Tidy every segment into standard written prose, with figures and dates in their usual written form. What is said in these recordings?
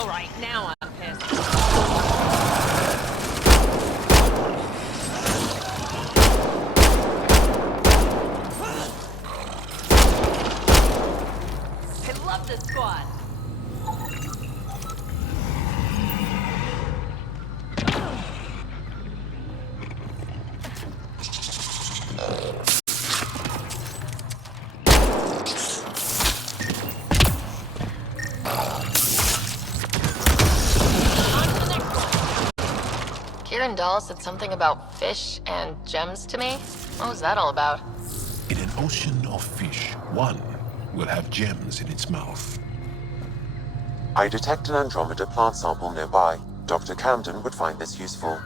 Alright, now I'm pissed. I love this squad. Jaal said something about fish and gems to me. What was that all about? In an ocean of fish, one will have gems in its mouth. I detect an Andromeda plant sample nearby. Dr. Camden would find this useful.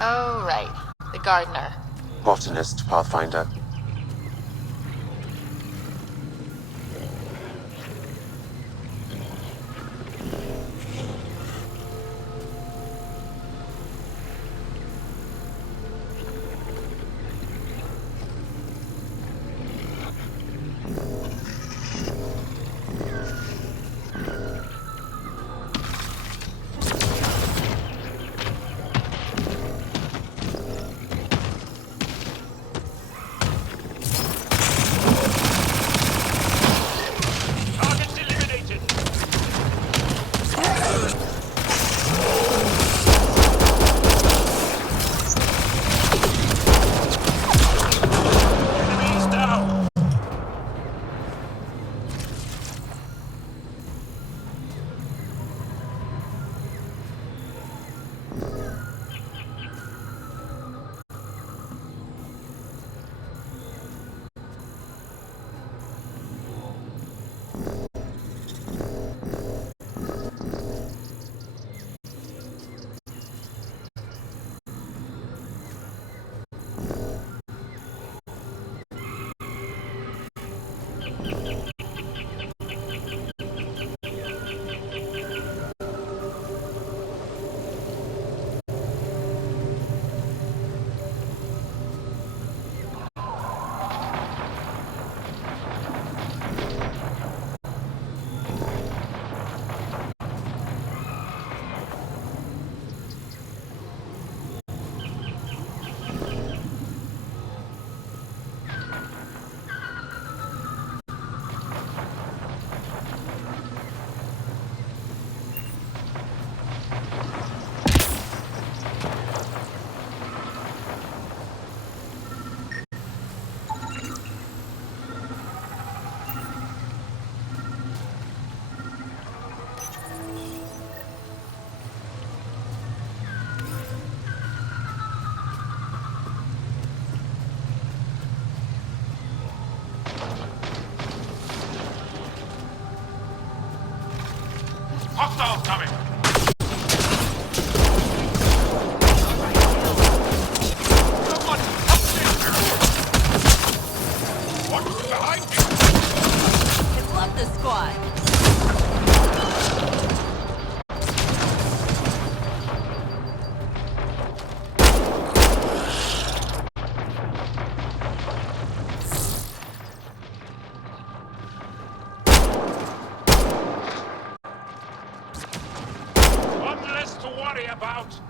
Oh, right. The gardener. Botanist, Pathfinder. Hostile coming! Someone help me! What's behind me? I love this squad. One less to worry about.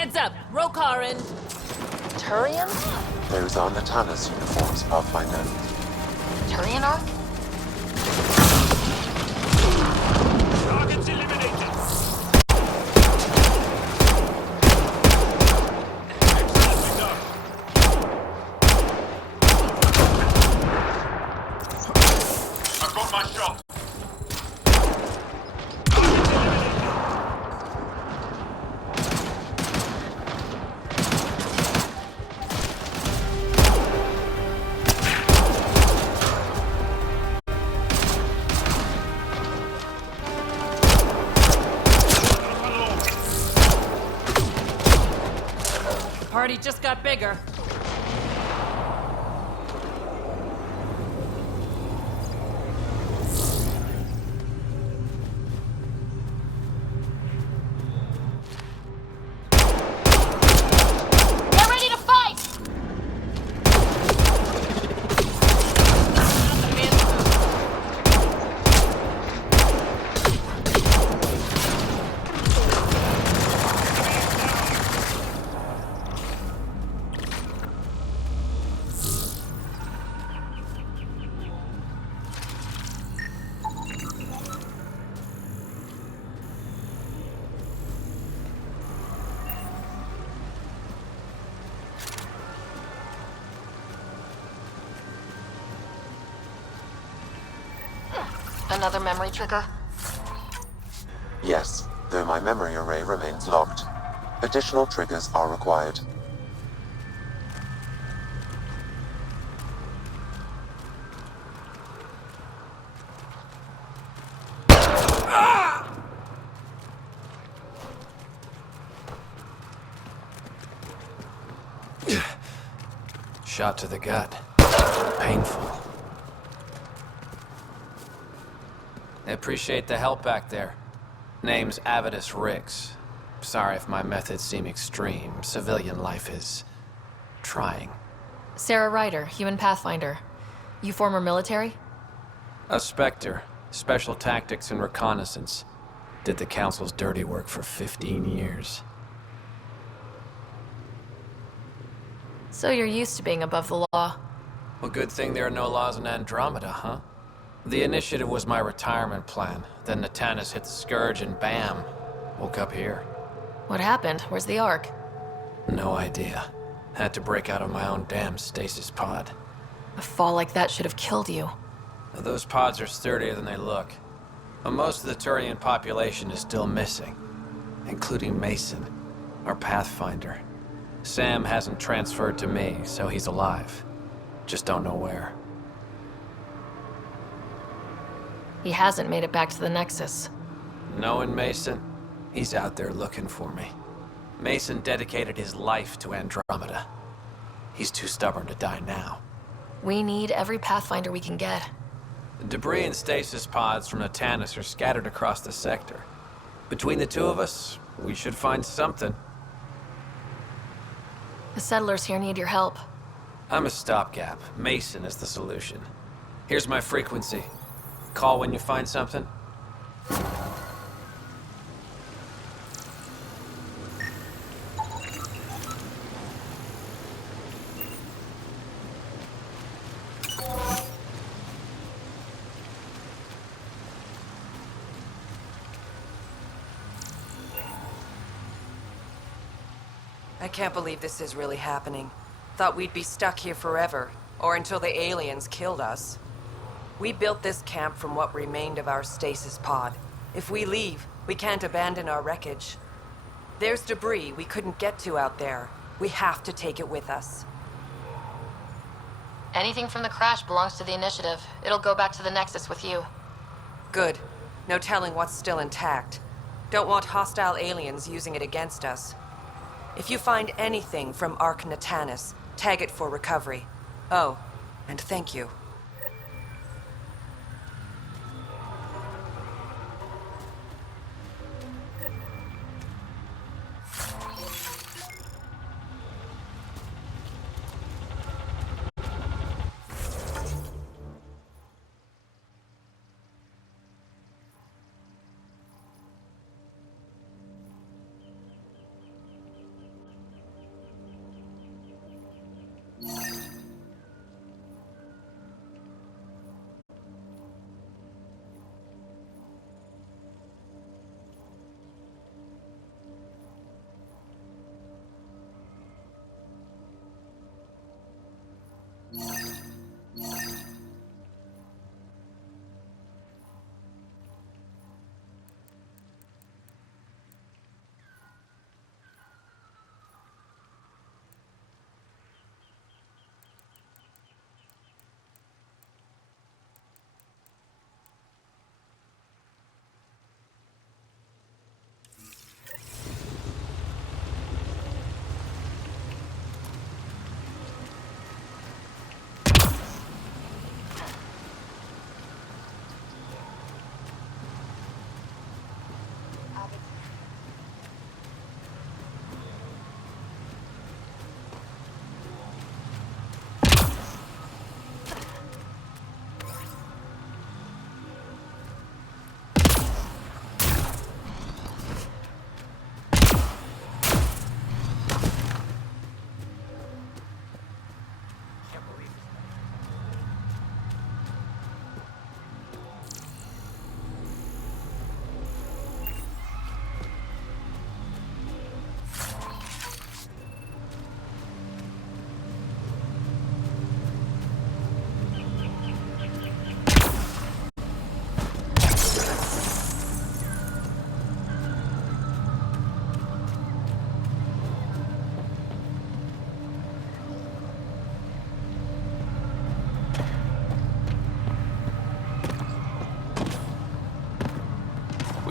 Heads up! Rokarin! Turians? Those are Natana's uniforms, Pathfinder. Turian are? Targets eliminated. Excellently done. I've got my shot. Party just got bigger. Get ready to fight! Another memory trigger? Yes, though my memory array remains locked. Additional triggers are required. Shot to the gut. Painful. I appreciate the help back there. Name's Avidus Rix. Sorry if my methods seem extreme. Civilian life is trying. Sara Ryder, human pathfinder. You former military? A Spectre. Special tactics and reconnaissance. Did the Council's dirty work for 15 years. So you're used to being above the law. Well, good thing there are no laws in Andromeda, huh? The initiative was my retirement plan. Then Natana's hit the Scourge and bam, woke up here. What happened? Where's the Ark? No idea. Had to break out of my own damn stasis pod. A fall like that should have killed you. Those pods are sturdier than they look. But most of the Turian population is still missing, including Mason, our Pathfinder. Sam hasn't transferred to me, so he's alive. Just don't know where. He hasn't made it back to the Nexus. Knowing Mason, he's out there looking for me. Mason dedicated his life to Andromeda. He's too stubborn to die now. We need every Pathfinder we can get. Debris and stasis pods from Natana's are scattered across the sector. Between the two of us, we should find something. The settlers here need your help. I'm a stopgap. Mason is the solution. Here's my frequency. Call when you find something. I can't believe this is really happening. Thought we'd be stuck here forever, or until the aliens killed us. We built this camp from what remained of our stasis pod. If we leave, we can't abandon our wreckage. There's debris we couldn't get to out there. We have to take it with us. Anything from the crash belongs to the Initiative. It'll go back to the Nexus with you. Good. No telling what's still intact. Don't want hostile aliens using it against us. If you find anything from Ark Natanus, tag it for recovery. Oh, and thank you.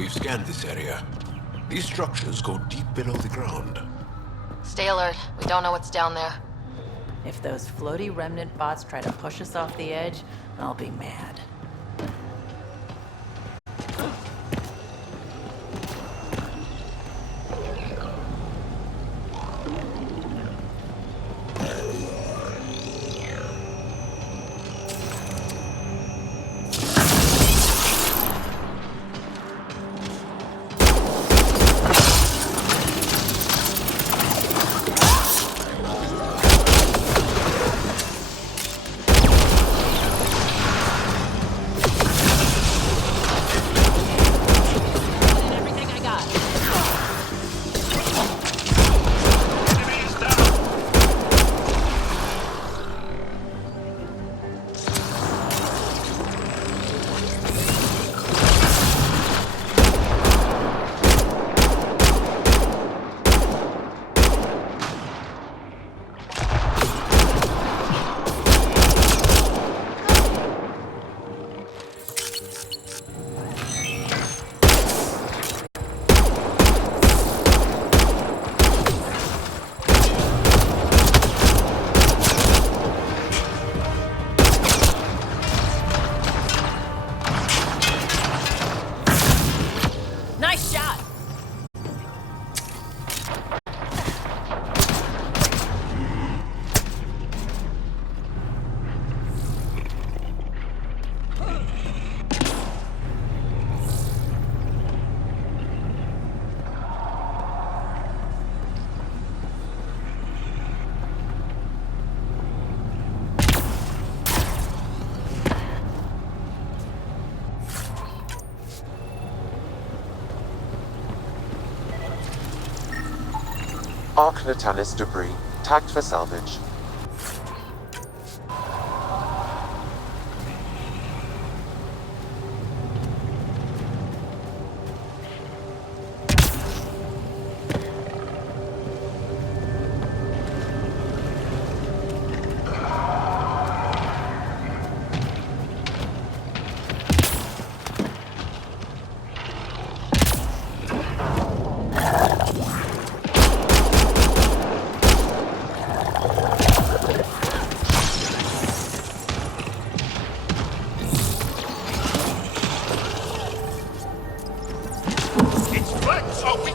We've scanned this area. These structures go deep below the ground. Stay alert. We don't know what's down there. If those floaty remnant bots try to push us off the edge, I'll be mad. Nice shot! Arc Natalis debris, tagged for salvage. It's flanked, so we...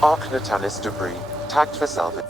Arc Natalis debris, tagged for salvage.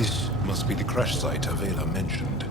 This must be the crash site Avela mentioned.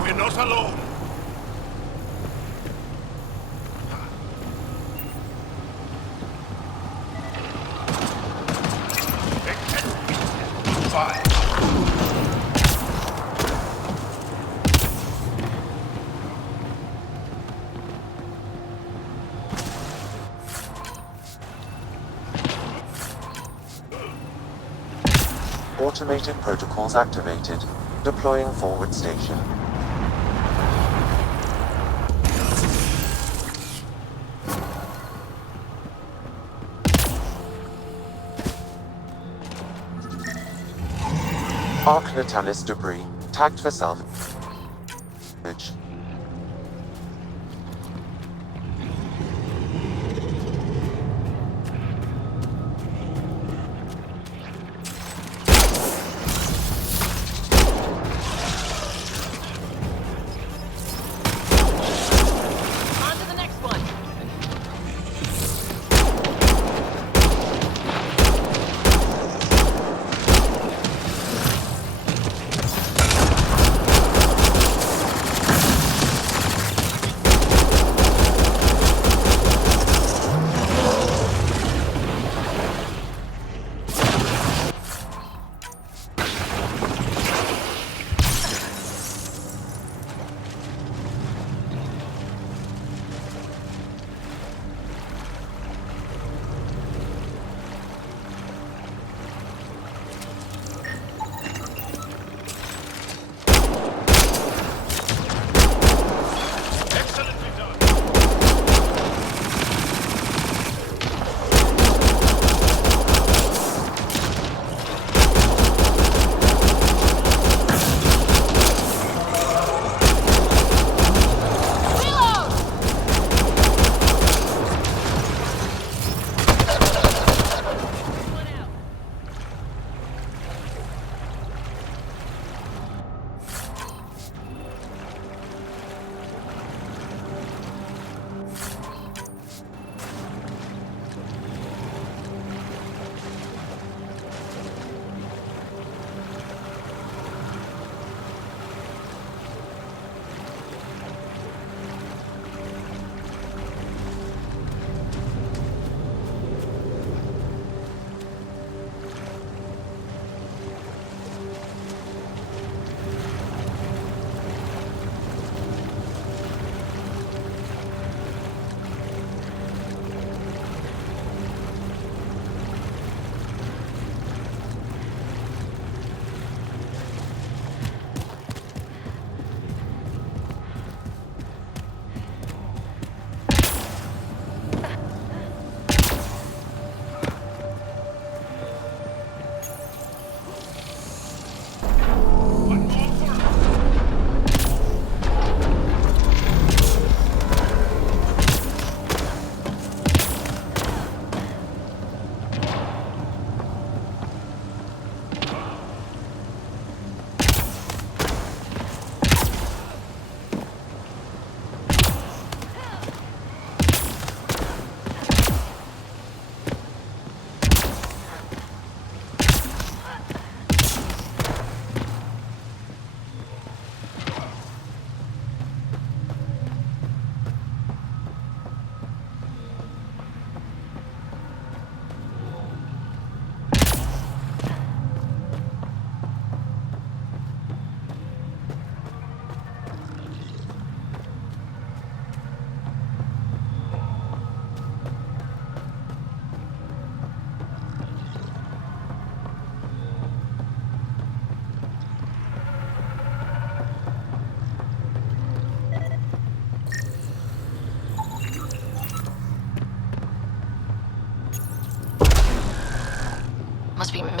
We're not alone. Fire. Automated protocols activated. Deploying forward station. Arc Natalis debris. Tagged for salvage. On to the next one.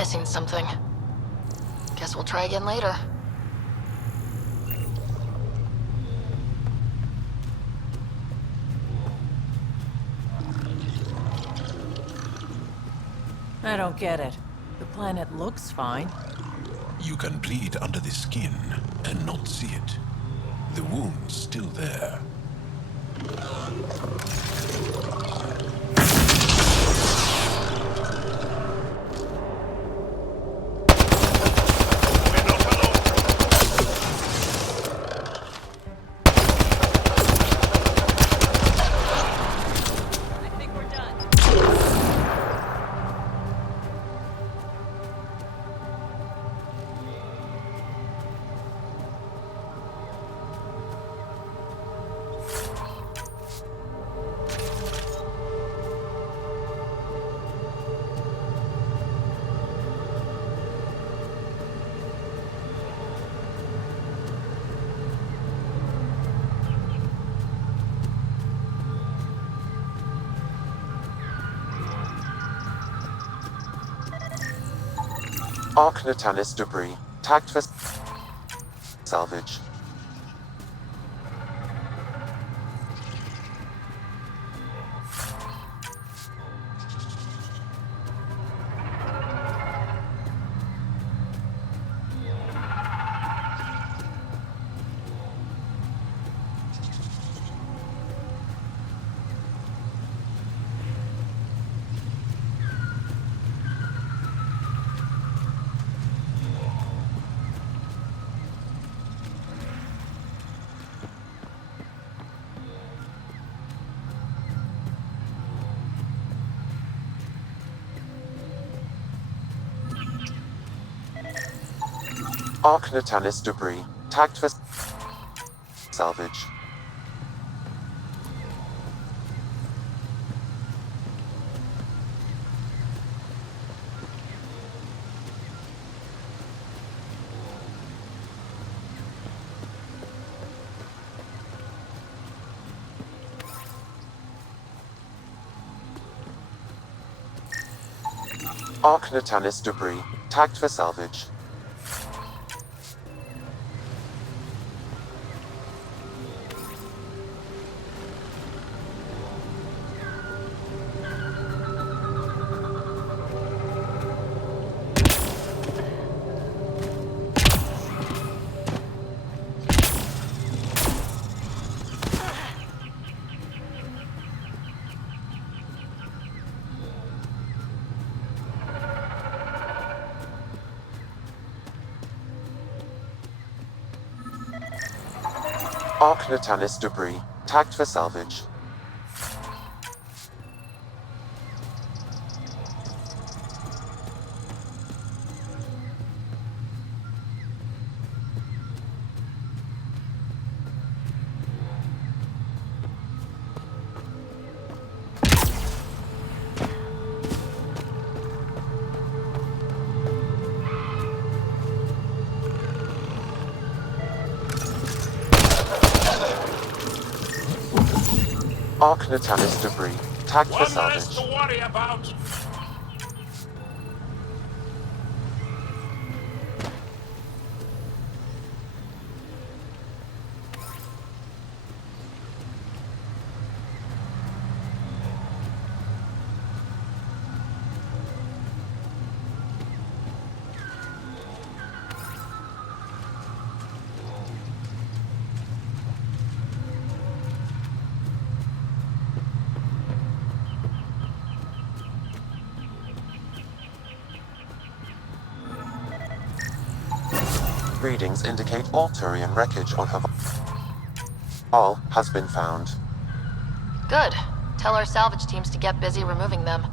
missing something. Guess we'll try again later. I don't get it. The planet looks fine. You can bleed under the skin and not see it. The wound's still there. We're not alone. I think we're done. Arc Natalis debris. Tagged for salvage. Arc Natalis debris. Tagged for salvage. Arc Natalis debris. Tagged for salvage. Arc Natalis debris. Tagged for salvage. Arc Natalis debris. Tagged for One less salvage. to worry about. Readings indicate all Turian wreckage on her Jaal has been found. Good. Tell our salvage teams to get busy removing them.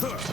One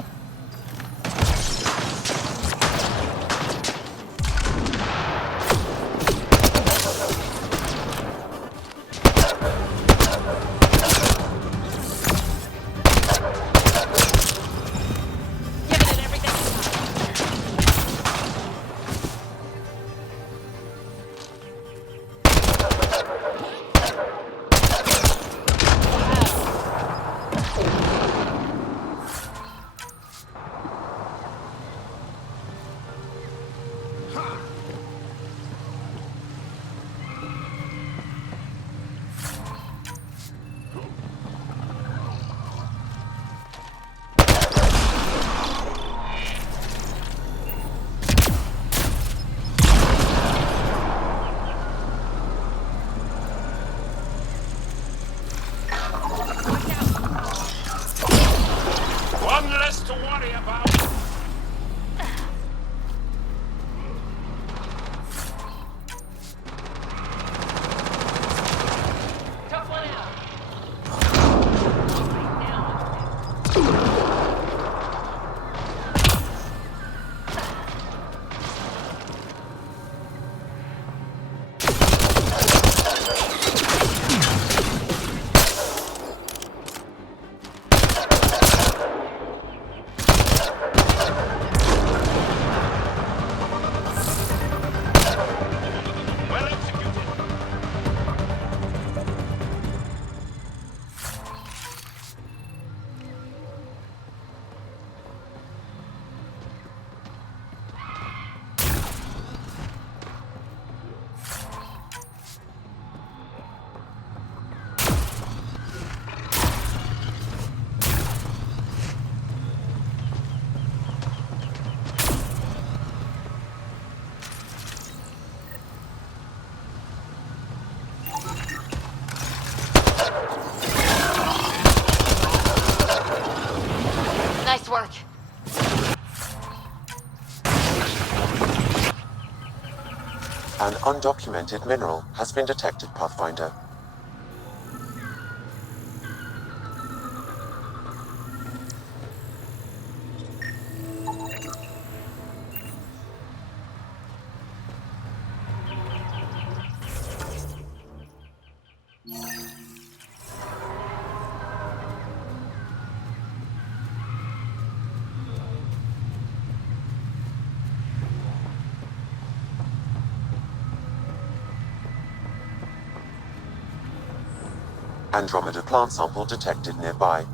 less to worry about. Took one out. Well executed. Nice work. An undocumented mineral has been detected, Pathfinder. Andromeda plant sample detected nearby.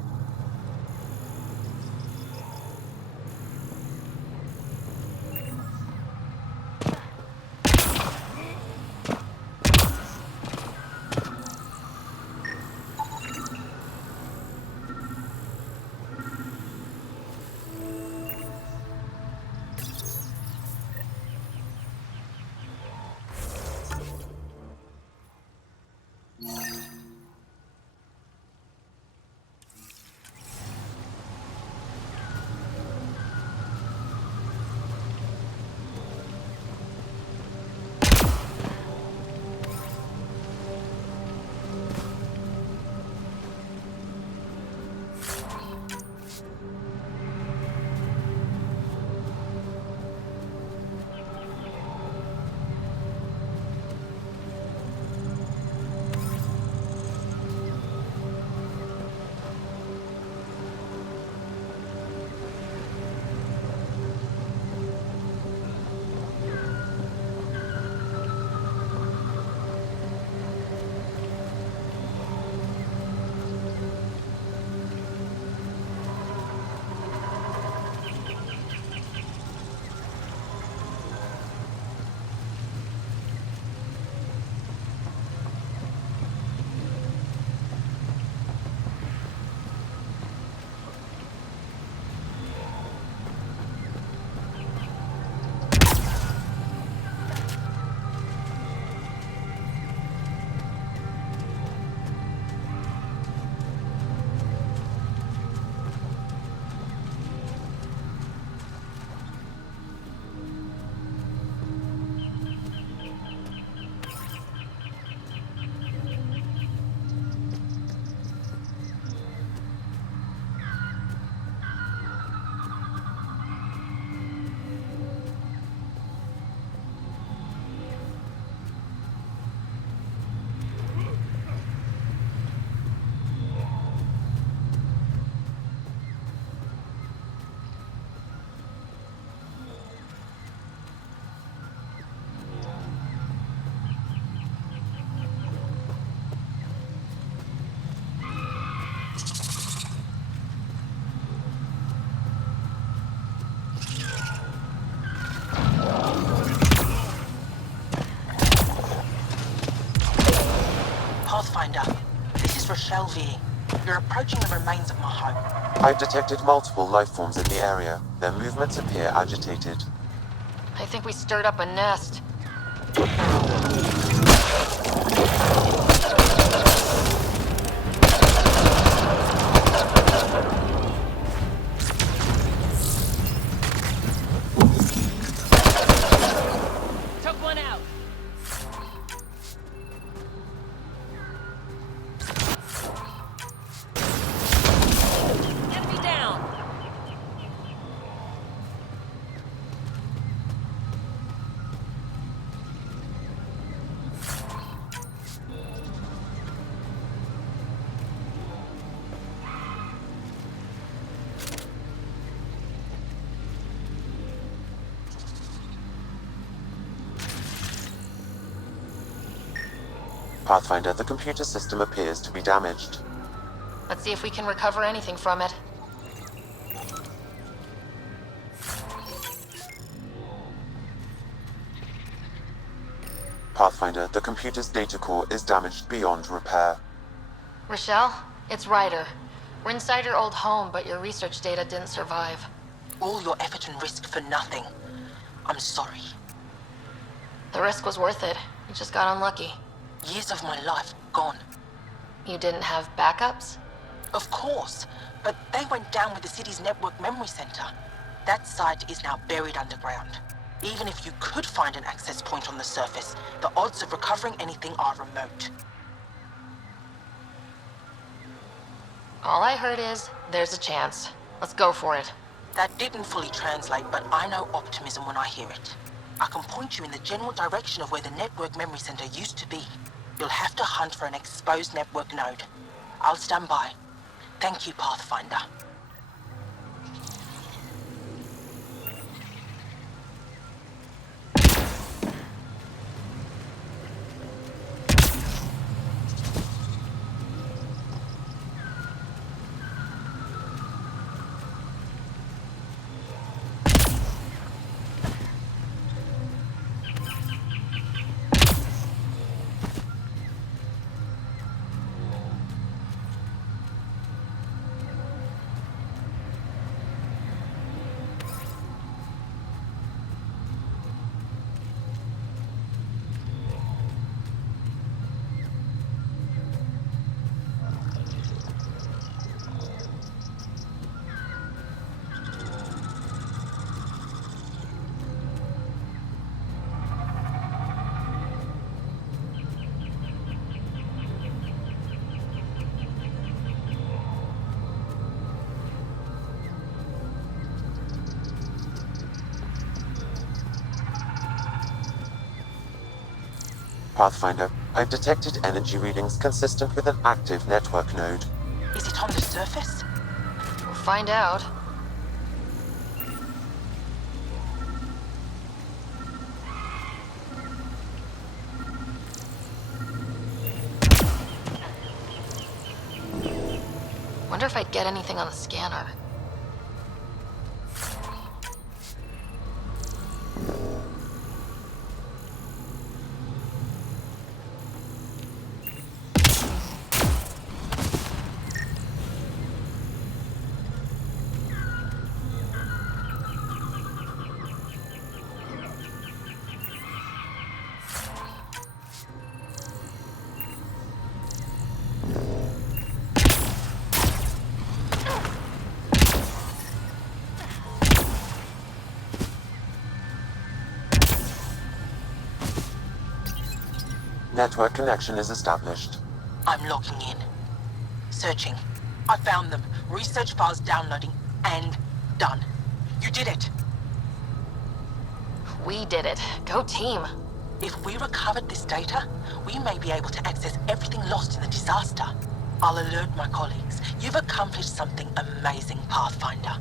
LV. You're approaching the remains of my home. I've detected multiple life forms in the area. Their movements appear agitated. I think we stirred up a nest. Took one out. Enemy down. Pathfinder, the computer system appears to be damaged. Let's see if we can recover anything from it. Pathfinder, the computer's data core is damaged beyond repair. Rochelle, it's Ryder. We're inside your old home, but your research data didn't survive. All your effort and risk for nothing. I'm sorry. The risk was worth it. You just got unlucky. Years of my life gone. You didn't have backups? Of course, but they went down with the city's network memory center. That site is now buried underground. Even if you could find an access point on the surface, the odds of recovering anything are remote. All I heard is, there's a chance. Let's go for it. That didn't fully translate, but I know optimism when I hear it. I can point you in the general direction of where the network memory center used to be. You'll have to hunt for an exposed network node. I'll stand by. Thank you, Pathfinder. Pathfinder, I've detected energy readings consistent with an active network node. Is it on the surface? We'll find out. Wonder if I'd get anything on the scanner. Network connection is established. I'm logging in. Searching. I found them. Research files downloading and done. You did it. We did it. Go team. If we recovered this data, we may be able to access everything lost in the disaster. I'll alert my colleagues. You've accomplished something amazing, Pathfinder.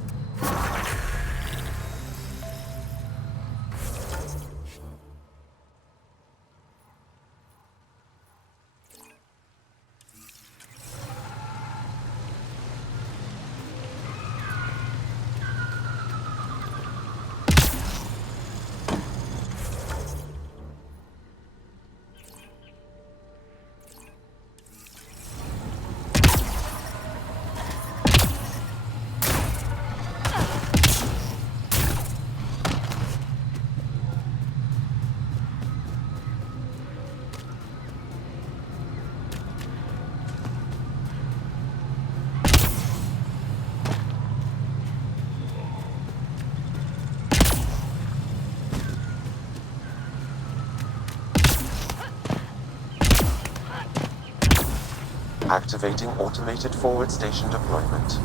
Activating automated forward station deployment.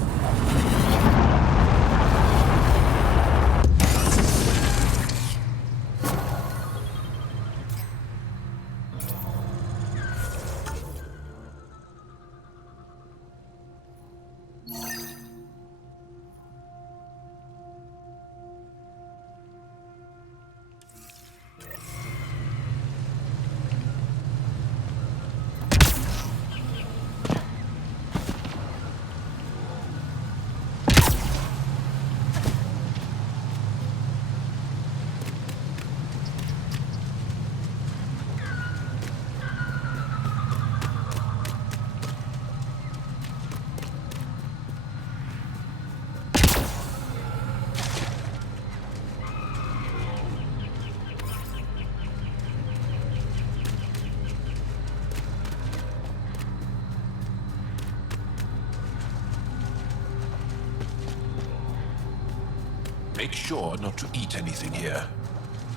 Make sure not to eat anything here,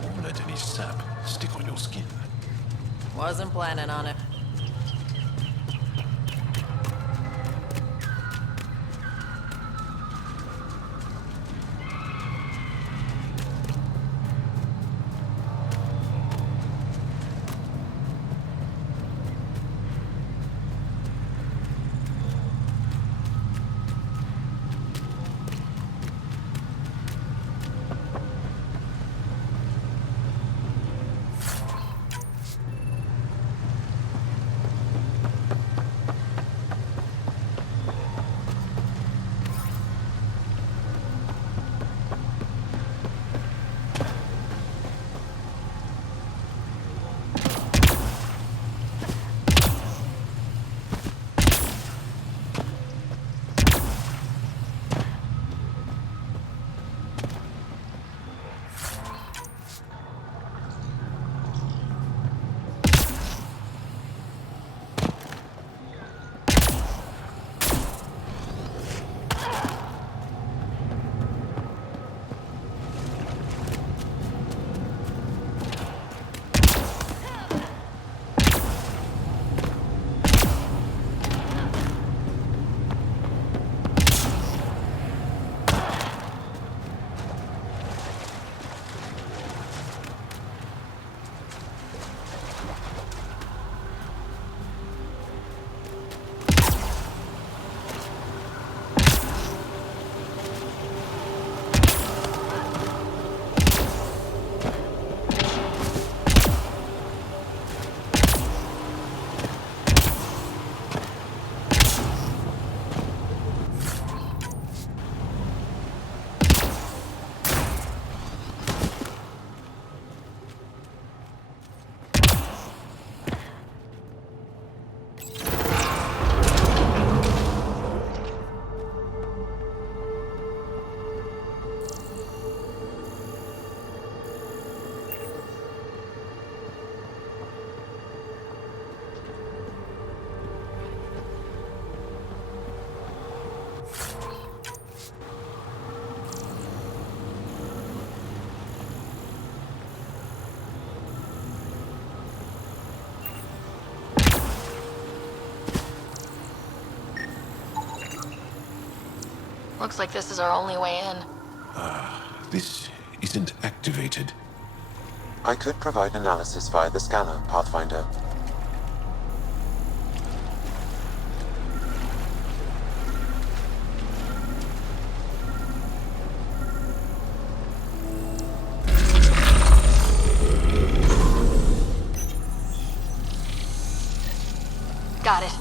or let any sap stick on your skin. Wasn't planning on it. Looks like this is our only way in. This isn't activated. I could provide analysis via the scanner, Pathfinder. Got it.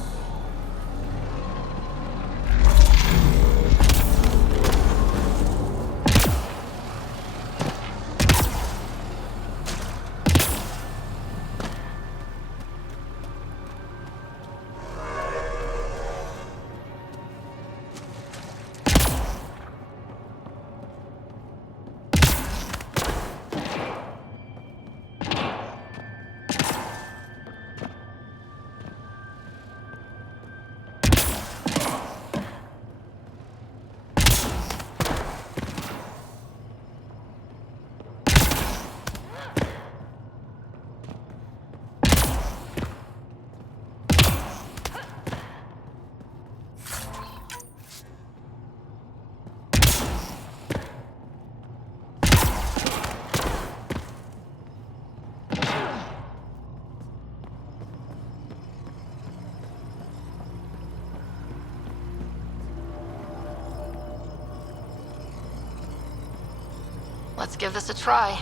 Let's give this a try.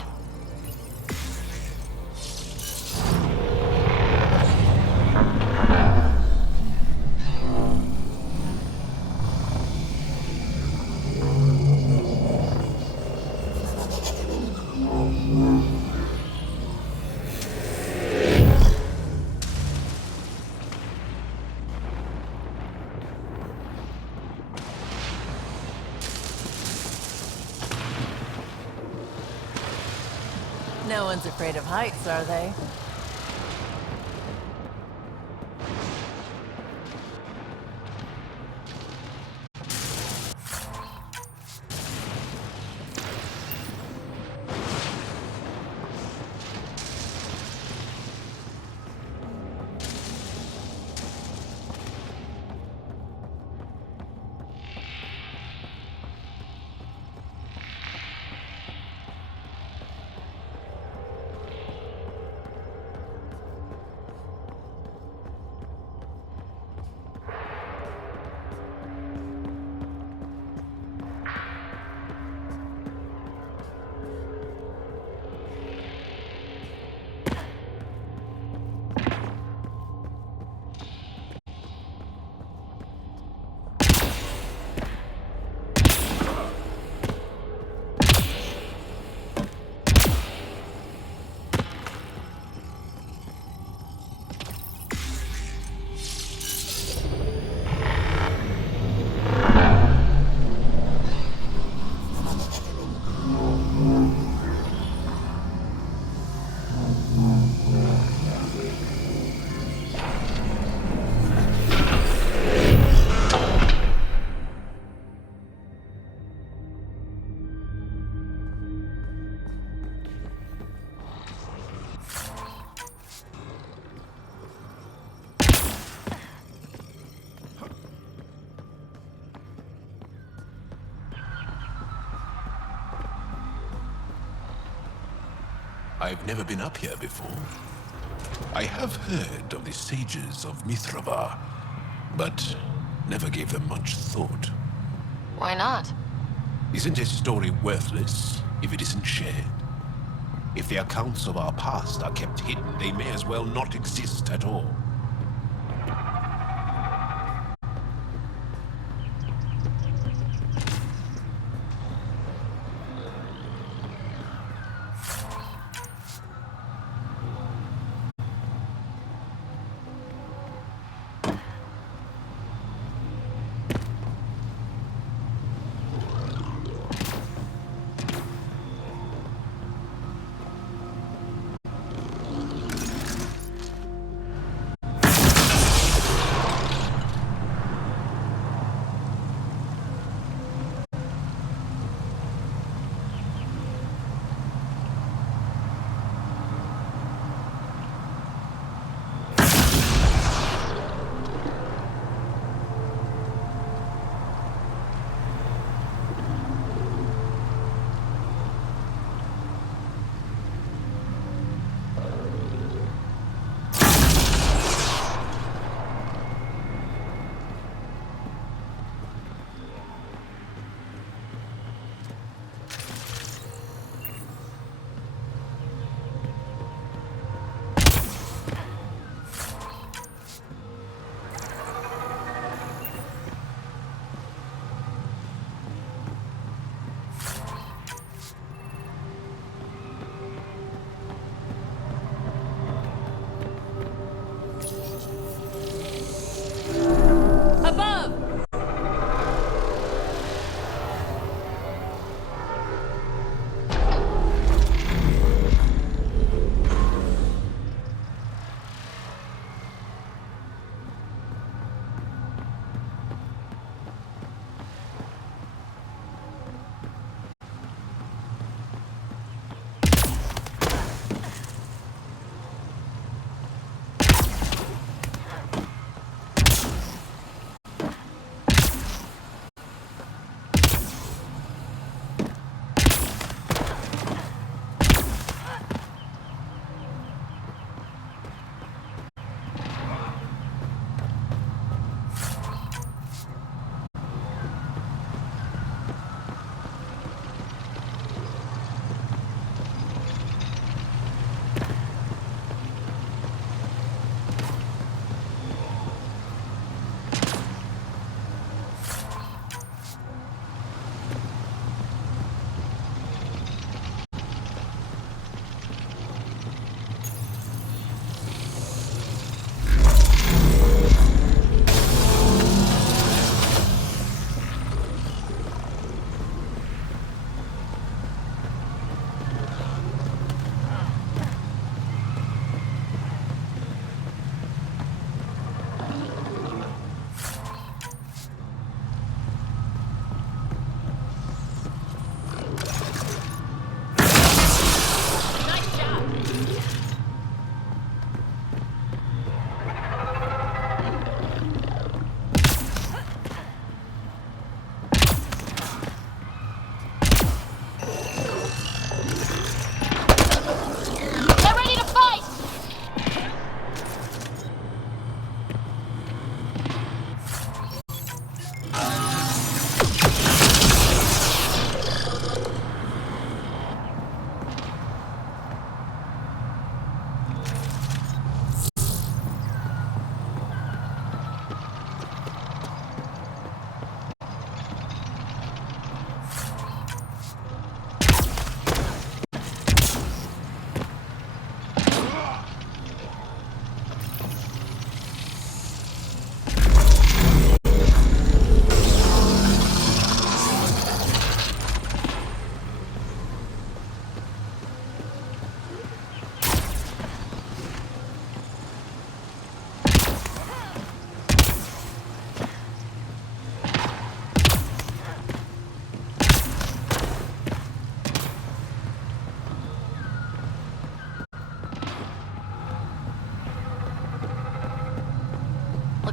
No one's afraid of heights, are they? I've never been up here before. I have heard of the sages of Mithrava, but never gave them much thought. Why not? Isn't a story worthless if it isn't shared? If the accounts of our past are kept hidden, they may as well not exist at all.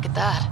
Look at that.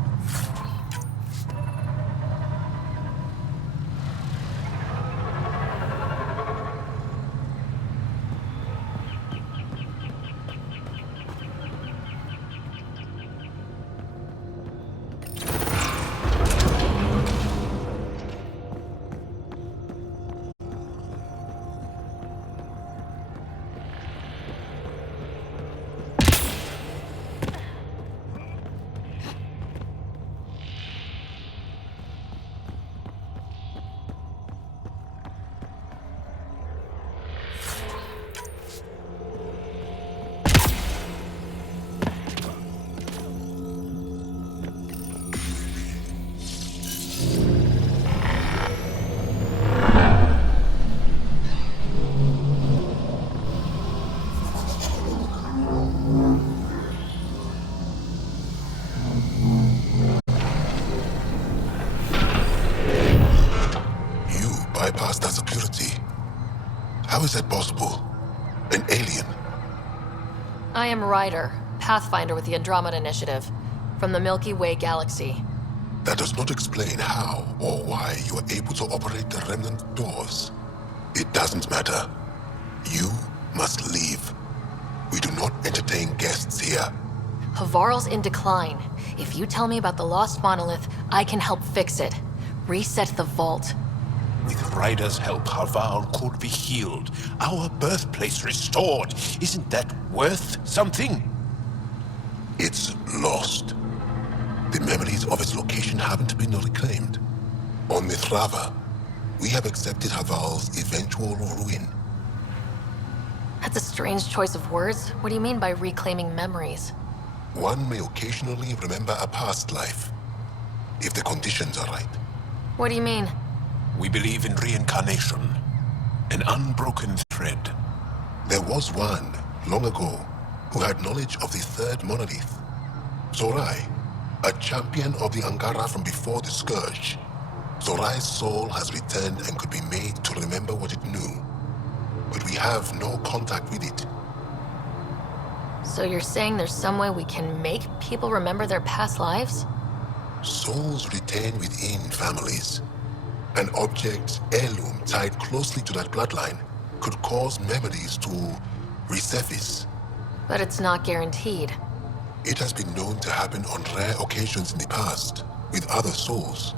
Bypass that security. How is that possible? An alien? I am Ryder, Pathfinder with the Andromeda Initiative, from the Milky Way galaxy. That does not explain how or why you are able to operate the remnant doors. It doesn't matter. You must leave. We do not entertain guests here. Havarl's in decline. If you tell me about the lost monolith, I can help fix it. Reset the vault. With Ryder's help, Haval could be healed. Our birthplace restored. Isn't that worth something? It's lost. The memories of its location haven't been reclaimed. On Mithrava, we have accepted Haval's eventual ruin. That's a strange choice of words. What do you mean by reclaiming memories? One may occasionally remember a past life, if the conditions are right. What do you mean? We believe in reincarnation, an unbroken thread. There was one, long ago, who had knowledge of the third monolith. Zorai, a champion of the Angara from before the Scourge. Zorai's soul has returned and could be made to remember what it knew. But we have no contact with it. So you're saying there's some way we can make people remember their past lives? Souls retain within families. An object, heirloom, tied closely to that bloodline could cause memories to resurface. But it's not guaranteed. It has been known to happen on rare occasions in the past, with other souls.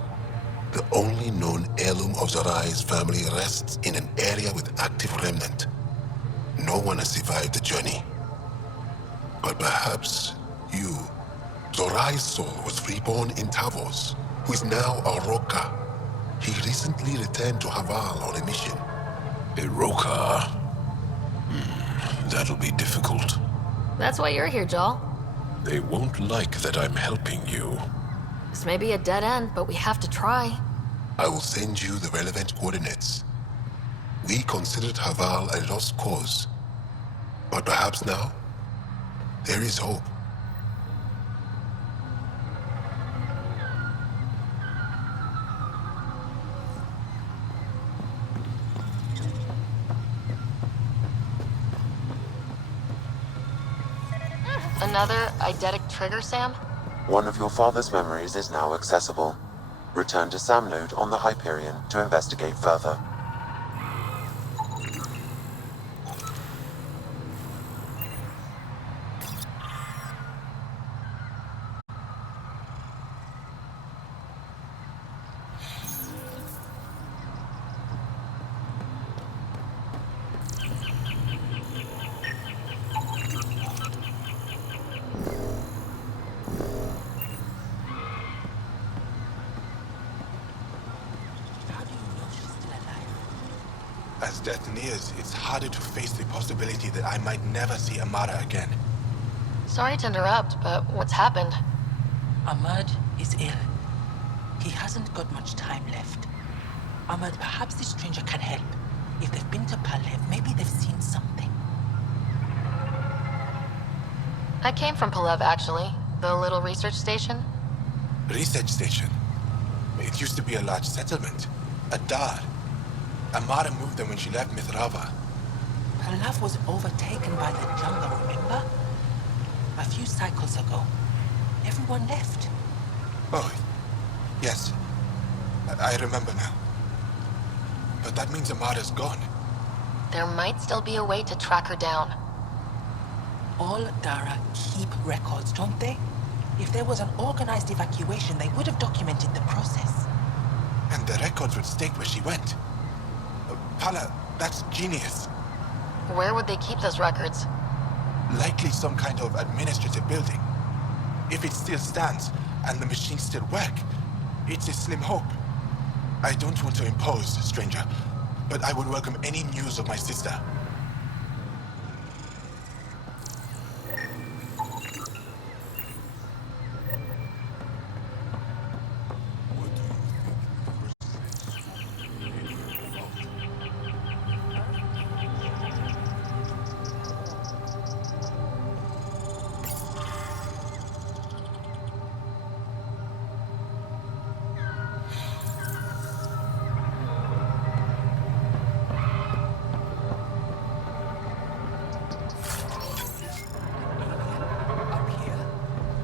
The only known heirloom of Zorai's family rests in an area with active remnant. No one has survived the journey. But perhaps you. Zorai's soul was reborn in Tavos, who is now a Roka. He recently returned to Haval on a mission. A Roka? That'll be difficult. That's why you're here, Jaal. They won't like that I'm helping you. This may be a dead end, but we have to try. I will send you the relevant coordinates. We considered Haval a lost cause. But perhaps now, there is hope. Another eidetic trigger, Sam? One of your father's memories is now accessible. Return to Sam Node on the Hyperion to investigate further. As death nears, it's harder to face the possibility that I might never see Amara again. Sorry to interrupt, but what's happened? Ahmad is ill. He hasn't got much time left. Ahmad, perhaps this stranger can help. If they've been to Palev, maybe they've seen something. I came from Palev, actually. The little research station. Research station. It used to be a large settlement. A dar. Amara moved them when she left Mithrava. Palev was overtaken by the jungle, remember? A few cycles ago. Everyone left. Oh, yes. I remember now. But that means Amada's gone. There might still be a way to track her down. All Dara keep records, don't they? If there was an organized evacuation, they would have documented the process. And the records would state where she went. Pala, that's genius. Where would they keep those records? Likely some kind of administrative building. If it still stands, and the machines still work, it's a slim hope. I don't want to impose, stranger, but I would welcome any news of my sister.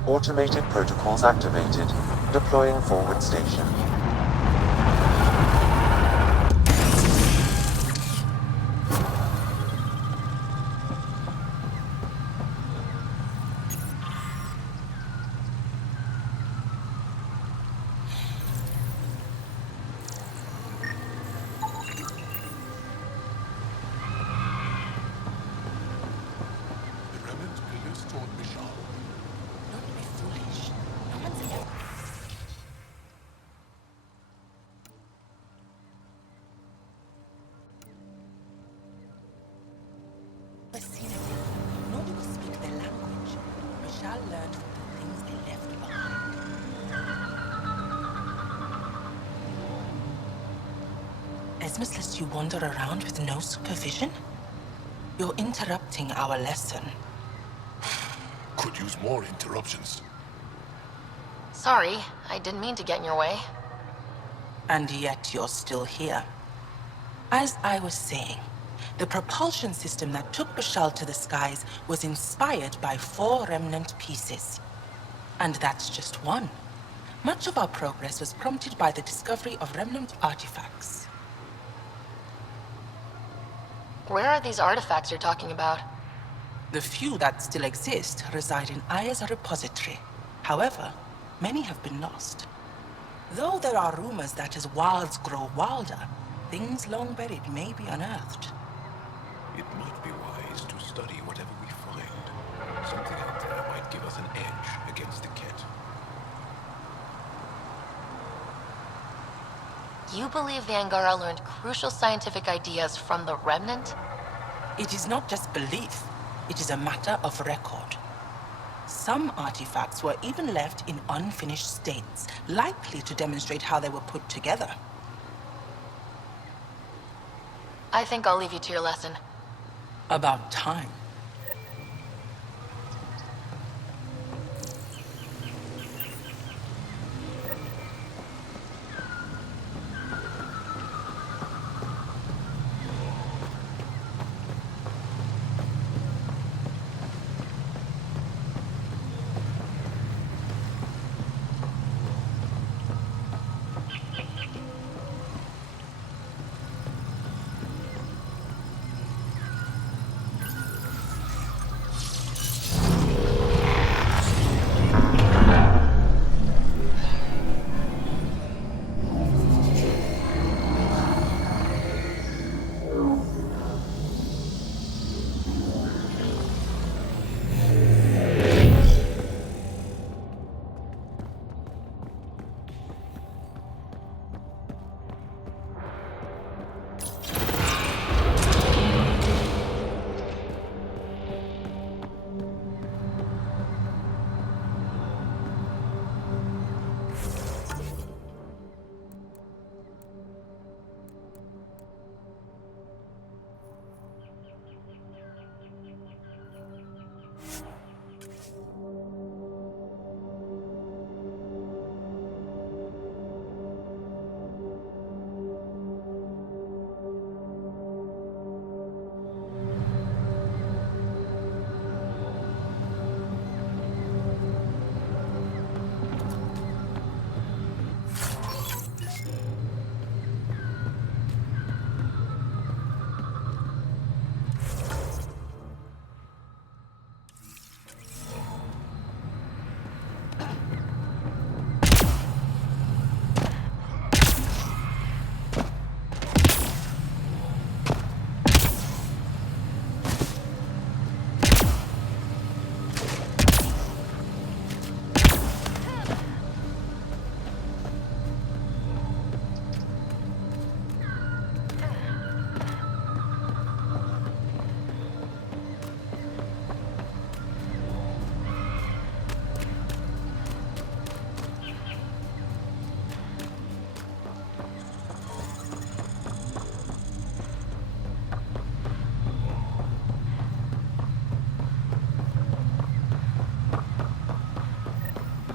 Automated protocols activated. Deploying forward station. The remnant colludes toward Jaal. Don't be foolish. No one's here. Vicinity. Nobody will speak their language. Jaal learned from the things they left behind. Esmus lets you wander around with no supervision? You're interrupting our lesson. Could use more interruptions. Sorry, I didn't mean to get in your way. And yet you're still here. As I was saying, the propulsion system that took Bashal to the skies was inspired by 4 remnant pieces. And that's just one. Much of our progress was prompted by the discovery of remnant artifacts. Where are these artifacts you're talking about? The few that still exist reside in Aya's repository. However, many have been lost. Though there are rumors that as wilds grow wilder, things long buried may be unearthed. It might be wise to study whatever we find. Something out there might give us an edge against the Ket. You believe the Angara learned crucial scientific ideas from the Remnant? It is not just belief, it is a matter of record. Some artifacts were even left in unfinished states, likely to demonstrate how they were put together. I think I'll leave you to your lesson. About time.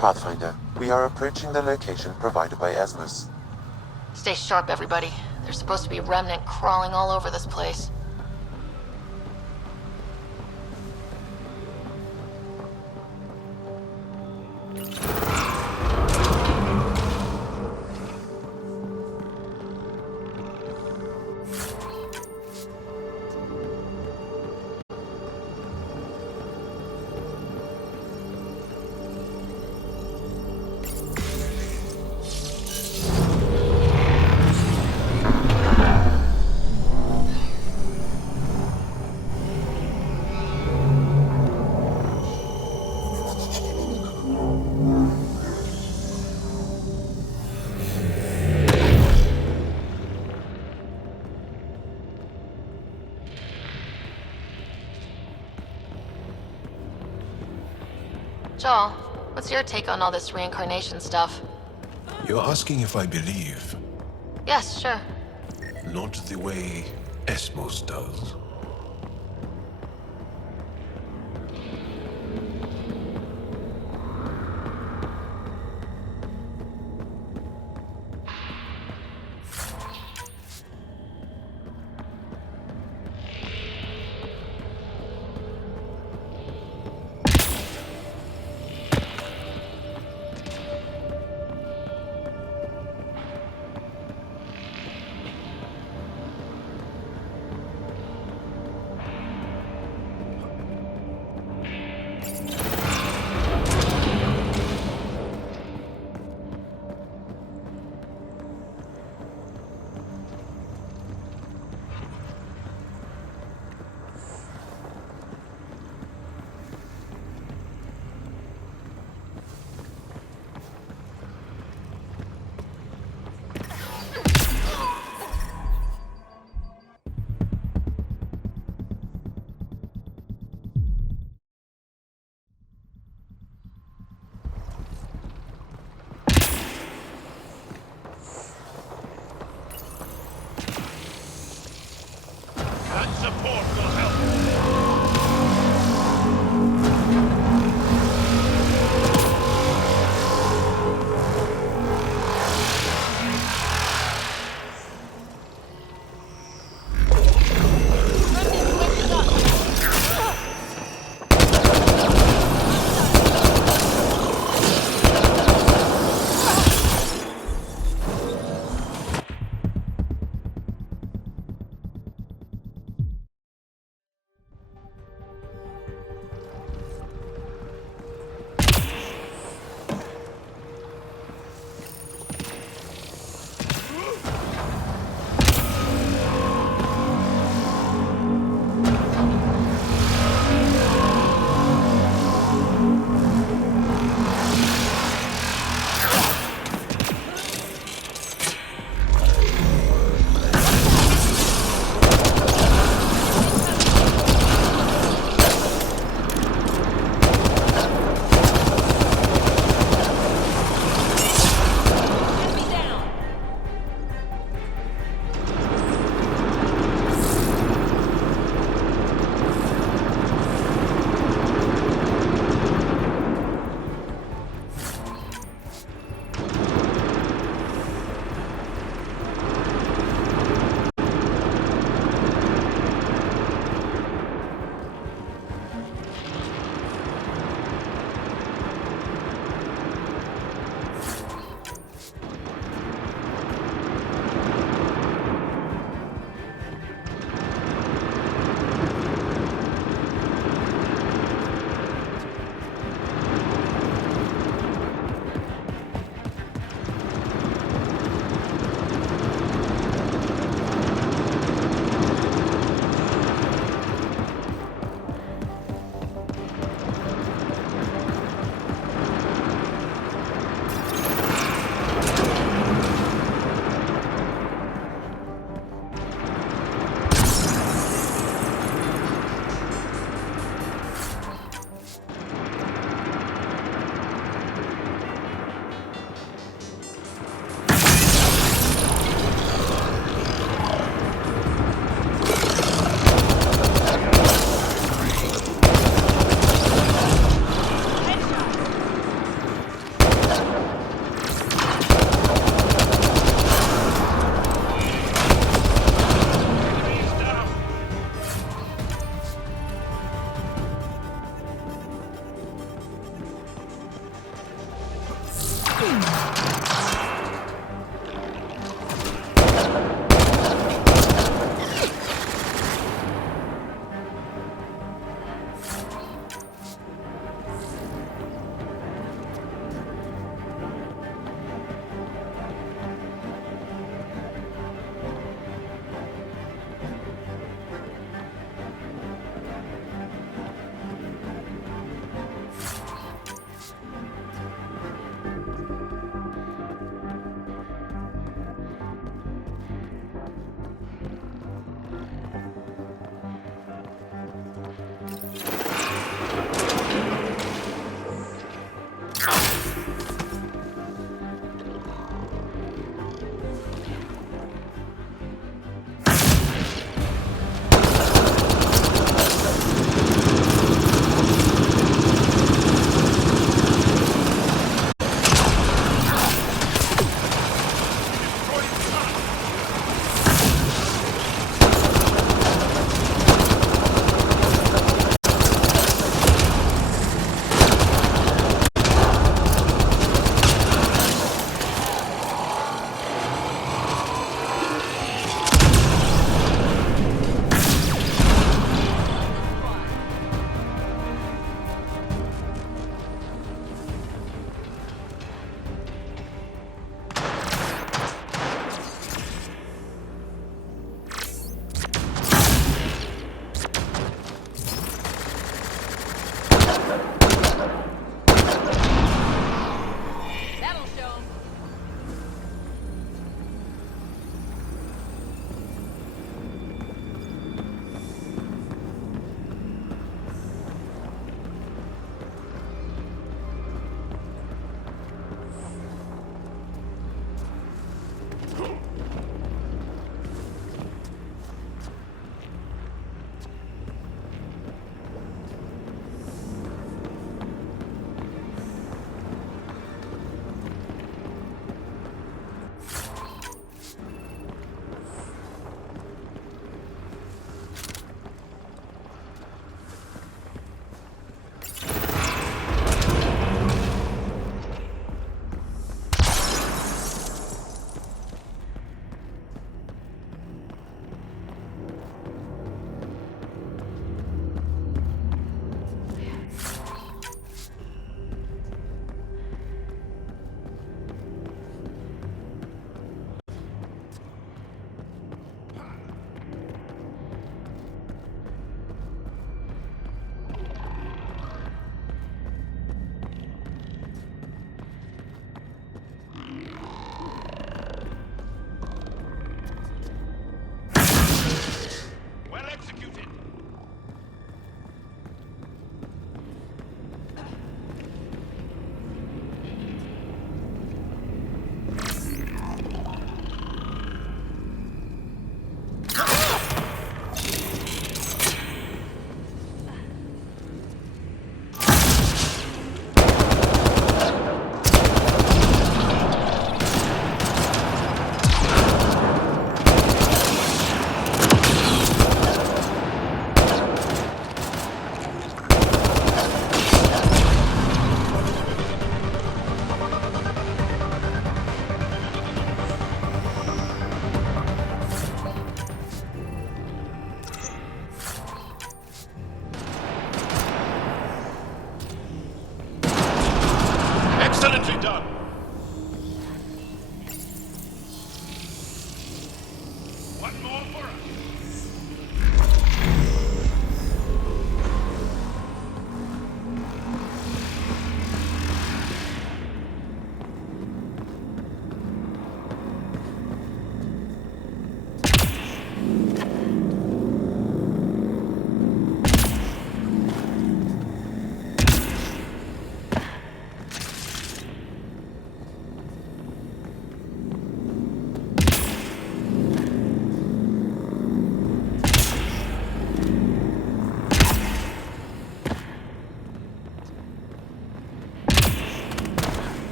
Pathfinder, we are approaching the location provided by Esmus. Stay sharp, everybody. There's supposed to be remnant crawling all over this place. Jaal, what's your take on all this reincarnation stuff? You're asking if I believe, Yes, sure. not the way Esmos does.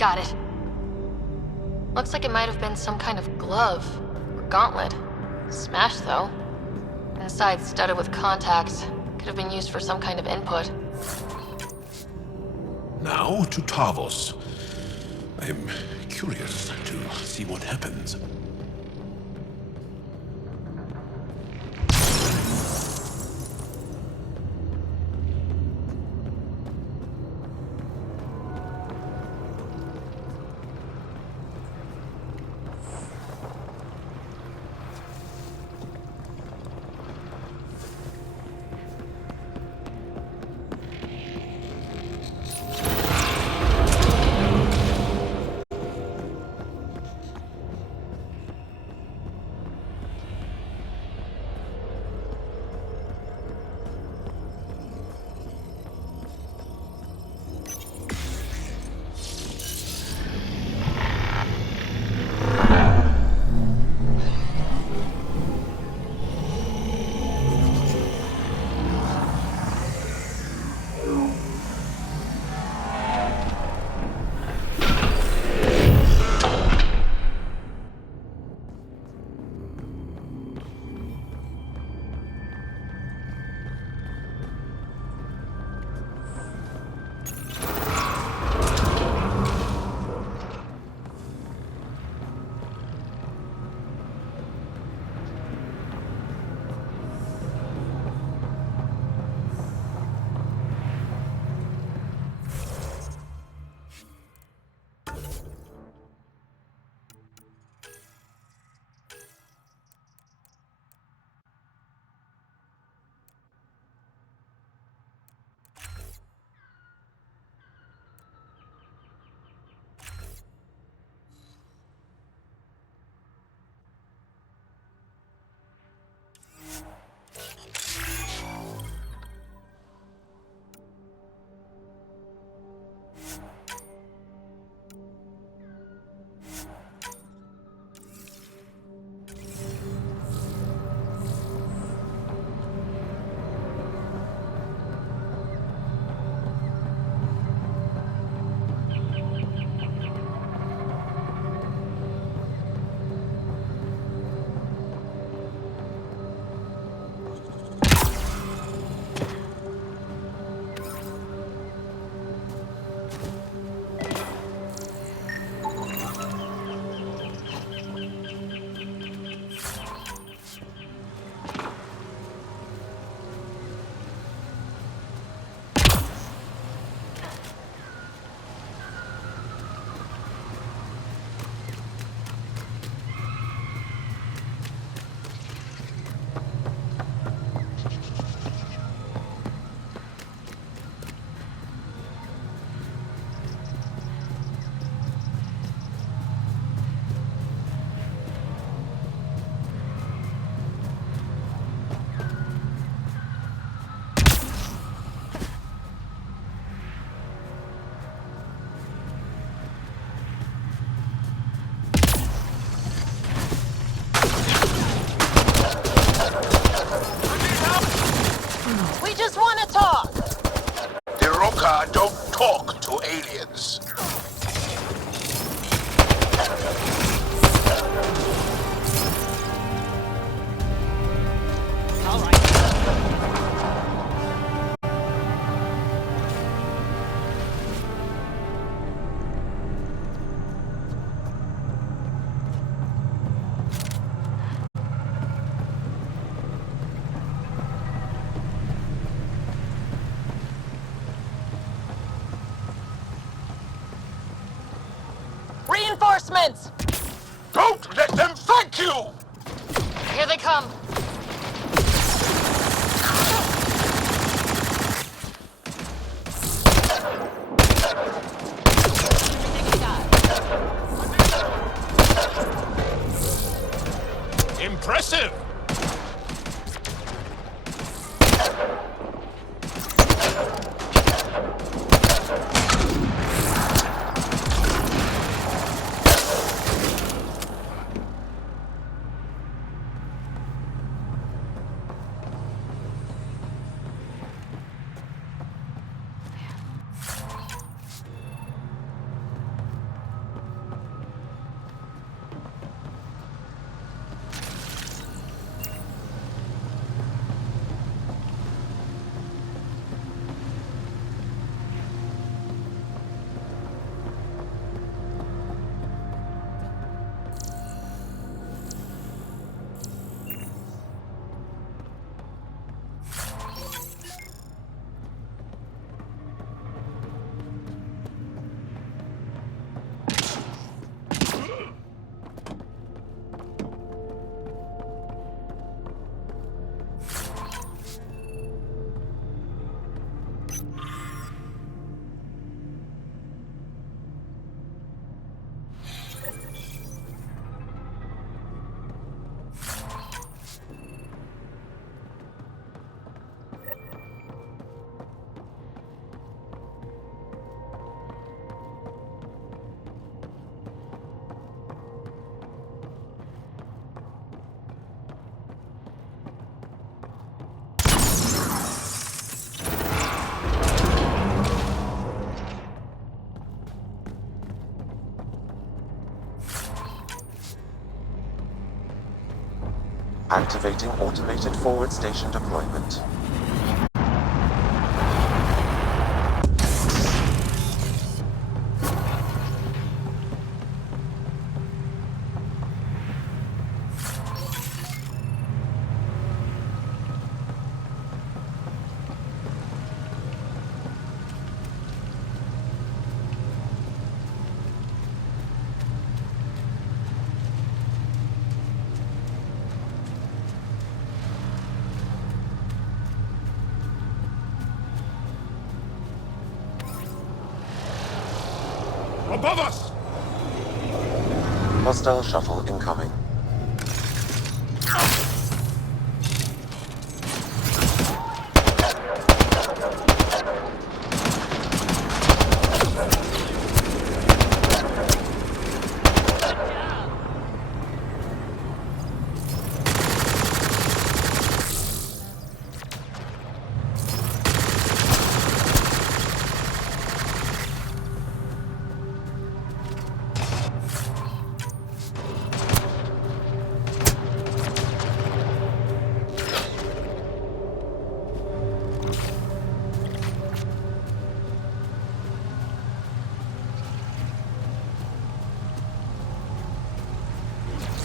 Got it. Looks like it might have been some kind of glove or gauntlet. Smashed, though. Inside studded with contacts. Could have been used for some kind of input. Now to Tavos. I'm curious to see what happens. Don't talk to aliens. Reinforcements! Don't let them thank you! Here they come. Impressive! Activating automated forward station deployment. Above us! Hostile shuttle incoming.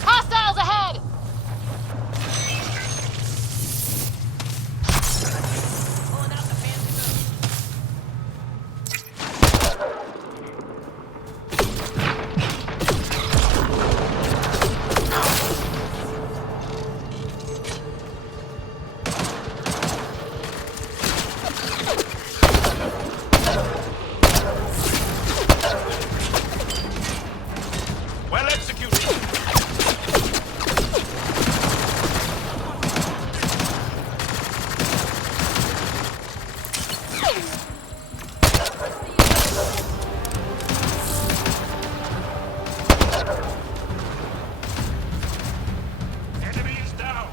Hostiles ahead! Well executed. Enemy is down.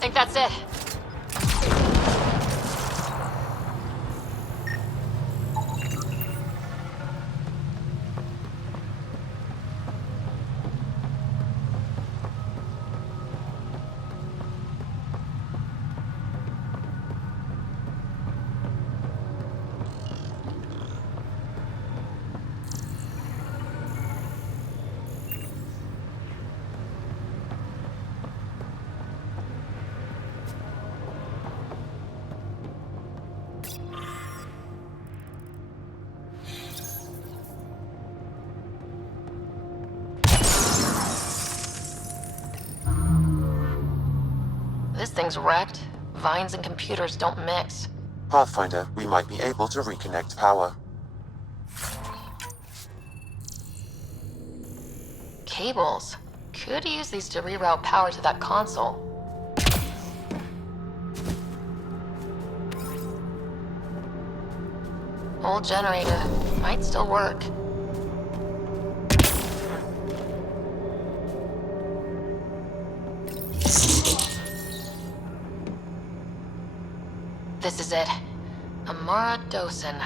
Think that's it. This thing's wrecked. Vines and computers don't mix. Pathfinder, we might be able to reconnect power. Cables. Could use these to reroute power to that console. Old generator. Might still work. This is it. Amara Dosen.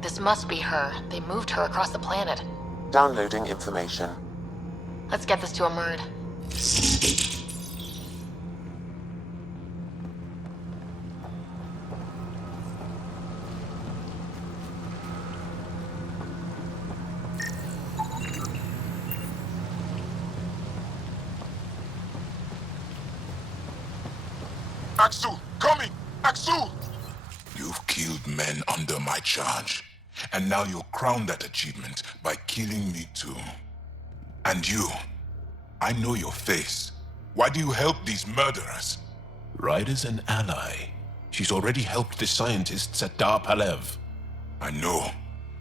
This must be her. They moved her across the planet. Downloading information. Let's get this to a Murd. Axel, coming! Axel! You've killed men under my charge. And now you'll crown that achievement by killing me too. And you, I know your face. Why do you help these murderers? Ryder's an ally. She's already helped the scientists at Dar Palev. I know,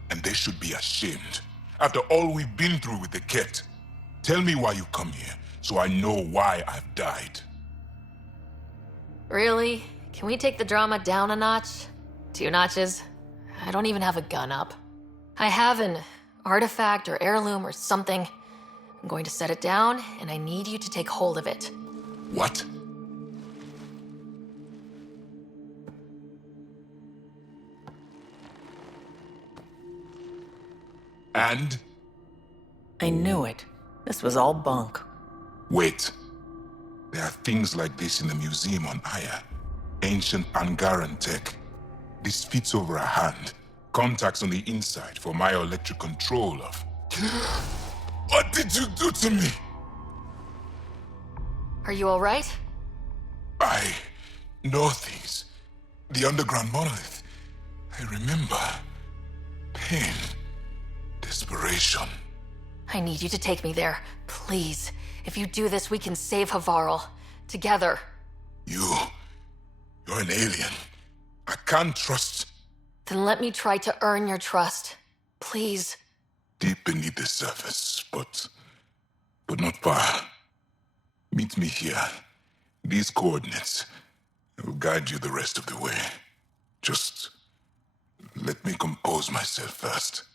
and they should be ashamed. After all we've been through with the Ket. Tell me why you come here, so I know why I've died. Really? Can we take the drama down a notch? 2 notches? I don't even have a gun up. I have an artifact or heirloom or something. I'm going to set it down, and I need you to take hold of it. What? And? I knew it. This was all bunk. Wait. There are things like this in the museum on Aya. Ancient Angaran tech. This fits over a hand. Contacts on the inside for myoelectric control of... What did you do to me? Are you alright? I know things. The underground monolith. I remember. Pain. Desperation. I need you to take me there. Please. If you do this, we can save Havarl. Together. You're an alien. I can't trust... Then let me try to earn your trust. Please. Deep beneath the surface, but not far. Meet me here. These coordinates. I will guide you the rest of the way. Just let me compose myself first.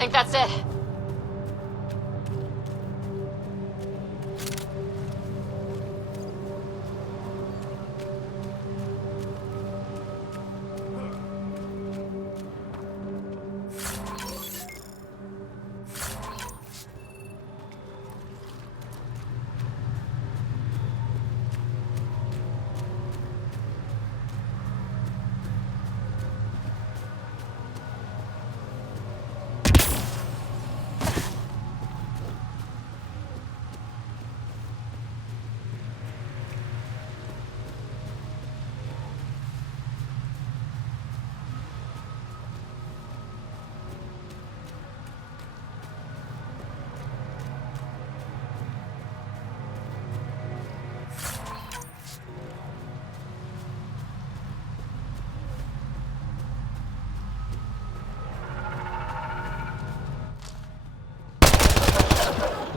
think that's it.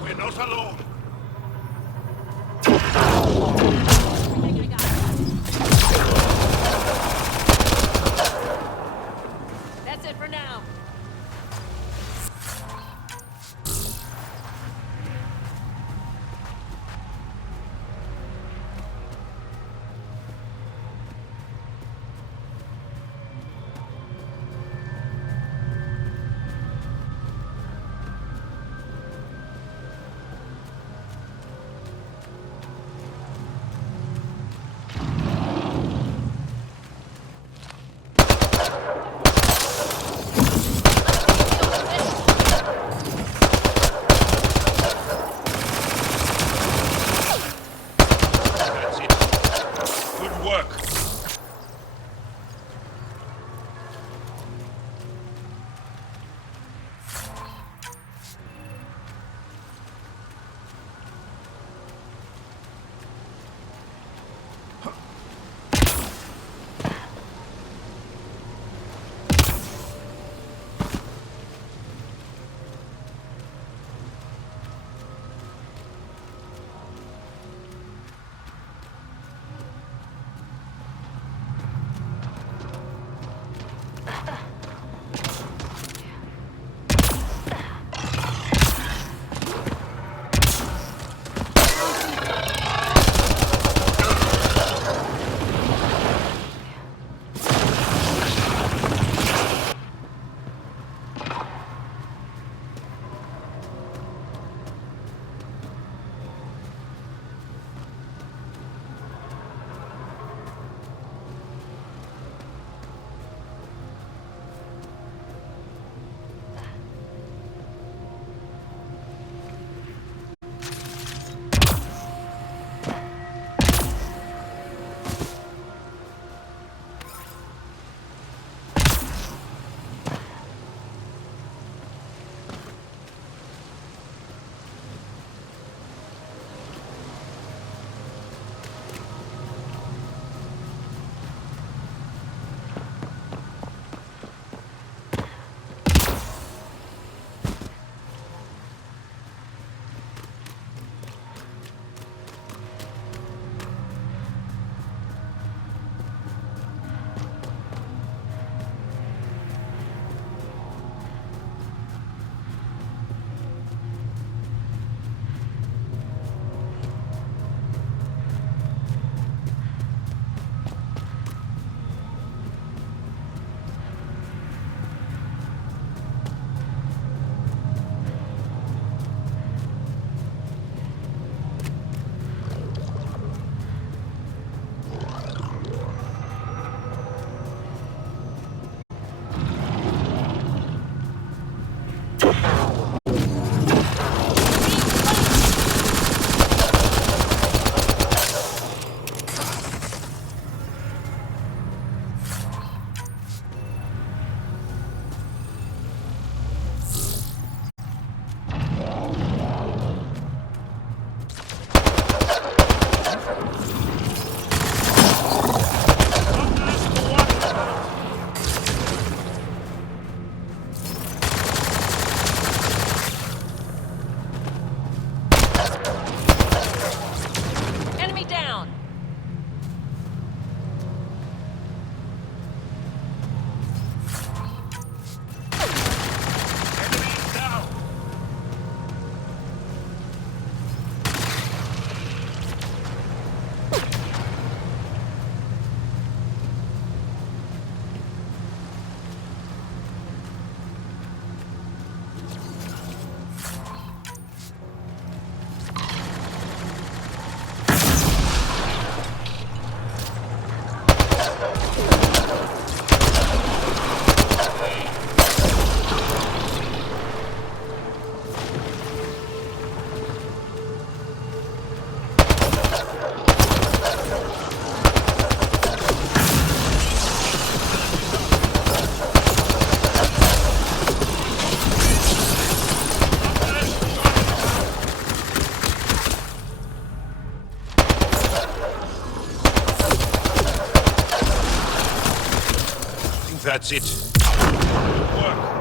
We're not alone. That's it for now. That's it. Good work.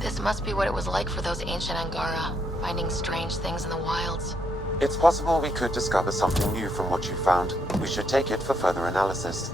This must be what it was like for those ancient Angara, finding strange things in the wilds. It's possible we could discover something new from what you found. We should take it for further analysis.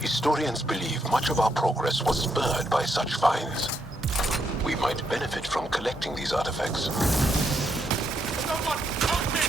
Historians believe much of our progress was spurred by such finds. We might benefit from collecting these artifacts. Someone, help me!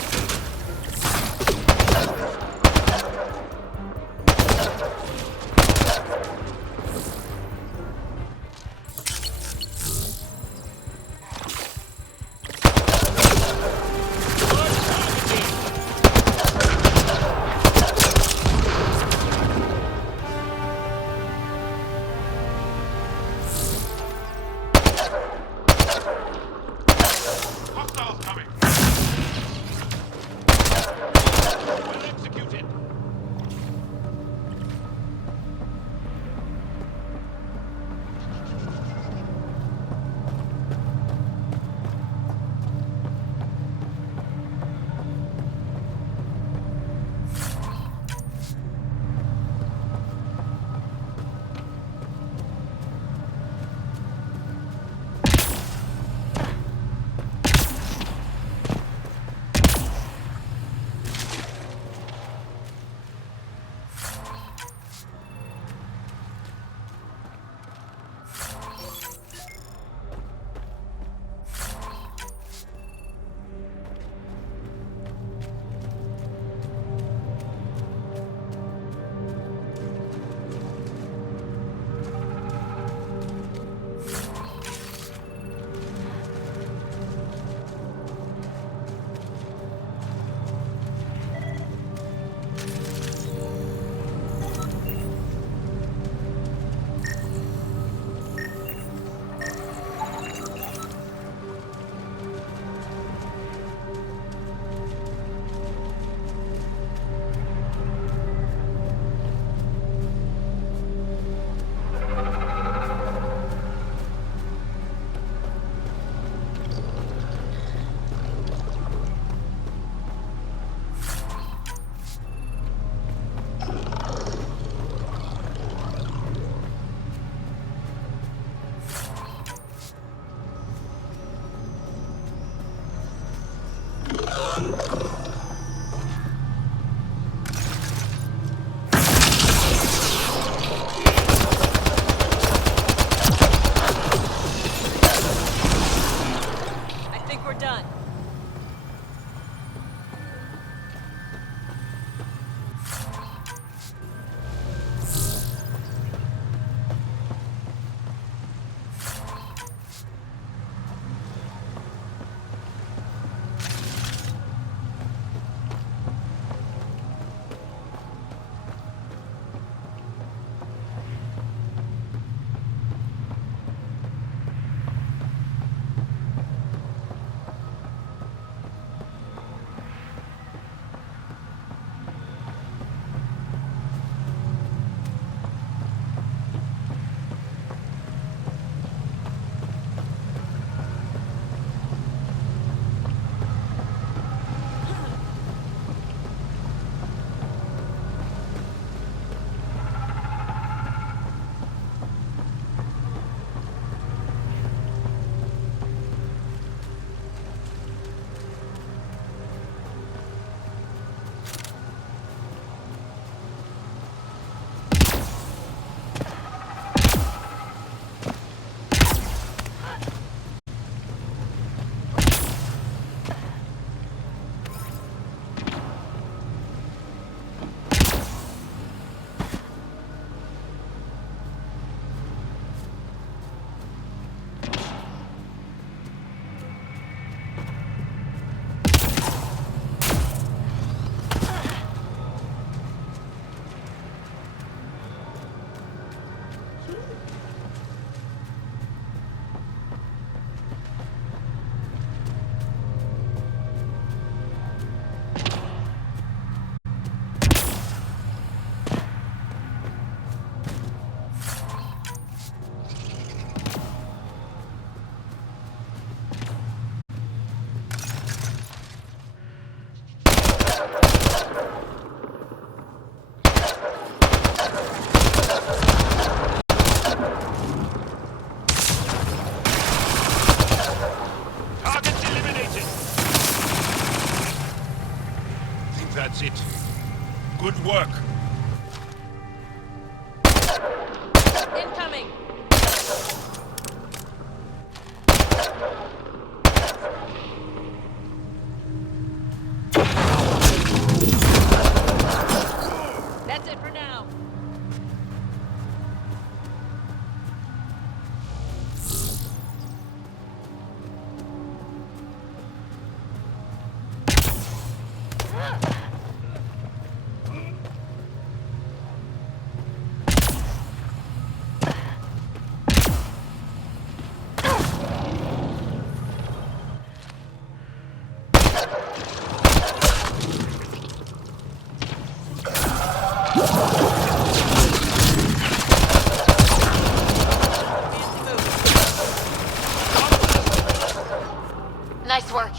Nice work.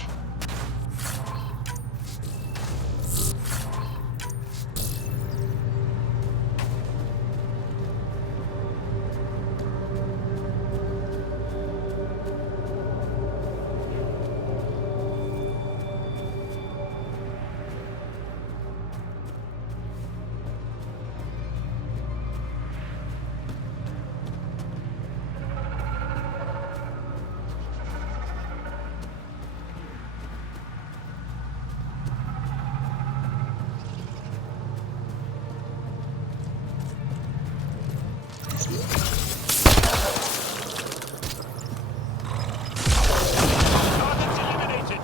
Targets eliminated.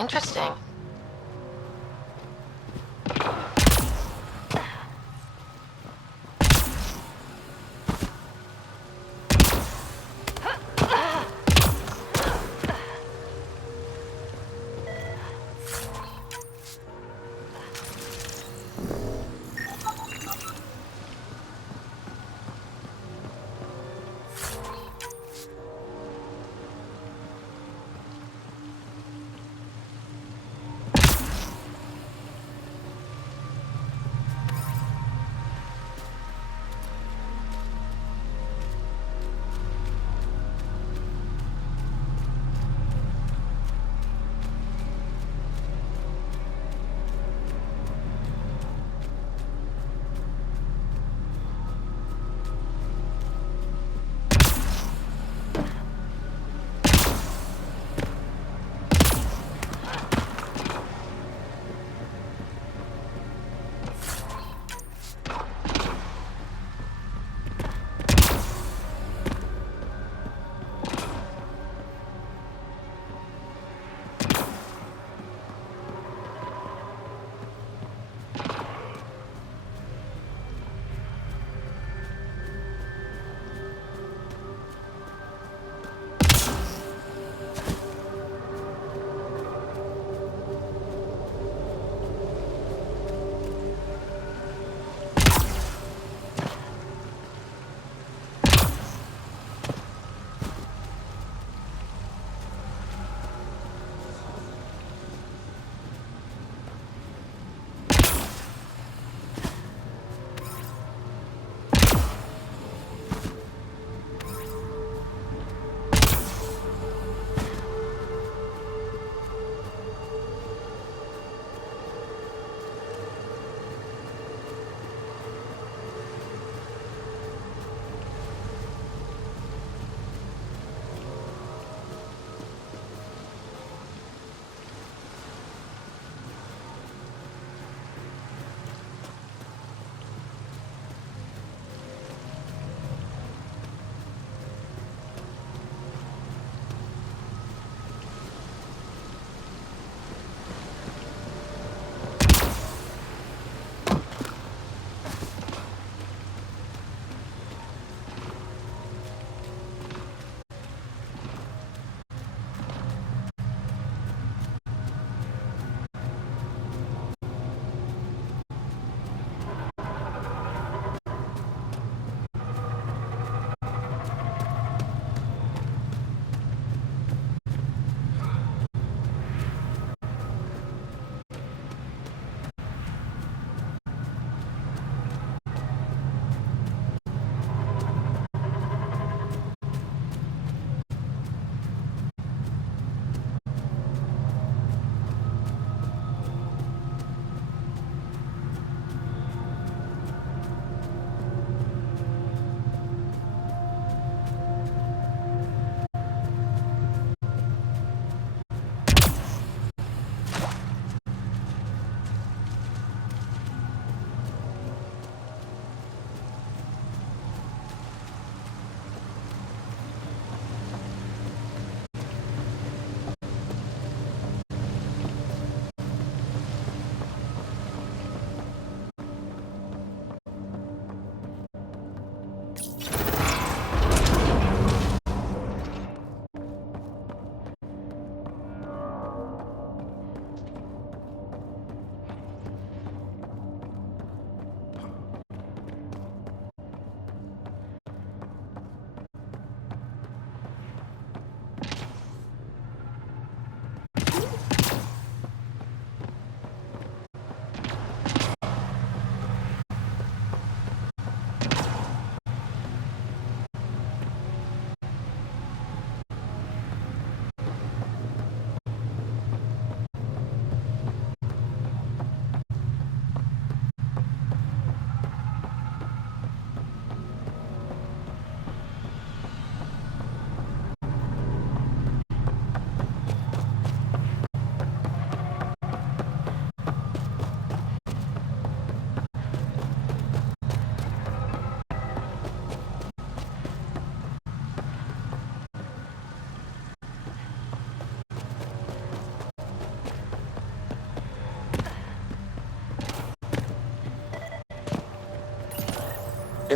Interesting.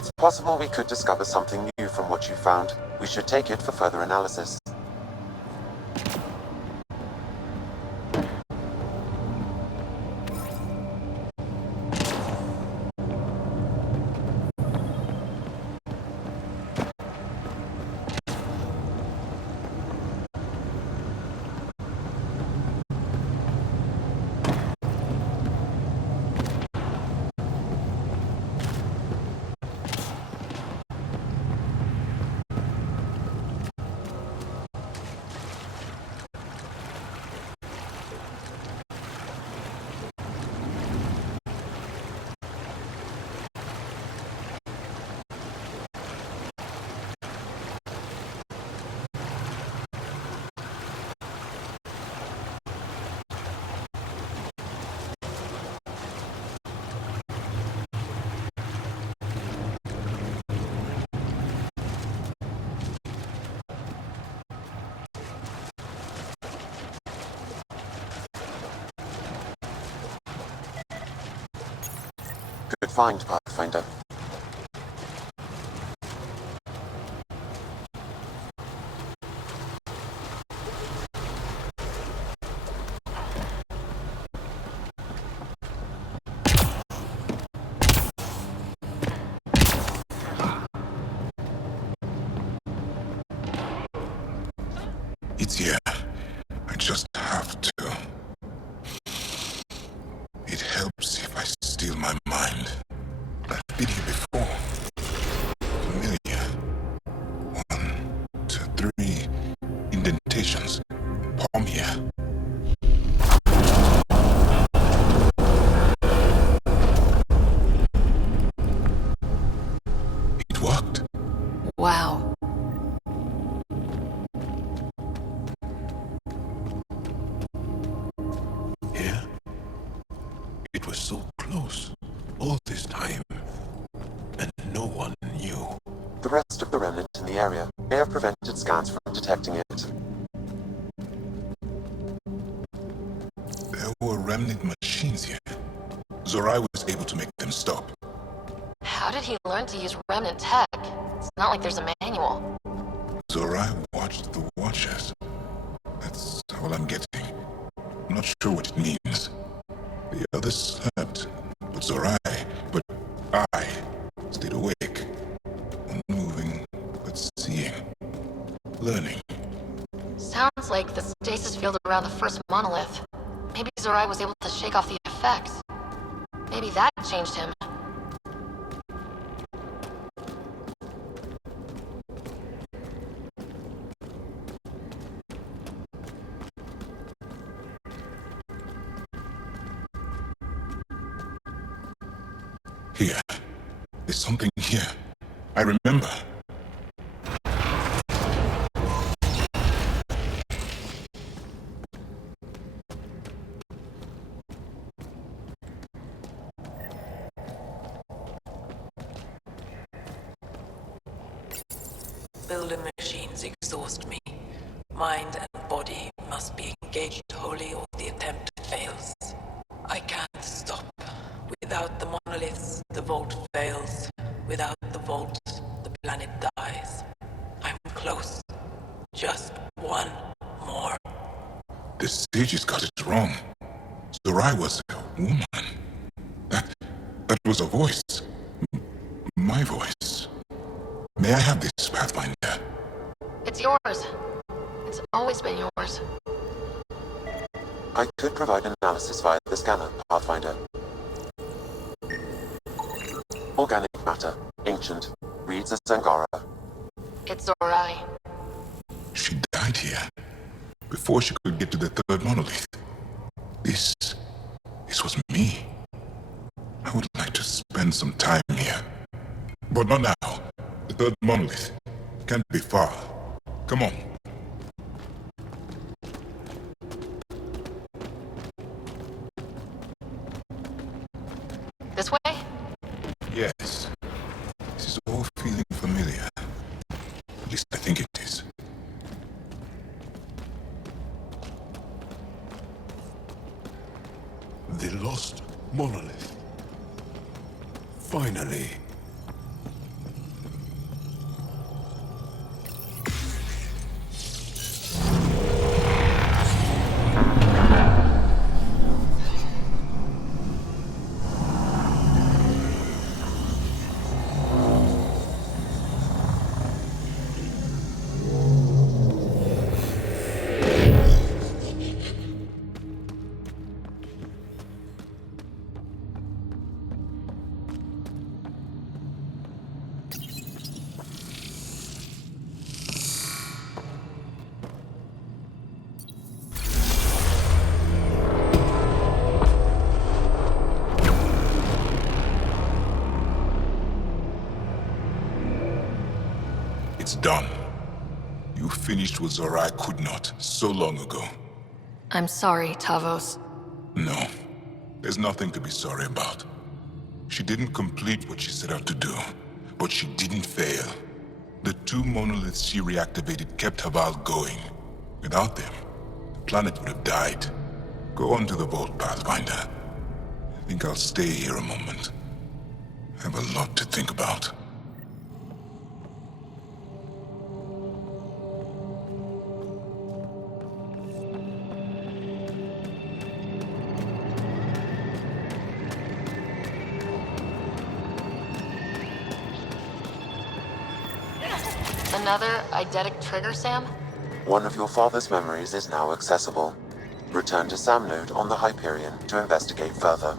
It's possible we could discover something new from what you found. We should take it for further analysis. Good find, Pathfinder. It's here. I just have to. It helps if I steal my mind. I've been here before. Familiar. 1, 2, 3 indentations. Palm here. It worked. Wow. Here? It was so close. All this time. And no one knew. The rest of the remnant in the area may have prevented scans from detecting it. There were remnant machines here. Zorai was able to make them stop. How did he learn to use remnant tech? It's not like there's a manual. Zorai watched the Watchers. That's all I'm getting. I'm not sure what it means. The others slept, but Zorai, but I stayed awake. Unmoving, but seeing. Learning. Sounds like the stasis field around the first monolith. Maybe Zorai was able to shake off the effects. Maybe that changed him. Here. There's something here. I remember. Builder machines exhaust me. Mind and body must be engaged wholly or the attempt fails. I can't stop. Without the monoliths, the vault fails. Without the vault, the planet dies. I'm close. Just one more. The sages got it wrong. Zorai was a woman. That was a voice. My voice. May I have this, Pathfinder? It's yours. It's always been yours. I could provide analysis via the scanner, Pathfinder. Organic matter. Ancient. Reads as Angara. It's Zorai. She died here. Before she could get to the third monolith. This was me. I would like to spend some time here. But not now. The third monolith can't be far. Come on. This way? Yes. This is all feeling familiar. At least I think it is. The lost monolith. Finally. It's done. You finished what Zorai could not so long ago. I'm sorry, Tavos. No, there's nothing to be sorry about. She didn't complete what she set out to do, but she didn't fail. The 2 monoliths she reactivated kept Haval going. Without them, the planet would have died. Go on to the vault, Pathfinder. I think I'll stay here a moment. I have a lot to think about. Another eidetic trigger, Sam? One of your father's memories is now accessible. Return to Sam Node on the Hyperion to investigate further.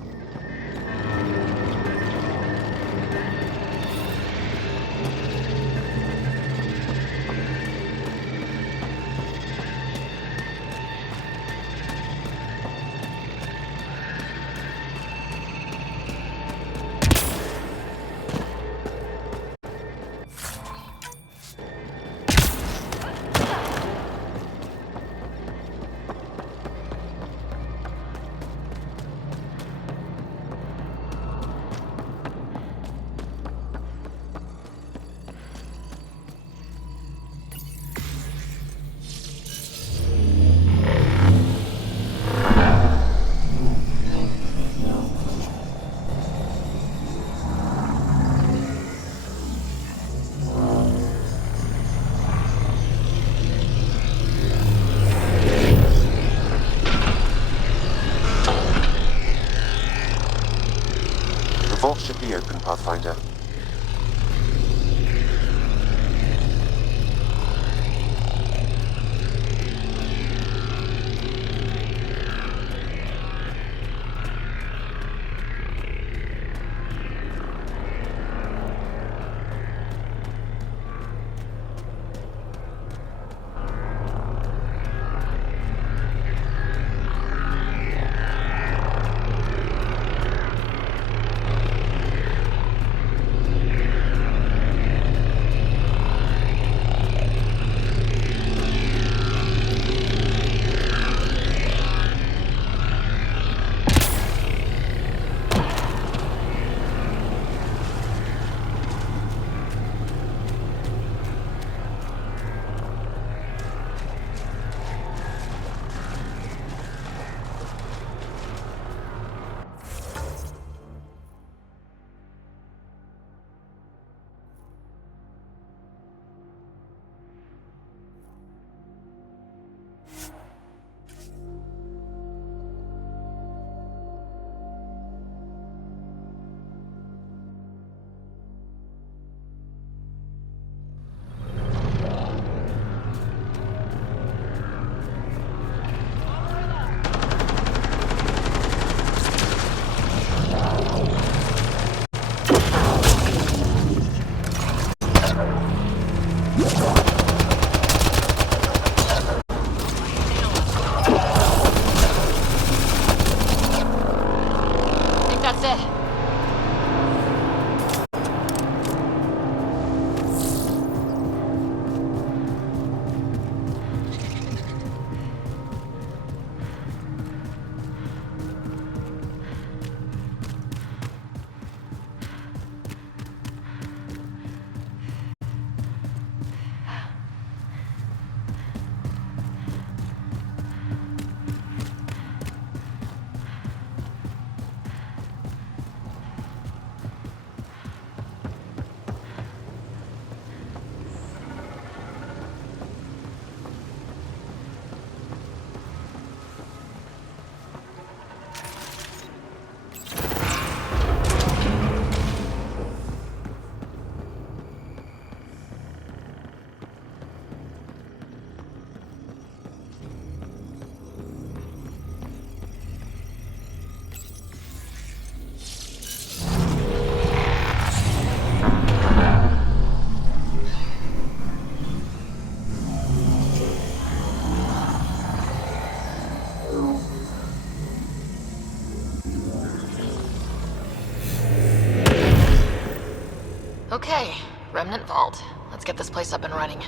vent vault. Let's get this place up and running.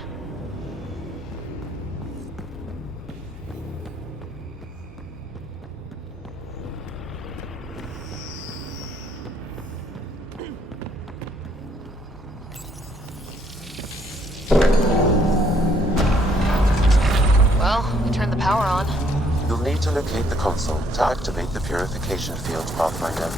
Well, we turned the power on. You'll need to locate the console to activate the purification field, Pathfinder.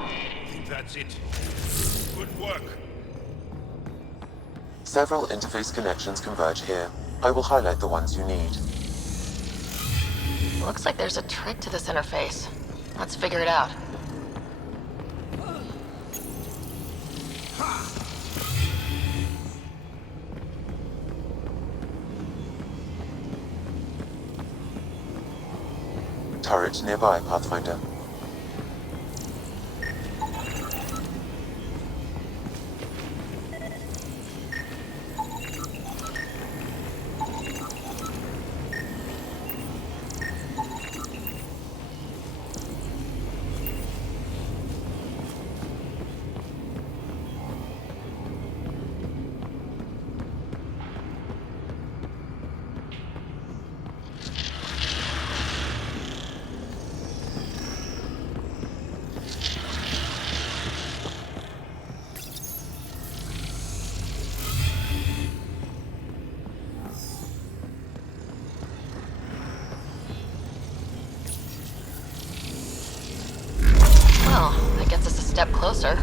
I think that's it. Good work. Several interface connections converge here. I will highlight the ones you need. Looks like there's a trick to this interface. Let's figure it out. Turret nearby, Pathfinder. Well, that gets us a step closer.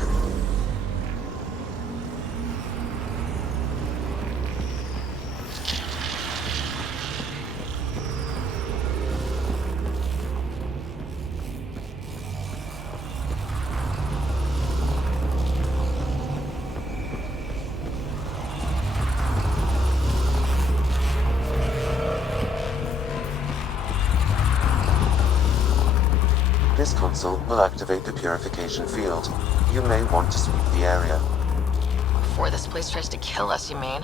This console will activate the purification field. You may want to sweep the area. Before this place tries to kill us, you mean?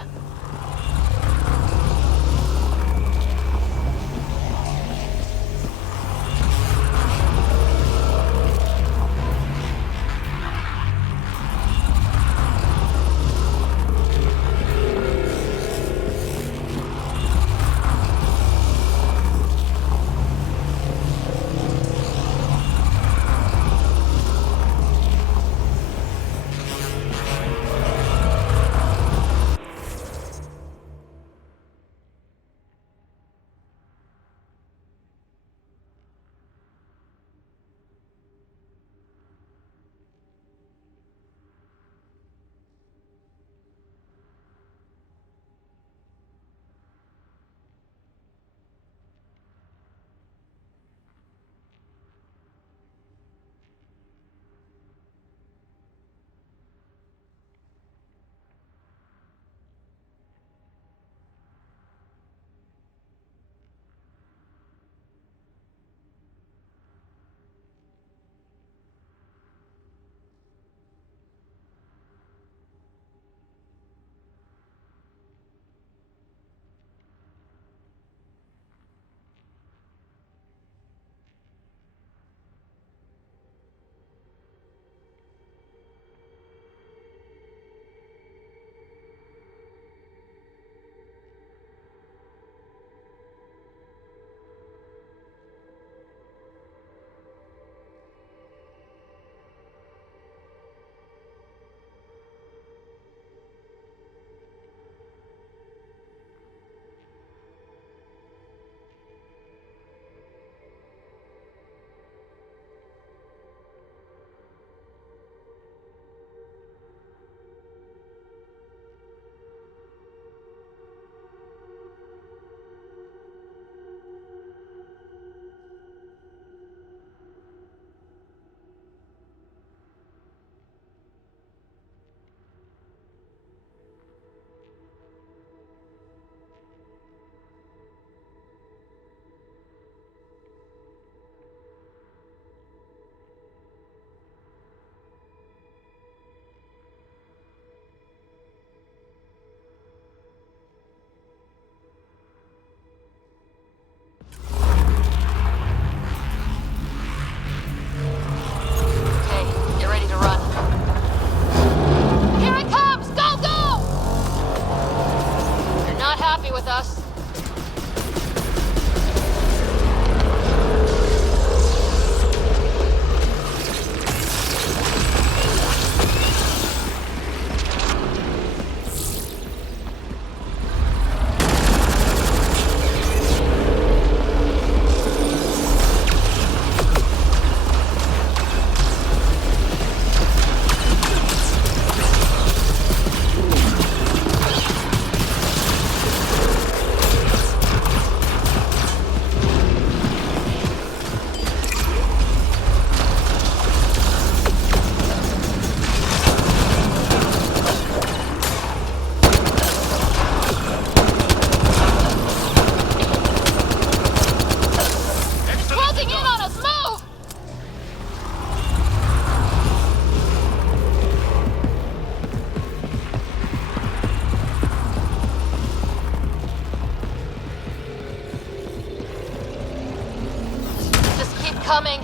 coming!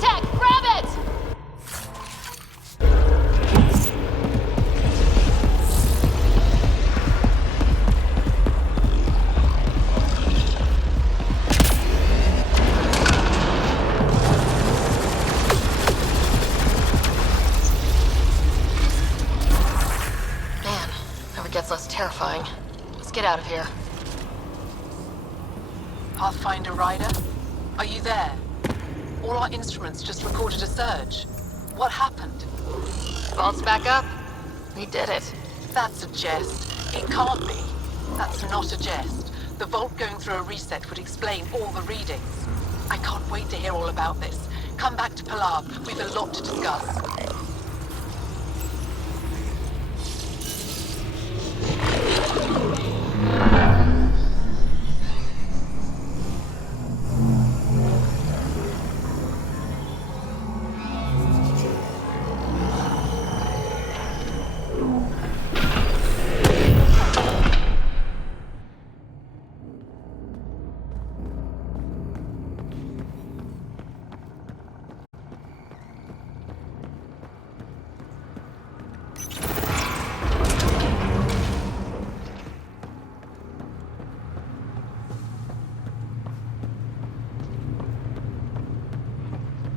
Tech, grab it! Man, never gets less terrifying. Let's get out of here. Pathfinder Ryder? Are you there? All our instruments just recorded a surge. What happened? Vault's back up. We did it. That's a jest. It can't be. That's not a jest. The vault going through a reset would explain all the readings. I can't wait to hear all about this. Come back to Palau. We've a lot to discuss.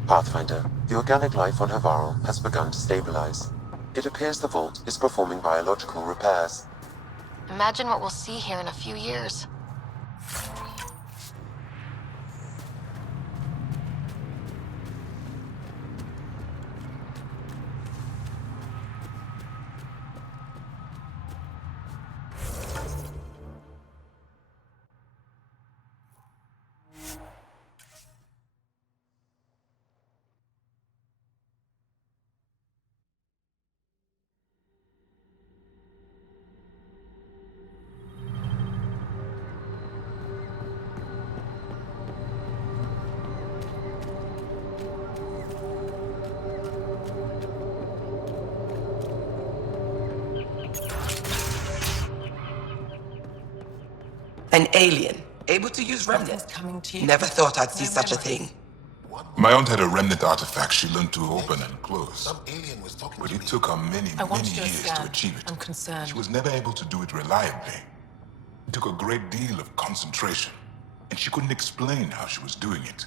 Pathfinder, the organic life on Havarl has begun to stabilize. It appears the vault is performing biological repairs. Imagine what we'll see here in a few years. An alien, able to use remnants. Coming to you. Never thought I'd see such a thing. My aunt had a remnant artifact she learned to open and close. Some alien was talking But to it me. took her many I want to do a years scan. to achieve it. I'm concerned. She was never able to do it reliably. It took a great deal of concentration, and she couldn't explain how she was doing it.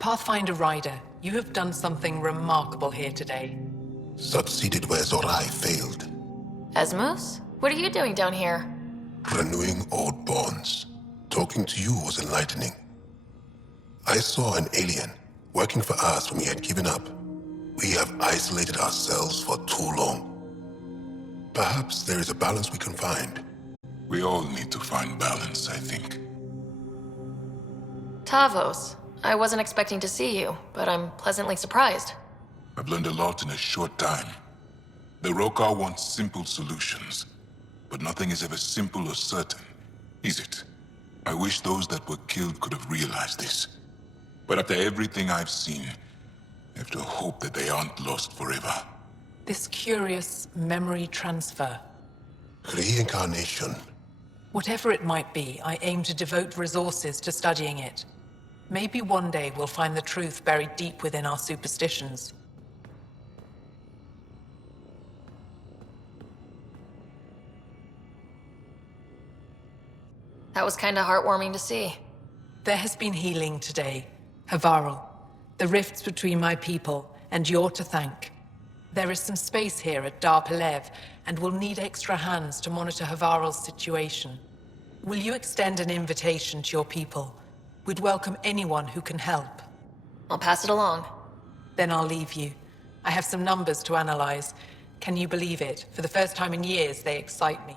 Pathfinder Ryder, you have done something remarkable here today. Succeeded where Zorai failed. Asmus? What are you doing down here? Renewing old bonds. Talking to you was enlightening. I saw an alien working for us when we had given up. We have isolated ourselves for too long. Perhaps there is a balance we can find. We all need to find balance, I think. Tavos. I wasn't expecting to see you, but I'm pleasantly surprised. I've learned a lot in a short time. The Rokar want simple solutions, but nothing is ever simple or certain, is it? I wish those that were killed could have realized this. But after everything I've seen, I have to hope that they aren't lost forever. This curious memory transfer. Reincarnation. Whatever it might be, I aim to devote resources to studying it. Maybe one day we'll find the truth buried deep within our superstitions. That was kinda heartwarming to see. There has been healing today, Havarl. The rifts between my people, and you're to thank. There is some space here at Dar Pelev, and we'll need extra hands to monitor Havarl's situation. Will you extend an invitation to your people? We'd welcome anyone who can help. I'll pass it along. Then I'll leave you. I have some numbers to analyze. Can you believe it? For the first time in years, they excite me.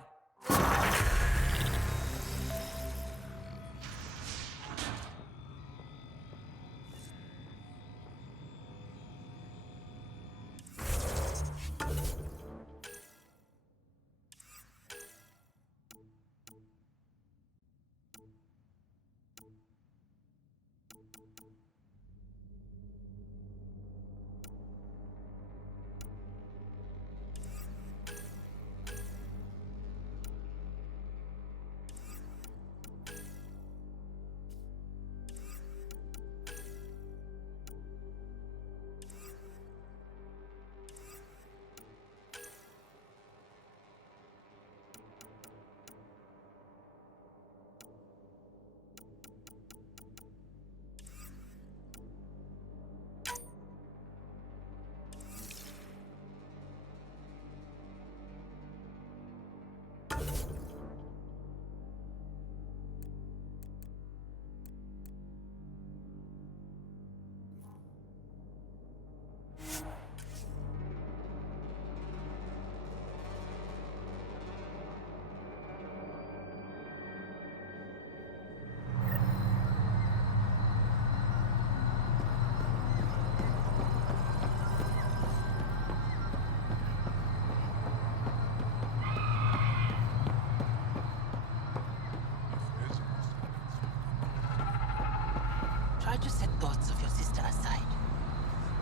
Why'd you set thoughts of your sister aside?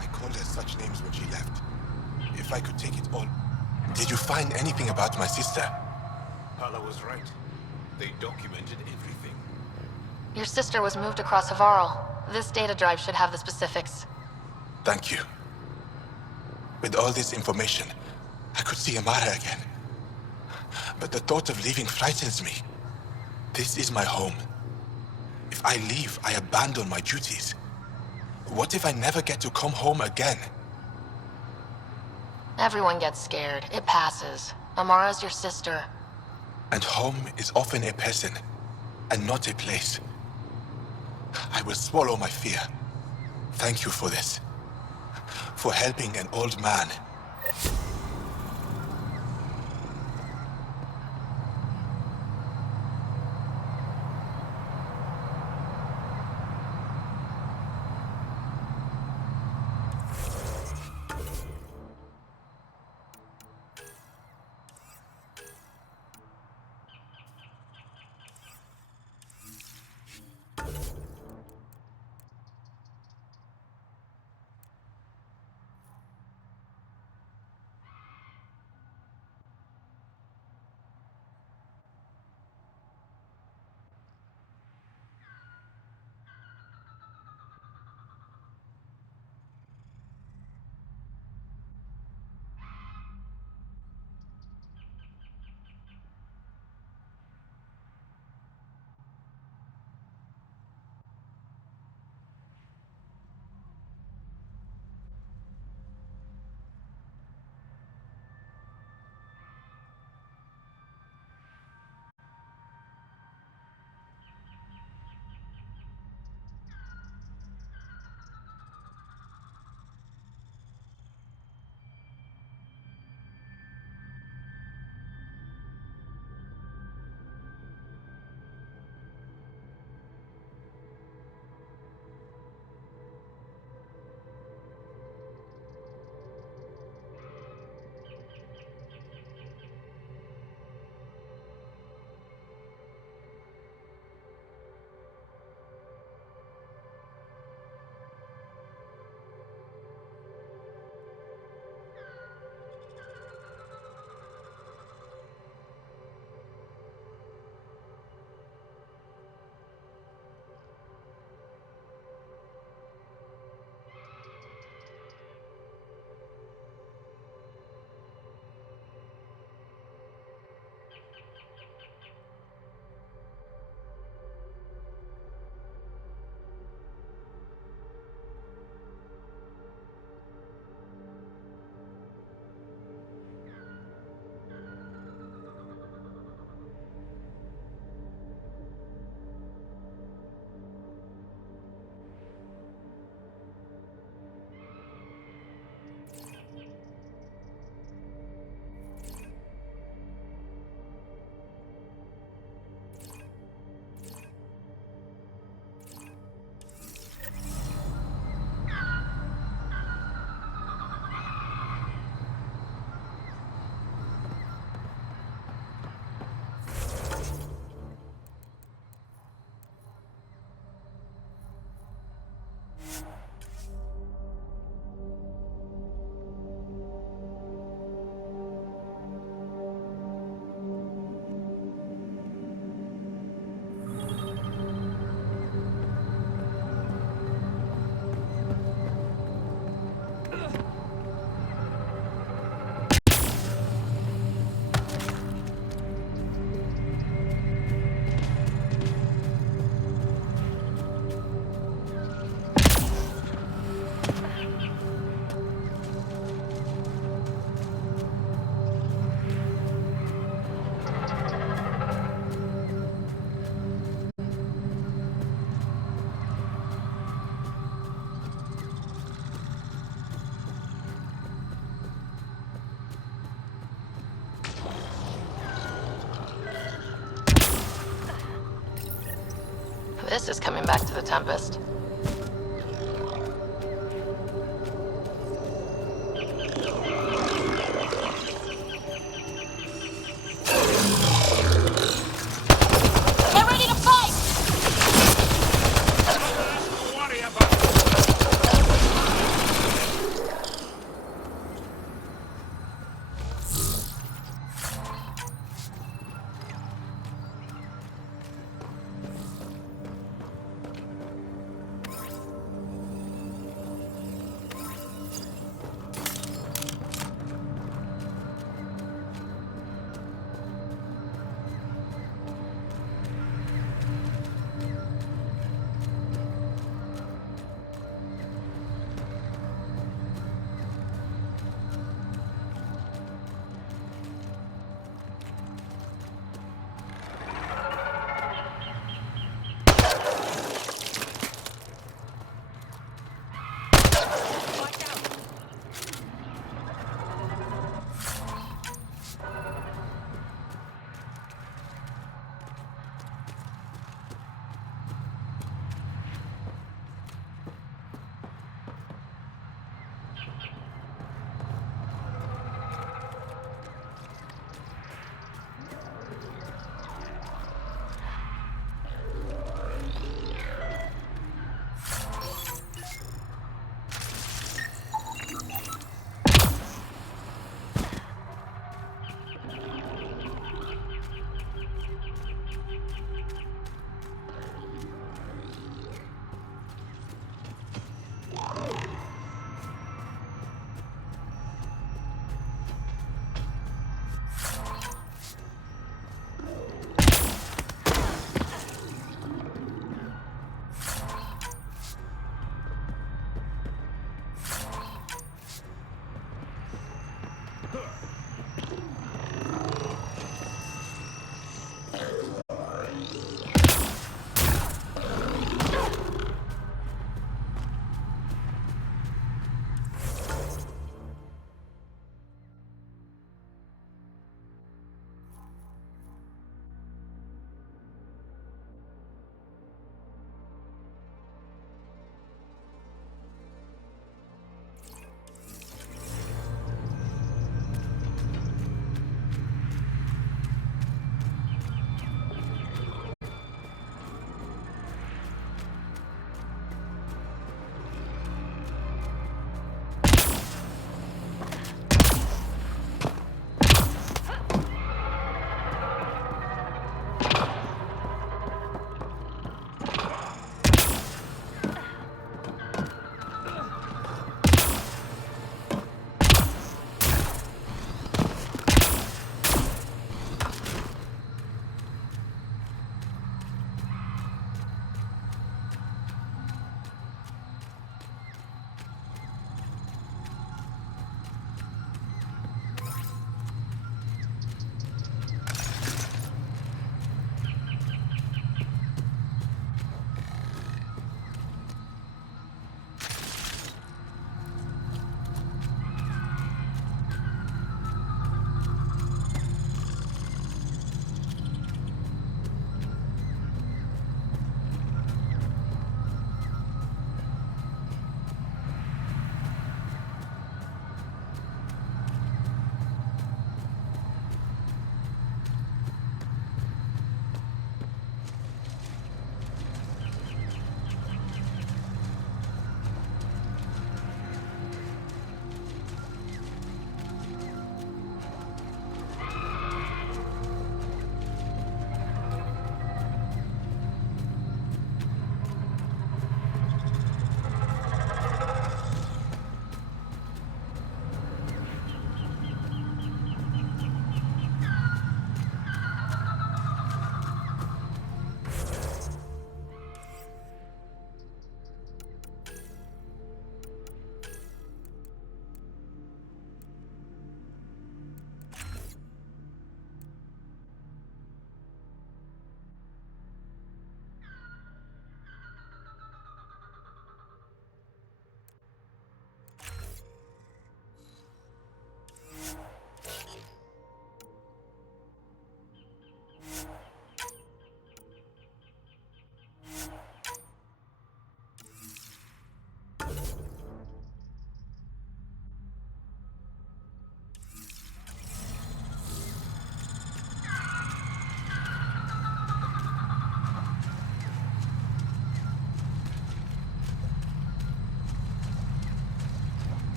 I called her such names when she left. If I could take it all... Did you find anything about my sister? Hala was right. They documented everything. Your sister was moved across Havarl. This data drive should have the specifics. Thank you. With all this information, I could see Amara again. But the thought of leaving frightens me. This is my home. If I leave, I abandon my duties. What if I never get to come home again? Everyone gets scared. It passes. Amara's your sister. And home is often a person, and not a place. I will swallow my fear. Thank you for this. For helping an old man. This is coming back to the Tempest. Warrior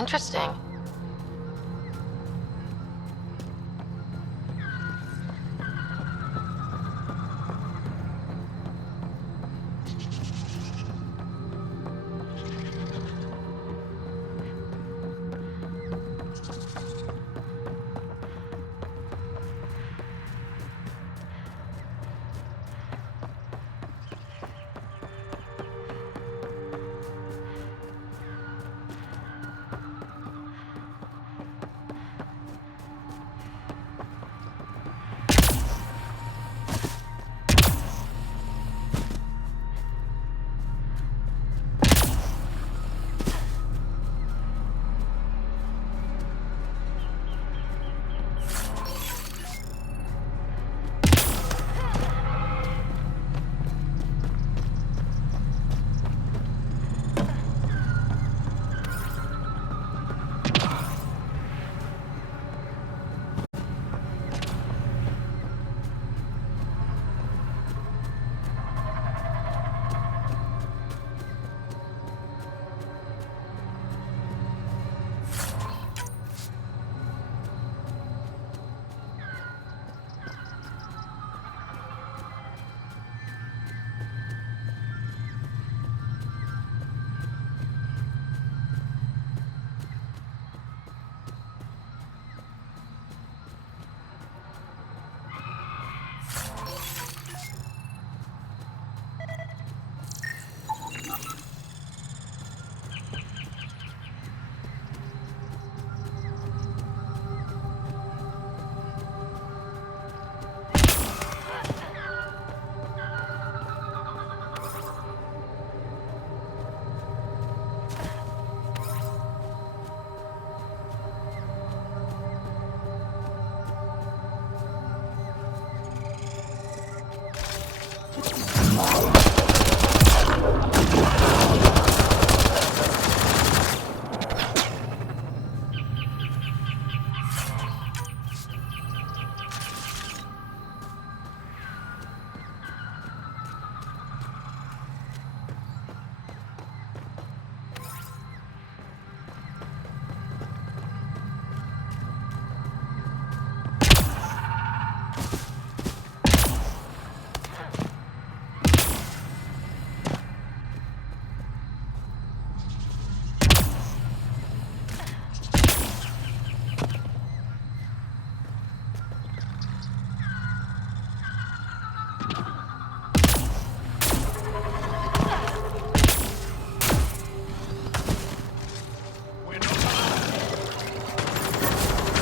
Interesting.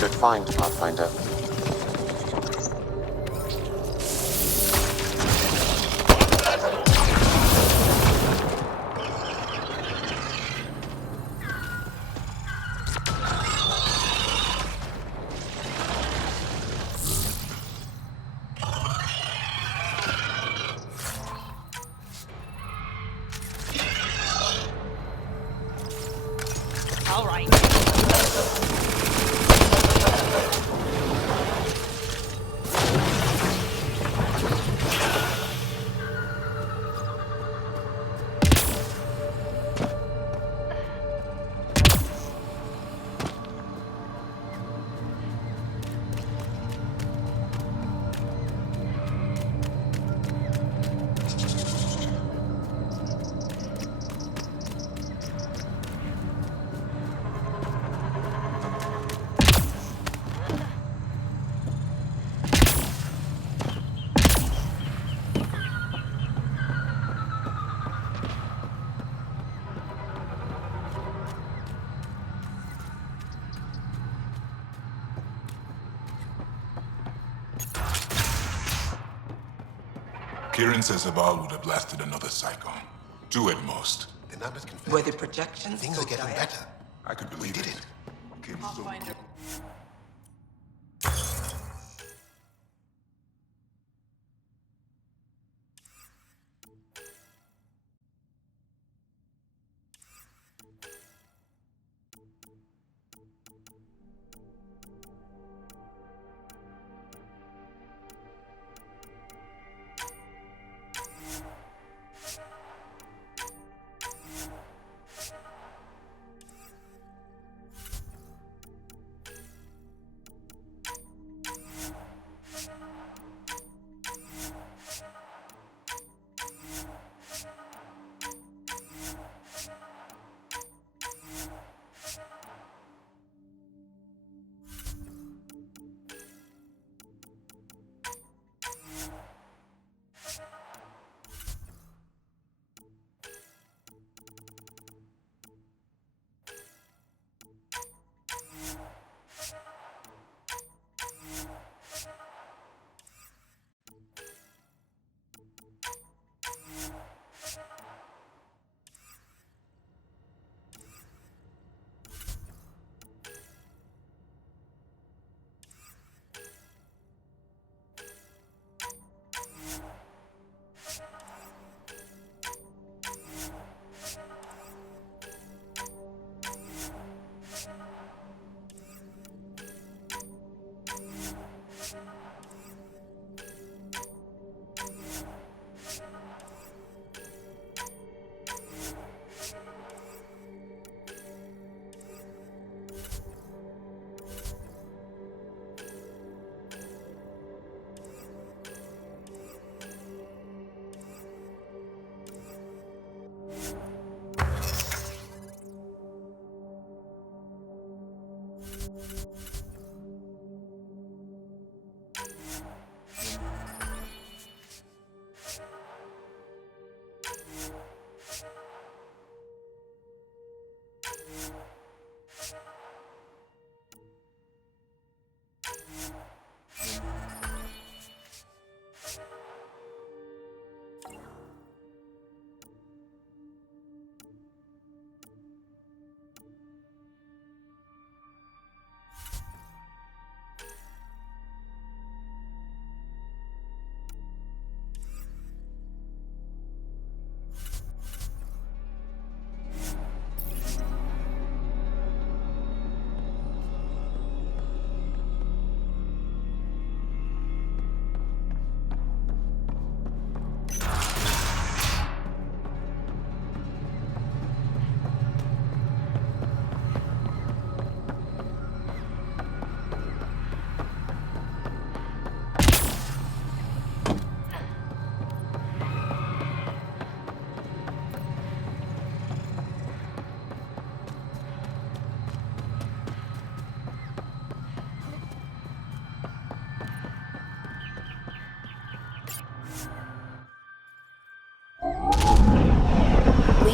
Good find, Pathfinder. All right. Kieran says Zaval would have lasted another cycle. 2 at most. The numbers confirm. Were the projections Things so are getting dire? better. I could believe We did it. it. Came so close.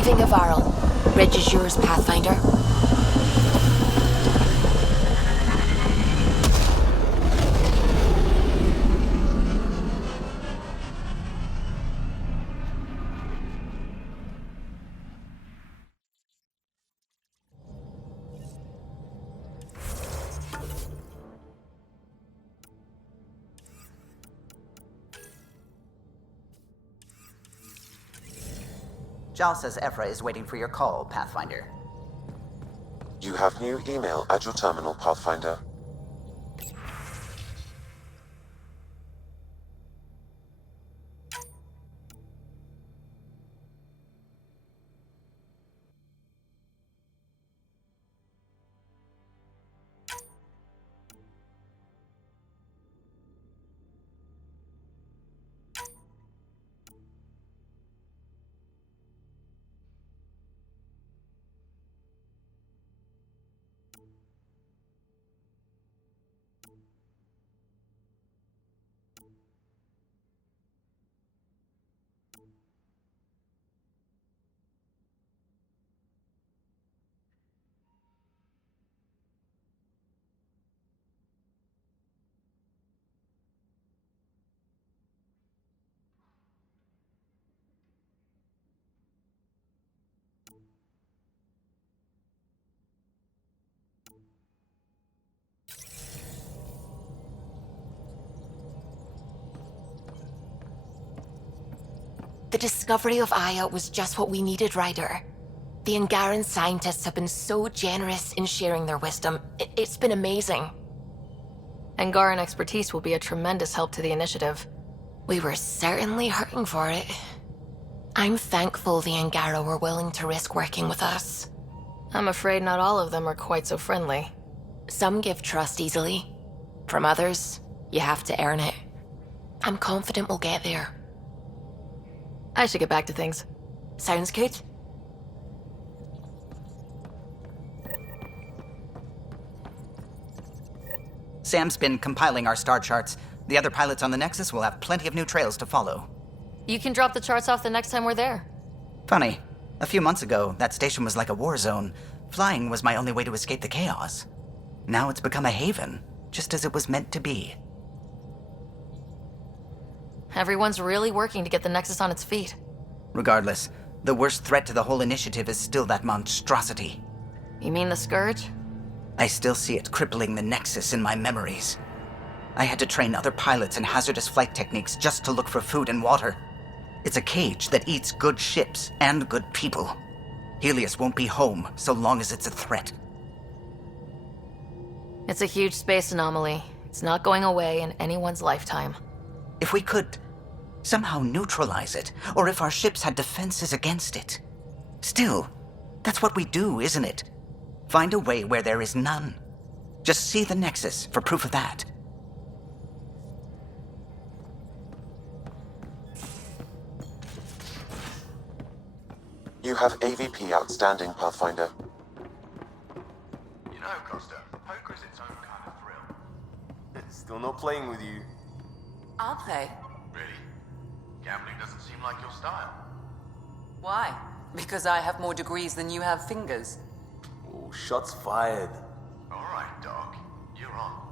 leaving Avarl. Bridge is yours, Pathfinder. Jaal says Ephra is waiting for your call, Pathfinder. You have new email at your terminal, Pathfinder. The discovery of Aya was just what we needed, Ryder. The Angaran scientists have been so generous in sharing their wisdom. It's been amazing. Angaran expertise will be a tremendous help to the initiative. We were certainly hurting for it. I'm thankful the Angara were willing to risk working with us. I'm afraid not all of them are quite so friendly. Some give trust easily. From others, you have to earn it. I'm confident we'll get there. I should get back to things. Sounds good. Sam's been compiling our star charts. The other pilots on the Nexus will have plenty of new trails to follow. You can drop the charts off the next time we're there. Funny. A few months ago, that station was like a war zone. Flying was my only way to escape the chaos. Now it's become a haven, just as it was meant to be. Everyone's really working to get the Nexus on its feet. Regardless, the worst threat to the whole initiative is still that monstrosity. You mean the Scourge? I still see it crippling the Nexus in my memories. I had to train other pilots in hazardous flight techniques just to look for food and water. It's a cage that eats good ships and good people. Helios won't be home so long as it's a threat. It's a huge space anomaly. It's not going away in anyone's lifetime. If we could somehow neutralize it, or if our ships had defenses against it. Still, that's what we do, isn't it? Find a way where there is none. Just see the Nexus for proof of that. You have AVP outstanding, Pathfinder. You know, Costa, poker is its own kind of thrill. It's still not playing with you. I'll play. Really? Gambling doesn't seem like your style. Why? Because I have more degrees than you have fingers. Oh, shots fired. All right, Doc. You're on.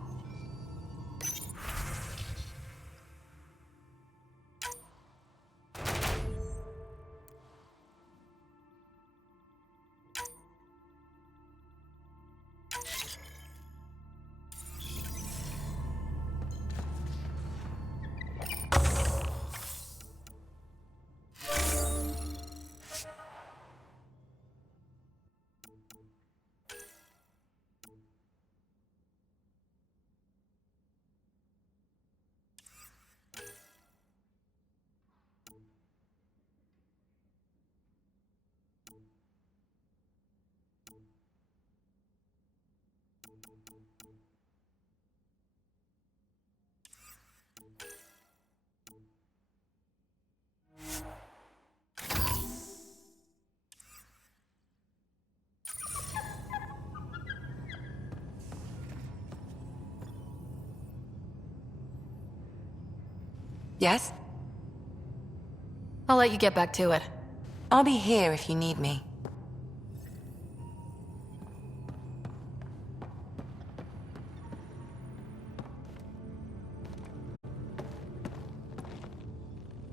Yes? I'll let you get back to it. I'll be here if you need me.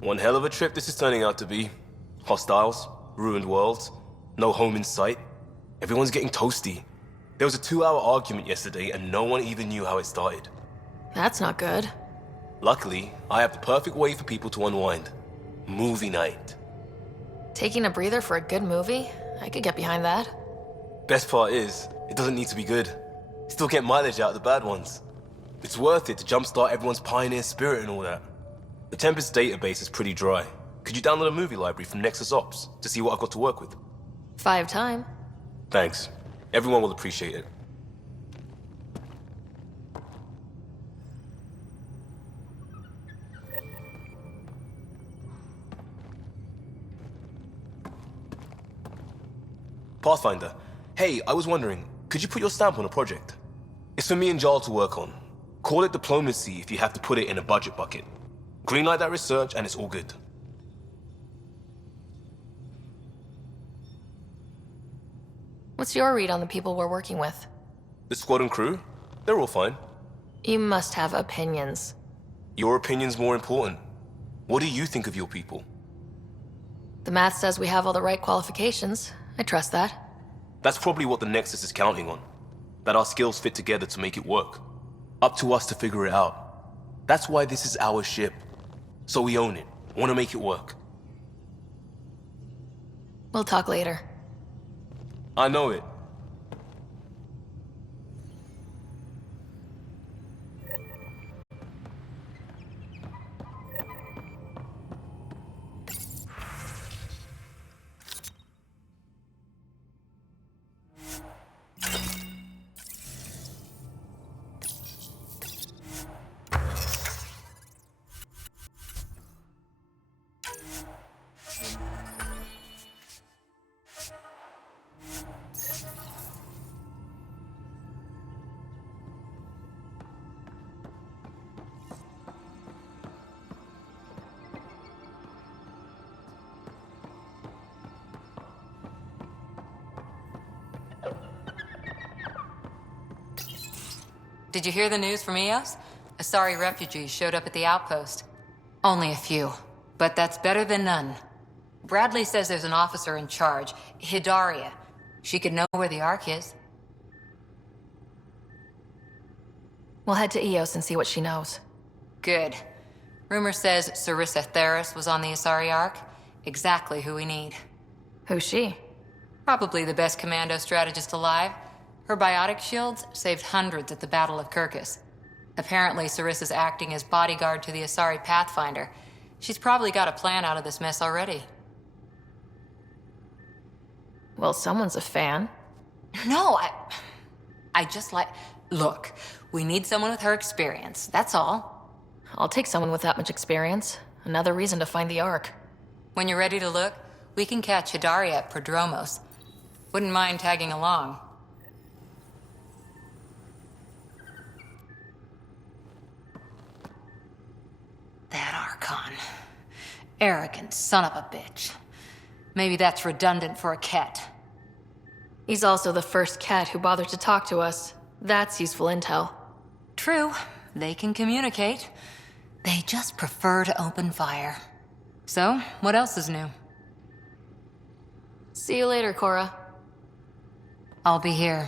One hell of a trip this is turning out to be. Hostiles, ruined worlds, no home in sight. Everyone's getting toasty. There was a 2-hour argument yesterday and no one even knew how it started. That's not good. Luckily, I have the perfect way for people to unwind. Movie night. Taking a breather for a good movie? I could get behind that. Best part is, it doesn't need to be good. Still get mileage out of the bad ones. It's worth it to jumpstart everyone's pioneer spirit and all that. The Tempest database is pretty dry. Could you download a movie library from Nexus Ops to see what I've got to work with? 5 time. Thanks. Everyone will appreciate it. Pathfinder, hey, I was wondering, could you put your stamp on a project? It's for me and Jaal to work on. Call it diplomacy if you have to put it in a budget bucket. Greenlight that research and it's all good. What's your read on the people we're working with? The squad and crew? They're all fine. You must have opinions. Your opinion's more important. What do you think of your people? The math says we have all the right qualifications. I trust that. That's probably what the Nexus is counting on. That our skills fit together to make it work. Up to us to figure it out. That's why this is our ship. So we own it. Want to make it work. We'll talk later. I know it. Did you hear the news from Eos? Asari refugees showed up at the outpost. Only a few, but that's better than none. Bradley says there's an officer in charge, Hidaria. She could know where the Ark is. We'll head to Eos and see what she knows. Good. Rumor says Sarissa Theris was on the Asari Ark. Exactly who we need. Who's she? Probably the best commando strategist alive. Her biotic shields saved hundreds at the Battle of Kirkus. Apparently, Sarissa's acting as bodyguard to the Asari Pathfinder. She's probably got a plan out of this mess already. Well, someone's a fan. No, I just like... Look, we need someone with her experience, that's all. I'll take someone with that much experience. Another reason to find the Ark. When you're ready to look, we can catch Hidaria at Prodromos. Wouldn't mind tagging along. That Archon. Arrogant son of a bitch. Maybe that's redundant for a cat. He's also the first cat who bothered to talk to us. That's useful intel. True. They can communicate. They just prefer to open fire. So, what else is new? See you later, Cora. I'll be here.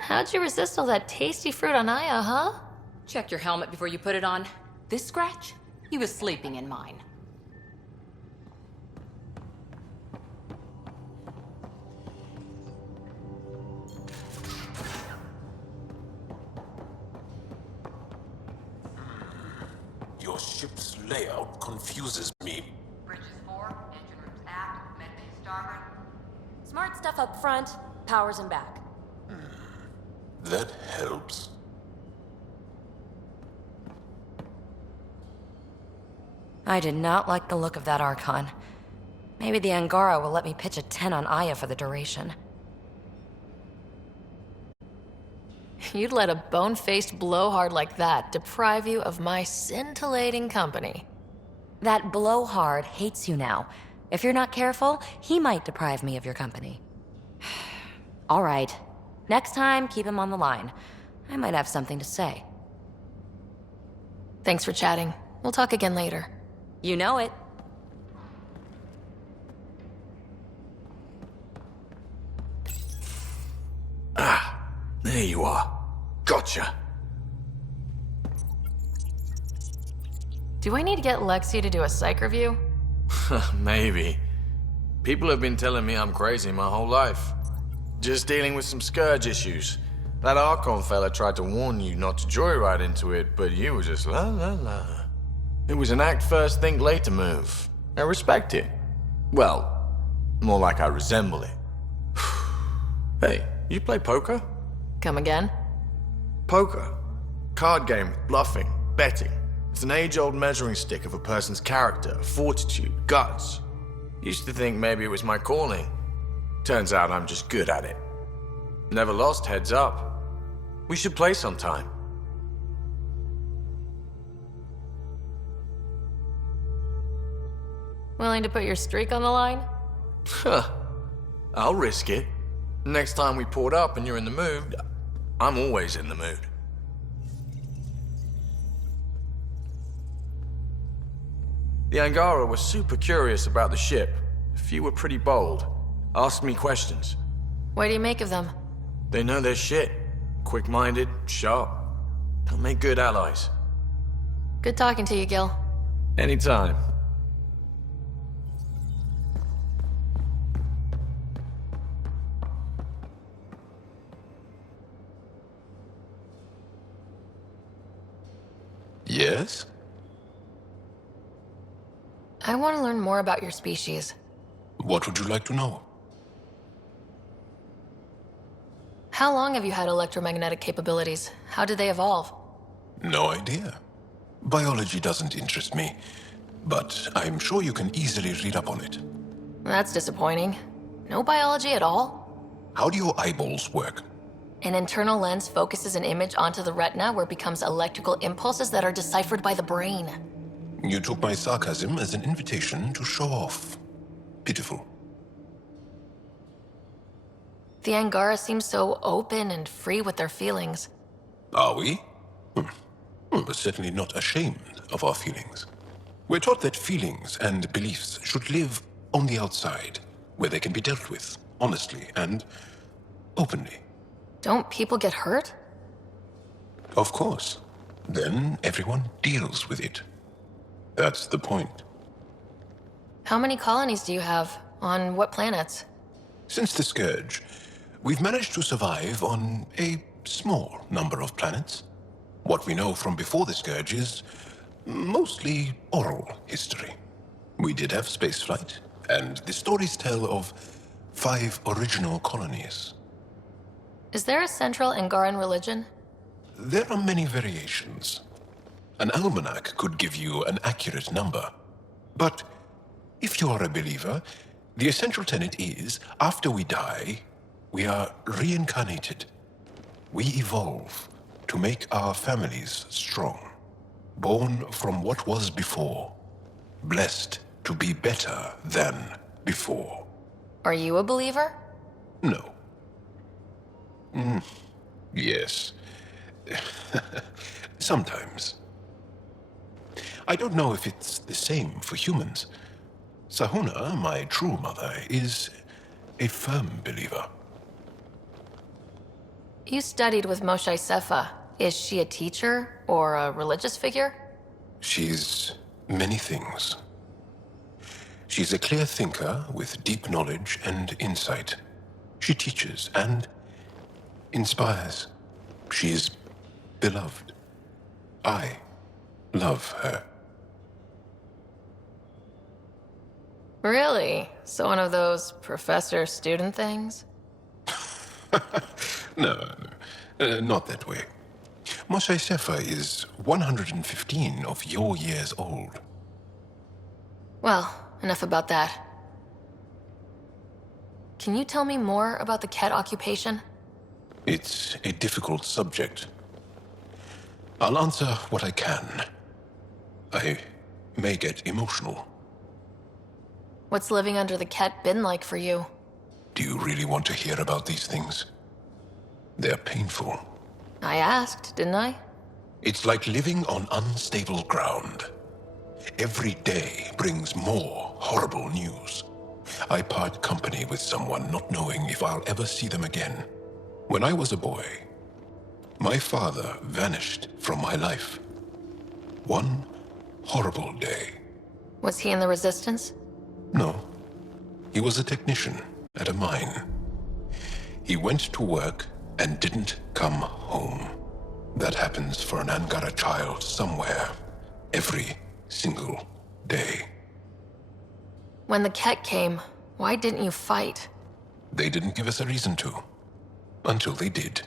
How'd you resist all that tasty fruit on Aya, huh? Check your helmet before you put it on. This scratch? He was sleeping in mine. Your ship's layout confuses me. Bridges 4, engine rooms aft, med bay starboard. Smart stuff up front, powers in back. That helps. I did not like the look of that Archon. Maybe the Angara will let me pitch a 10 on Aya for the duration. You'd let a bone-faced blowhard like that deprive you of my scintillating company. That blowhard hates you now. If you're not careful, he might deprive me of your company. All right. Next time, keep him on the line. I might have something to say. Thanks for chatting. We'll talk again later. You know it. There you are. Gotcha. Do I need to get Lexi to do a psych review? Maybe. People have been telling me I'm crazy my whole life. Just dealing with some scourge issues. That Archon fella tried to warn you not to joyride into it, but you were just la la la. It was an act first, think later move. I respect it. Well, more like I resemble it. Hey, you play poker? Come again? Poker. Card game with bluffing, betting. It's an age-old measuring stick of a person's character, fortitude, guts. Used to think maybe it was my calling. Turns out I'm just good at it. Never lost, heads up. We should play sometime. Willing to put your streak on the line? Huh. I'll risk it. Next time we port up and you're in the mood, I'm always in the mood. The Angara was super curious about the ship. A few were pretty bold. Asked me questions. What do you make of them? They know their shit. Quick-minded, sharp. They'll make good allies. Good talking to you, Gil. Anytime. Yes? I want to learn more about your species. What would you like to know? How long have you had electromagnetic capabilities? How did they evolve? No idea. Biology doesn't interest me, but I'm sure you can easily read up on it. That's disappointing. No biology at all? How do your eyeballs work? An internal lens focuses an image onto the retina where it becomes electrical impulses that are deciphered by the brain. You took my sarcasm as an invitation to show off. Pitiful. The Angara seem so open and free with their feelings. Are we? We're certainly not ashamed of our feelings. We're taught that feelings and beliefs should live on the outside, where they can be dealt with, honestly and openly. Don't people get hurt? Of course. Then everyone deals with it. That's the point. How many colonies do you have? On what planets? Since the Scourge, we've managed to survive on a small number of planets. What we know from before the Scourge is mostly oral history. We did have spaceflight, and the stories tell of 5 original colonies. Is there a central Angaran religion? There are many variations. An almanac could give you an accurate number. But if you are a believer, the essential tenet is, after we die, we are reincarnated. We evolve to make our families strong. Born from what was before. Blessed to be better than before. Are you a believer? No. Yes. Sometimes. I don't know if it's the same for humans. Sahuna, my true mother, is a firm believer. You studied with Moshe Sefa. Is she a teacher or a religious figure? She's many things. She's a clear thinker with deep knowledge and insight. She teaches and inspires. She's beloved. I love her. Really? So one of those professor-student things? No, not that way. Moshe Sefa is 115 of your years old. Well, enough about that. can you tell me more about the Ket occupation? It's a difficult subject. I'll answer what I can. I may get emotional. What's living under the Ket been like for you? Do you really want to hear about these things? They're painful. I asked, didn't I? It's like living on unstable ground. Every day brings more horrible news. I part company with someone not knowing if I'll ever see them again. When I was a boy, my father vanished from my life. One horrible day. Was he in the Resistance? No. He was a technician at a mine. He went to work and didn't come home. That happens for an Angara child somewhere, every single day. When the Ket came, why didn't you fight? They didn't give us a reason to. Until they did.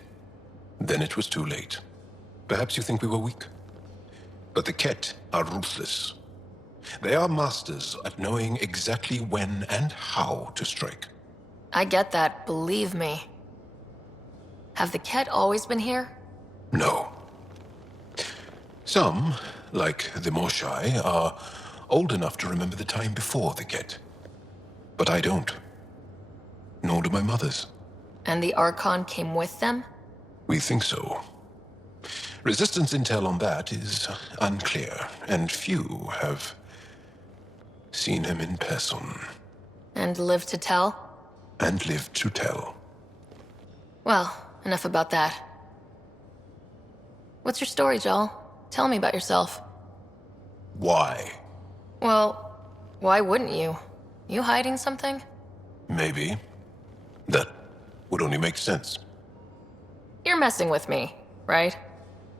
Then it was too late. Perhaps you think we were weak. But the Ket are ruthless. They are masters at knowing exactly when and how to strike. I get that, believe me. Have the Ket always been here? No. Some, like the Moshai, are old enough to remember the time before the Ket. But I don't. Nor do my mothers. And the Archon came with them? We think so. Resistance intel on that is unclear, and few have seen him in person. And lived to tell? And lived to tell. Well, enough about that. What's your story, Jaal? Tell me about yourself. Why? Well, why wouldn't you? You hiding something? Maybe. That would only make sense. You're messing with me, right?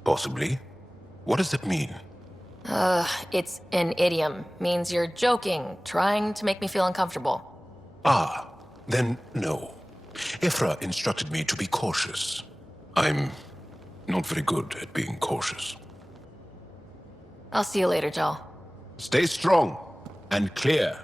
Possibly. What does that mean? It's an idiom. Means you're joking, trying to make me feel uncomfortable. Ah, then no. Ephra instructed me to be cautious. I'm not very good at being cautious. I'll see you later, Jaal. Stay strong and clear.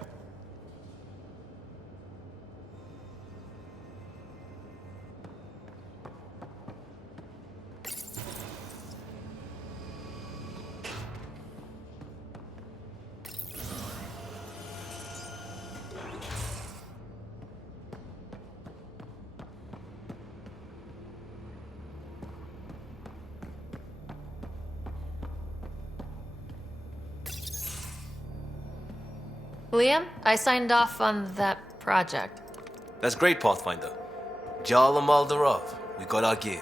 Liam, I signed off on that project. That's great, Pathfinder. Jaal and Maldarov, we got our gear.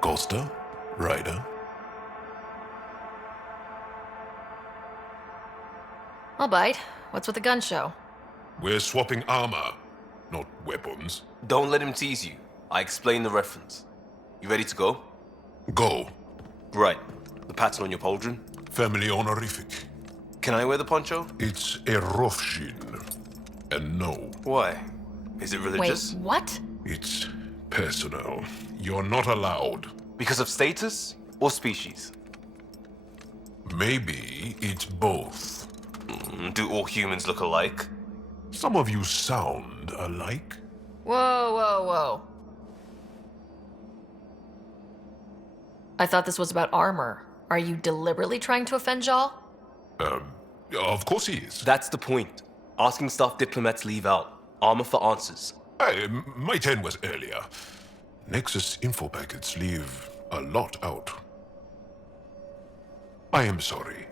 Costa? Ryder? I'll bite. What's with the gun show? We're swapping armor, not weapons. Don't let him tease you. I explained the reference. You ready to go? Go. Right. The pattern on your pauldron? Family honorific. Can I wear the poncho? It's a Rofshin. And no. Why? Is it religious? Wait, what? It's personal. You're not allowed. Because of status or species? Maybe it's both. Do all humans look alike? Some of you sound alike. Whoa, whoa, whoa. I thought this was about armor. Are you deliberately trying to offend Jaal? Of course he is. That's the point. Asking stuff diplomats leave out. Armor for answers. My turn was earlier. Nexus info packets leave a lot out. I am sorry.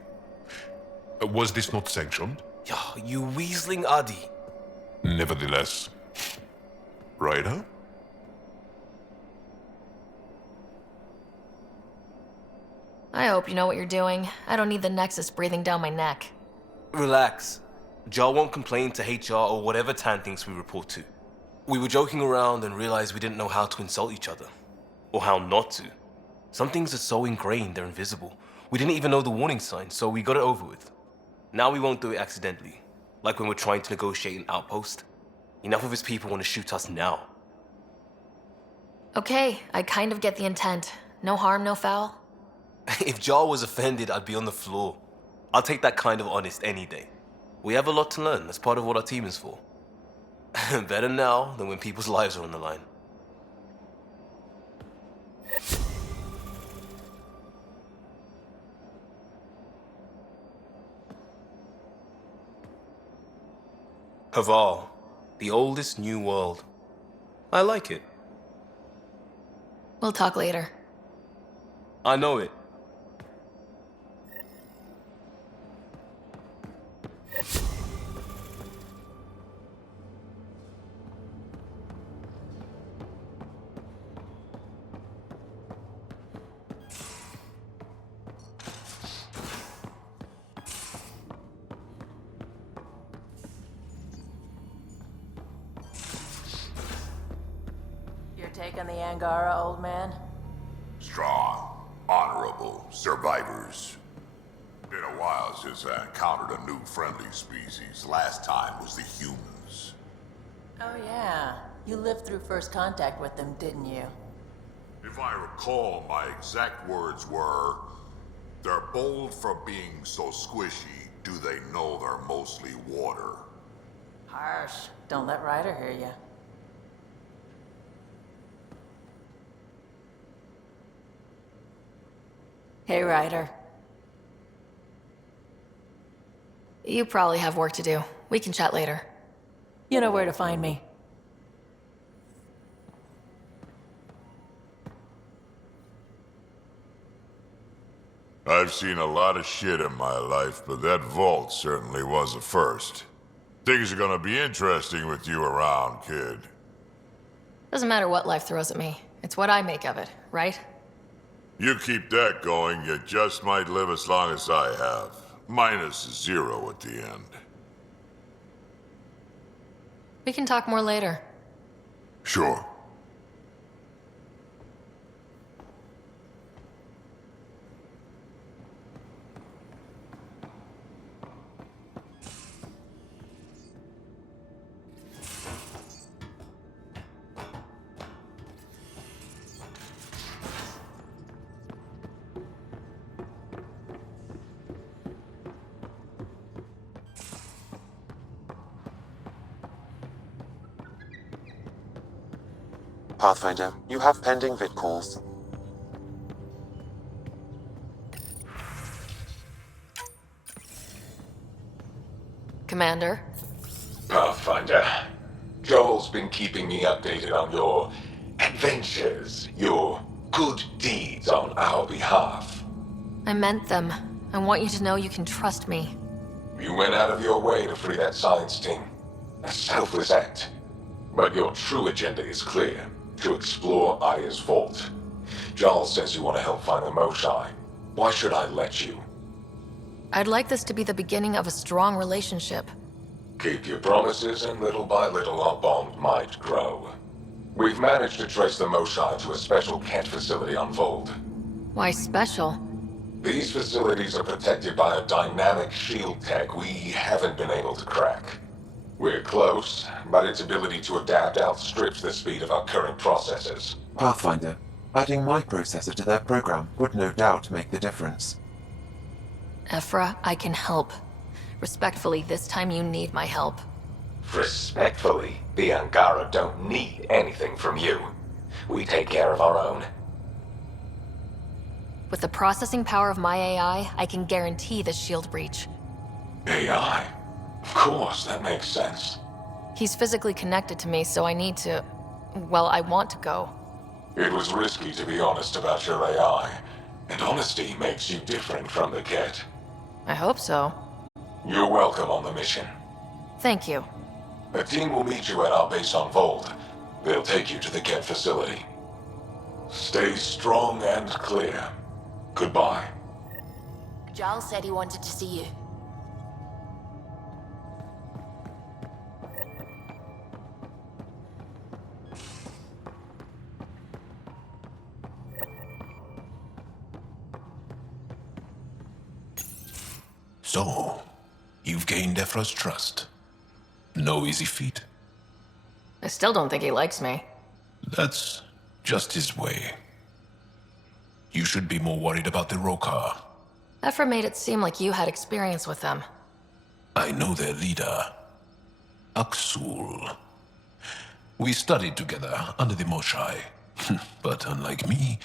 Was this not sanctioned? You weaseling Adi. Nevertheless. Ryder? I hope you know what you're doing. I don't need the Nexus breathing down my neck. Relax. Jaal won't complain to HR or whatever Tan thinks we report to. We were joking around and realized we didn't know how to insult each other. Or how not to. Some things are so ingrained they're invisible. We didn't even know the warning sign, so we got it over with. Now we won't do it accidentally. Like when we're trying to negotiate an outpost. Enough of his people want to shoot us now. Okay, I kind of get the intent. No harm, no foul. If Jaal was offended, I'd be on the floor. I'll take that kind of honest any day. We have a lot to learn. That's part of what our team is for. Better now than when people's lives are on the line. Haval, the oldest new world. I like it. We'll talk later. I know it. You're taking the Angara, old man? Strong, honorable survivors. Been a while since I encountered a new friendly species. Last time was the humans. Oh yeah. You lived through first contact with them, didn't you? If I recall, my exact words were, "They're bold for being so squishy. Do they know they're mostly water?" Harsh. Don't let Ryder hear you. Hey, Ryder. You probably have work to do. We can chat later. You know where to find me. I've seen a lot of shit in my life, but that vault certainly was a first. Things are gonna be interesting with you around, kid. Doesn't matter what life throws at me. It's what I make of it, right? You keep that going, you just might live as long as I have. Minus 0 at the end. We can talk more later. Sure. Pathfinder, you have pending vid calls. Commander? Pathfinder, Joel's been keeping me updated on your adventures, your good deeds on our behalf. I meant them. I want you to know you can trust me. You went out of your way to free that science team. A selfless act. But your true agenda is clear. To explore Aya's vault. Jaal says you want to help find the Moshae. Why should I let you? I'd like this to be the beginning of a strong relationship. Keep your promises, and little by little our bond might grow. We've managed to trace the Moshae to a special Kent facility on Vold. Why special? These facilities are protected by a dynamic shield tech we haven't been able to crack. We're close, but its ability to adapt outstrips the speed of our current processors. Pathfinder, adding my processor to their program would no doubt make the difference. Ephra, I can help. Respectfully, this time you need my help. Respectfully, the Angara don't need anything from you. We take care of our own. With the processing power of my AI, I can guarantee the shield breach. AI? Of course, that makes sense. He's physically connected to me, so I need to... well, I want to go. It was risky to be honest about your AI, and honesty makes you different from the Ket. I hope so. You're welcome on the mission. Thank you. A team will meet you at our base on Vold. They'll take you to the Ket facility. Stay strong and clear. Goodbye. Jaal said he wanted to see you. So, you've gained Ephra's trust. No easy feat. I still don't think he likes me. That's just his way. You should be more worried about the Rokar. Ephra made it seem like you had experience with them. I know their leader, Aksul. We studied together under the Moshai. But unlike me,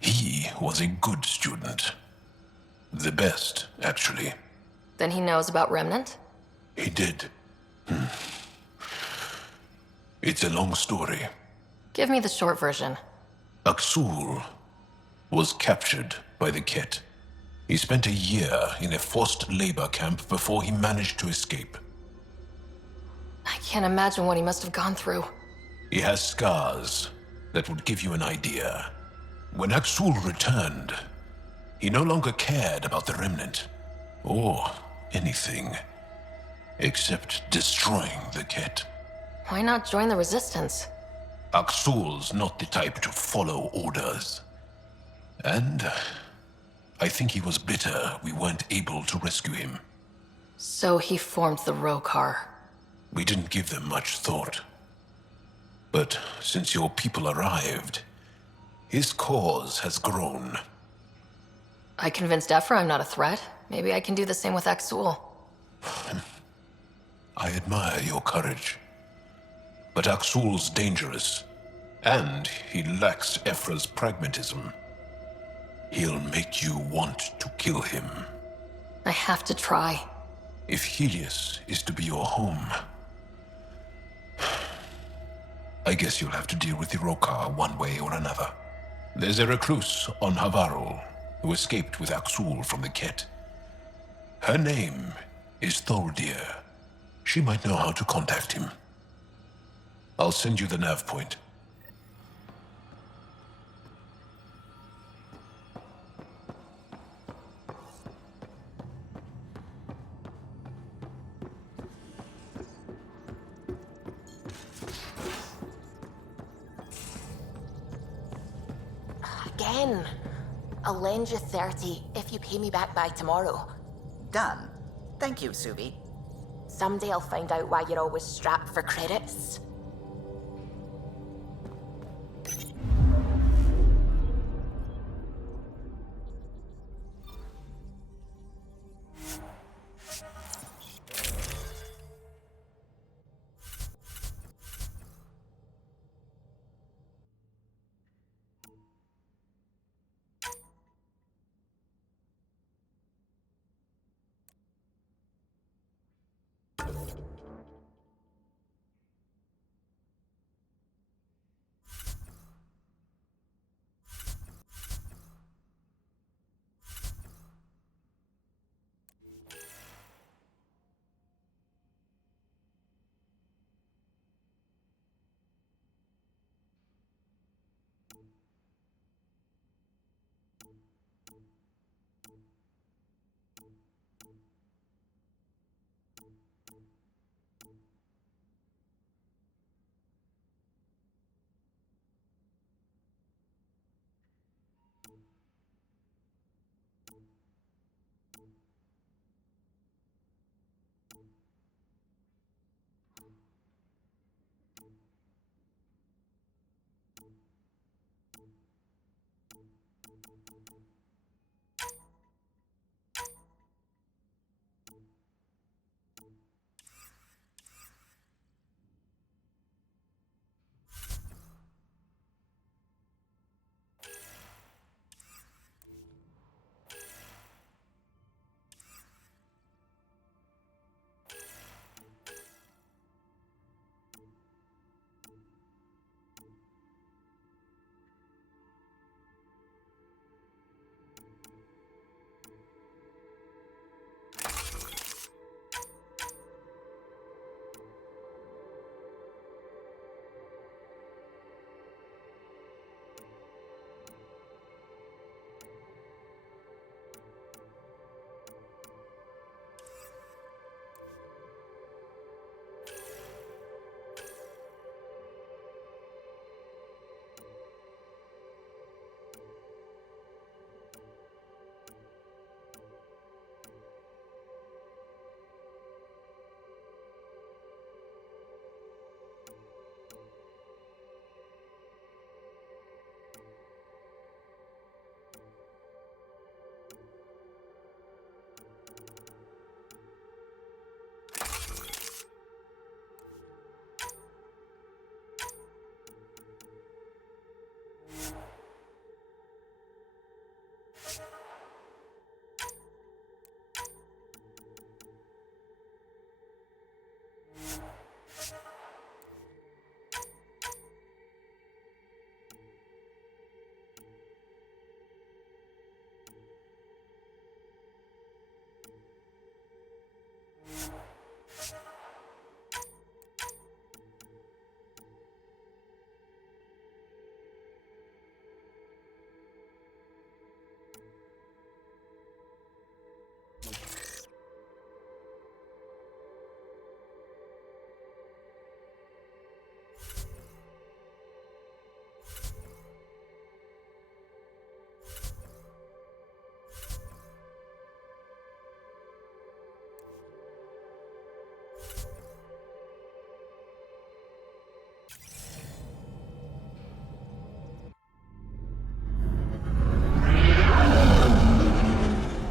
he was a good student. The best, actually. Then he knows about Remnant? He did. It's a long story. Give me the short version. Aksul was captured by the Ket. He spent a year in a forced labor camp before he managed to escape. I can't imagine what he must have gone through. He has scars that would give you an idea. When Aksul returned, he no longer cared about the Remnant, or anything, except destroying the Ket. Why not join the Resistance? Aksul's not the type to follow orders. And I think he was bitter we weren't able to rescue him. So he formed the Rokar. We didn't give them much thought. But since your people arrived, his cause has grown. I convinced Ephra I'm not a threat. Maybe I can do the same with Aksul. I admire your courage. But Aksul's dangerous, and he lacks Ephra's pragmatism. He'll make you want to kill him. I have to try. If Helios is to be your home, I guess you'll have to deal with the Rokar one way or another. There's a recluse on Havarul who escaped with Aksul from the Ket. Her name is Tholdir. She might know how to contact him. I'll send you the nav point. Again. I'll lend you 30 if you pay me back by tomorrow. Done. Thank you, Suvi. Someday I'll find out why you're always strapped for credits.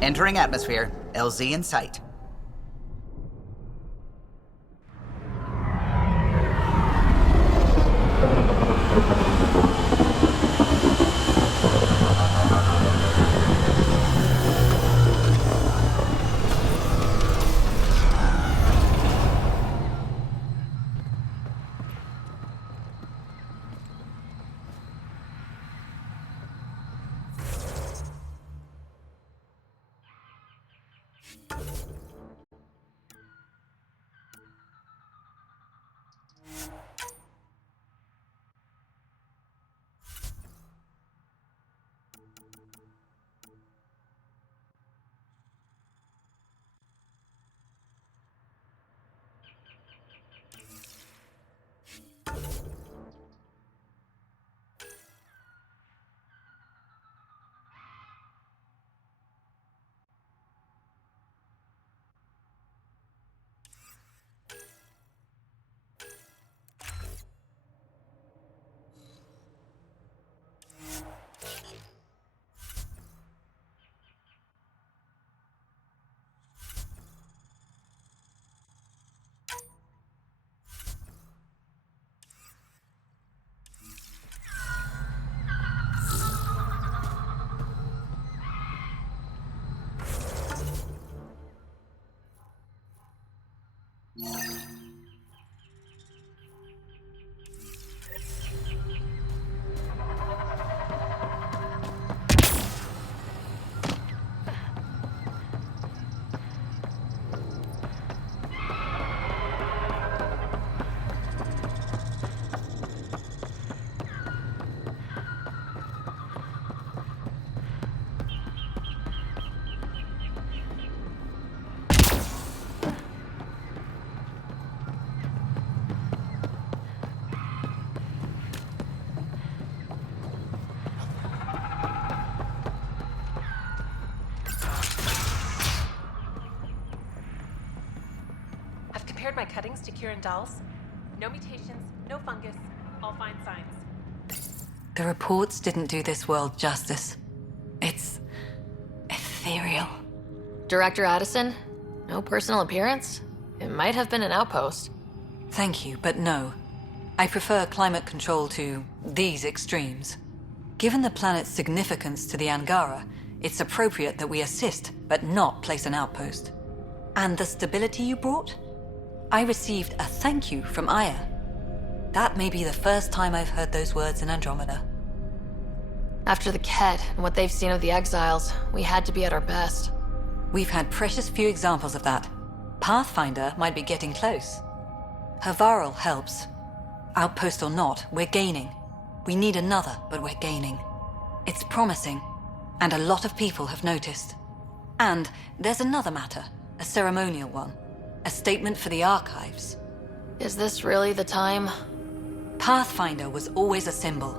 Entering atmosphere. LZ in sight. Compared my cuttings to Kieran Dahl's. No mutations, no fungus, all fine signs. The reports didn't do this world justice. It's ethereal. Director Addison? No personal appearance? It might have been an outpost. Thank you, but no. I prefer climate control to these extremes. Given the planet's significance to the Angara, it's appropriate that we assist, but not place an outpost. And the stability you brought? I received a thank you from Aya. That may be the first time I've heard those words in Andromeda. After the Ket and what they've seen of the exiles, we had to be at our best. We've had precious few examples of that. Pathfinder might be getting close. Havarl helps. Outpost or not, we're gaining. We need another, but we're gaining. It's promising, and a lot of people have noticed. And there's another matter, a ceremonial one. A statement for the archives. Is this really the time? Pathfinder was always a symbol.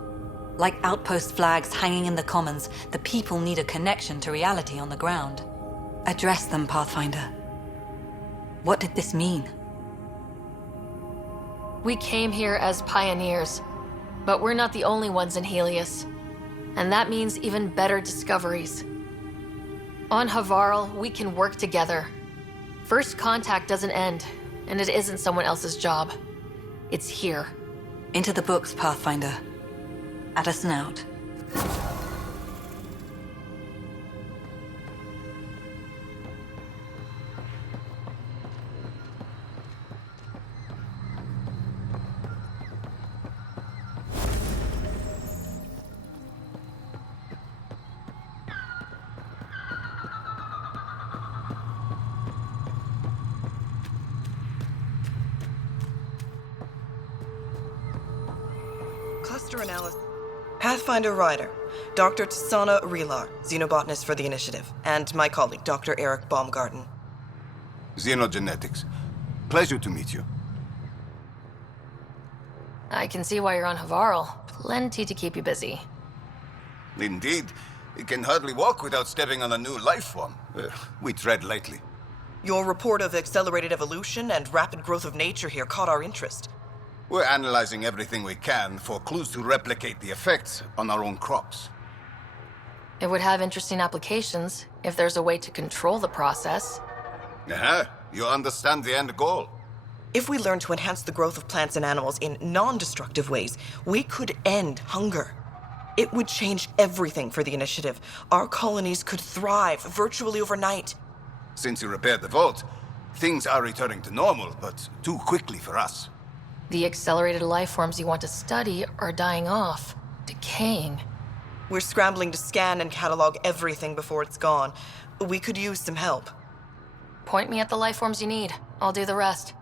Like outpost flags hanging in the commons, the people need a connection to reality on the ground. Address them, Pathfinder. What did this mean? We came here as pioneers, but we're not the only ones in Helios. And that means even better discoveries. On Havarl, we can work together. First contact doesn't end, and it isn't someone else's job. It's here. Into the books, Pathfinder. Addison out. Cluster analysis. Pathfinder Ryder, Dr. Tsana Relar, xenobotanist for the Initiative, and my colleague, Dr. Eric Baumgarten. Xenogenetics. Pleasure to meet you. I can see why you're on Havarl. Plenty to keep you busy. Indeed. You can hardly walk without stepping on a new life form. We tread lightly. Your report of accelerated evolution and rapid growth of nature here caught our interest. We're analyzing everything we can for clues to replicate the effects on our own crops. It would have interesting applications. If there's a way to control the process. You understand the end goal. If we learn to enhance the growth of plants and animals in non-destructive ways, we could end hunger. It would change everything for the initiative. Our colonies could thrive virtually overnight. Since you repaired the vault, things are returning to normal, but too quickly for us. The accelerated life forms you want to study are dying off, decaying. We're scrambling to scan and catalog everything before it's gone. We could use some help. Point me at the life forms you need. I'll do the rest.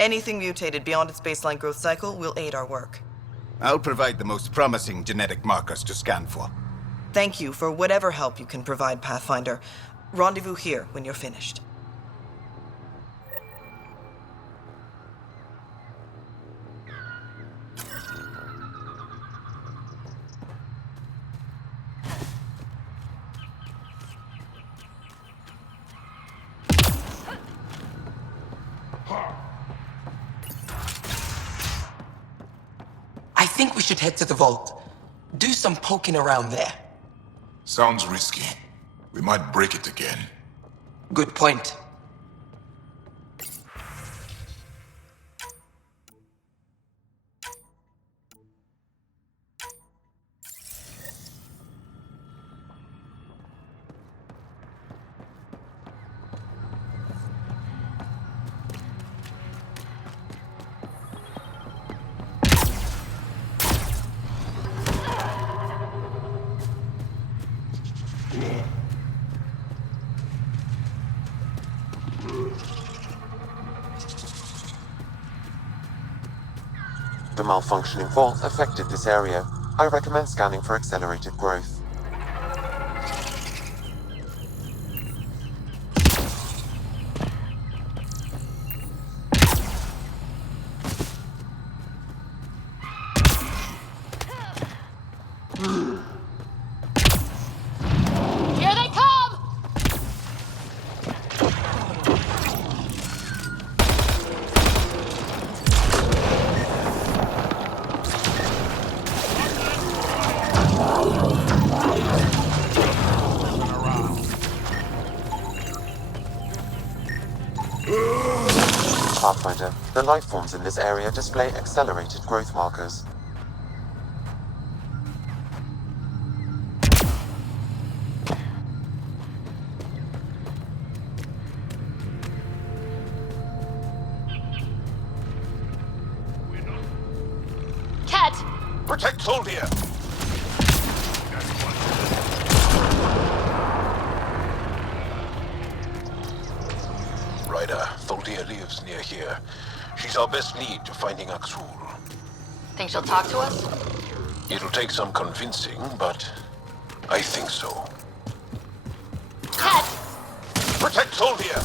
Anything mutated beyond its baseline growth cycle will aid our work. I'll provide the most promising genetic markers to scan for. Thank you for whatever help you can provide, Pathfinder. Rendezvous here when you're finished. I think we should head to the vault. Do some poking around there. Sounds risky. We might break it again. Good point. The malfunctioning vault affected this area. I recommend scanning for accelerated growth. Here they come! Pathfinder, the life forms in this area display accelerated growth markers. Cat! Protect Soldier! Ryder, Soldier lives near here. She's our best lead to finding Aksul. Think she'll talk to us? It'll take some convincing, but I think so. Cat! Protect Soldier!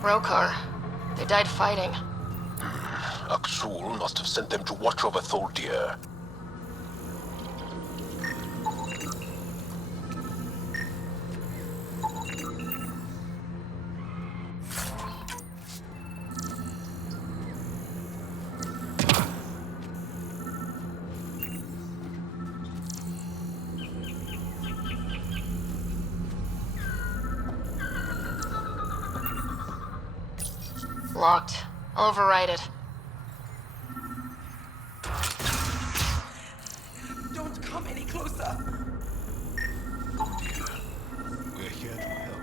Rokar. They died fighting. Aksul must have sent them to watch over Tholdir. Locked. I'll override it. Don't come any closer. We're here to help.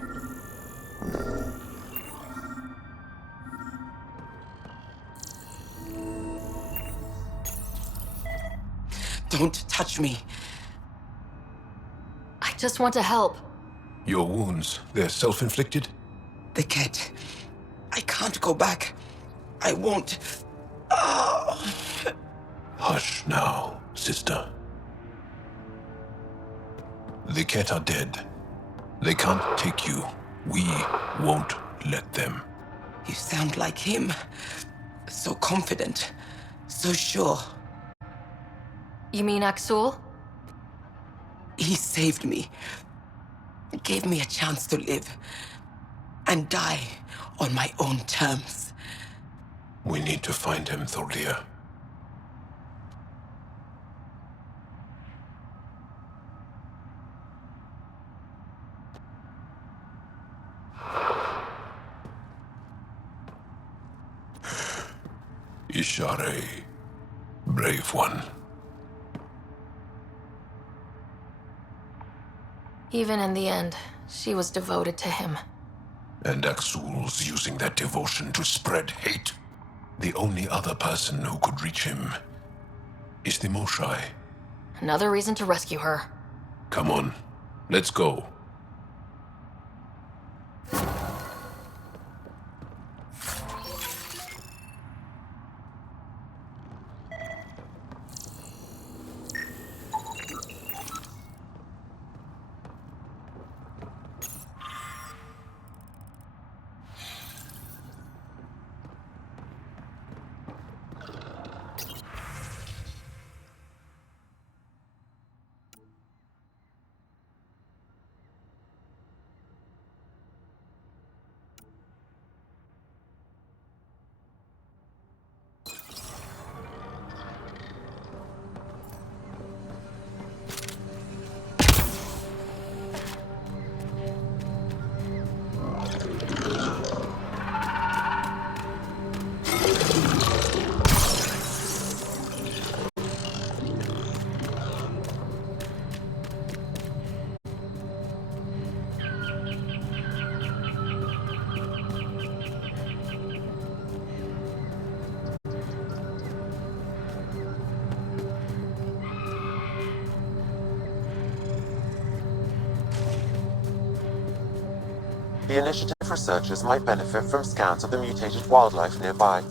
Don't touch me. I just want to help. Your wounds, they're self-inflicted? They can't. I can't go back. I won't. Oh. Hush now, sister. The Ket are dead. They can't take you. We won't let them. You sound like him. So confident. So sure. You mean Aksul? He saved me, gave me a chance to live and die on my own terms. We need to find him, Thordia. Ishare, brave one. Even in the end, she was devoted to him. And Axul's using that devotion to spread hate. The only other person who could reach him is the Moshai. Another reason to rescue her. Come on, let's go. The initiative researchers might benefit from scans of the mutated wildlife nearby.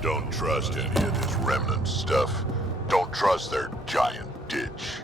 Don't trust any of this remnant stuff. Don't trust their giant ditch.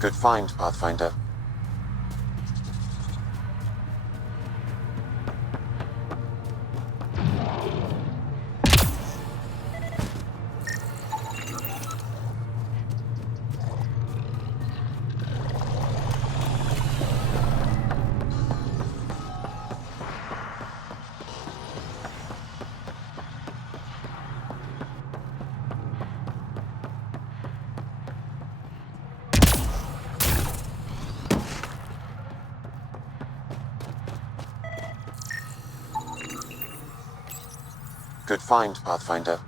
Good find, Pathfinder. Good find, Pathfinder.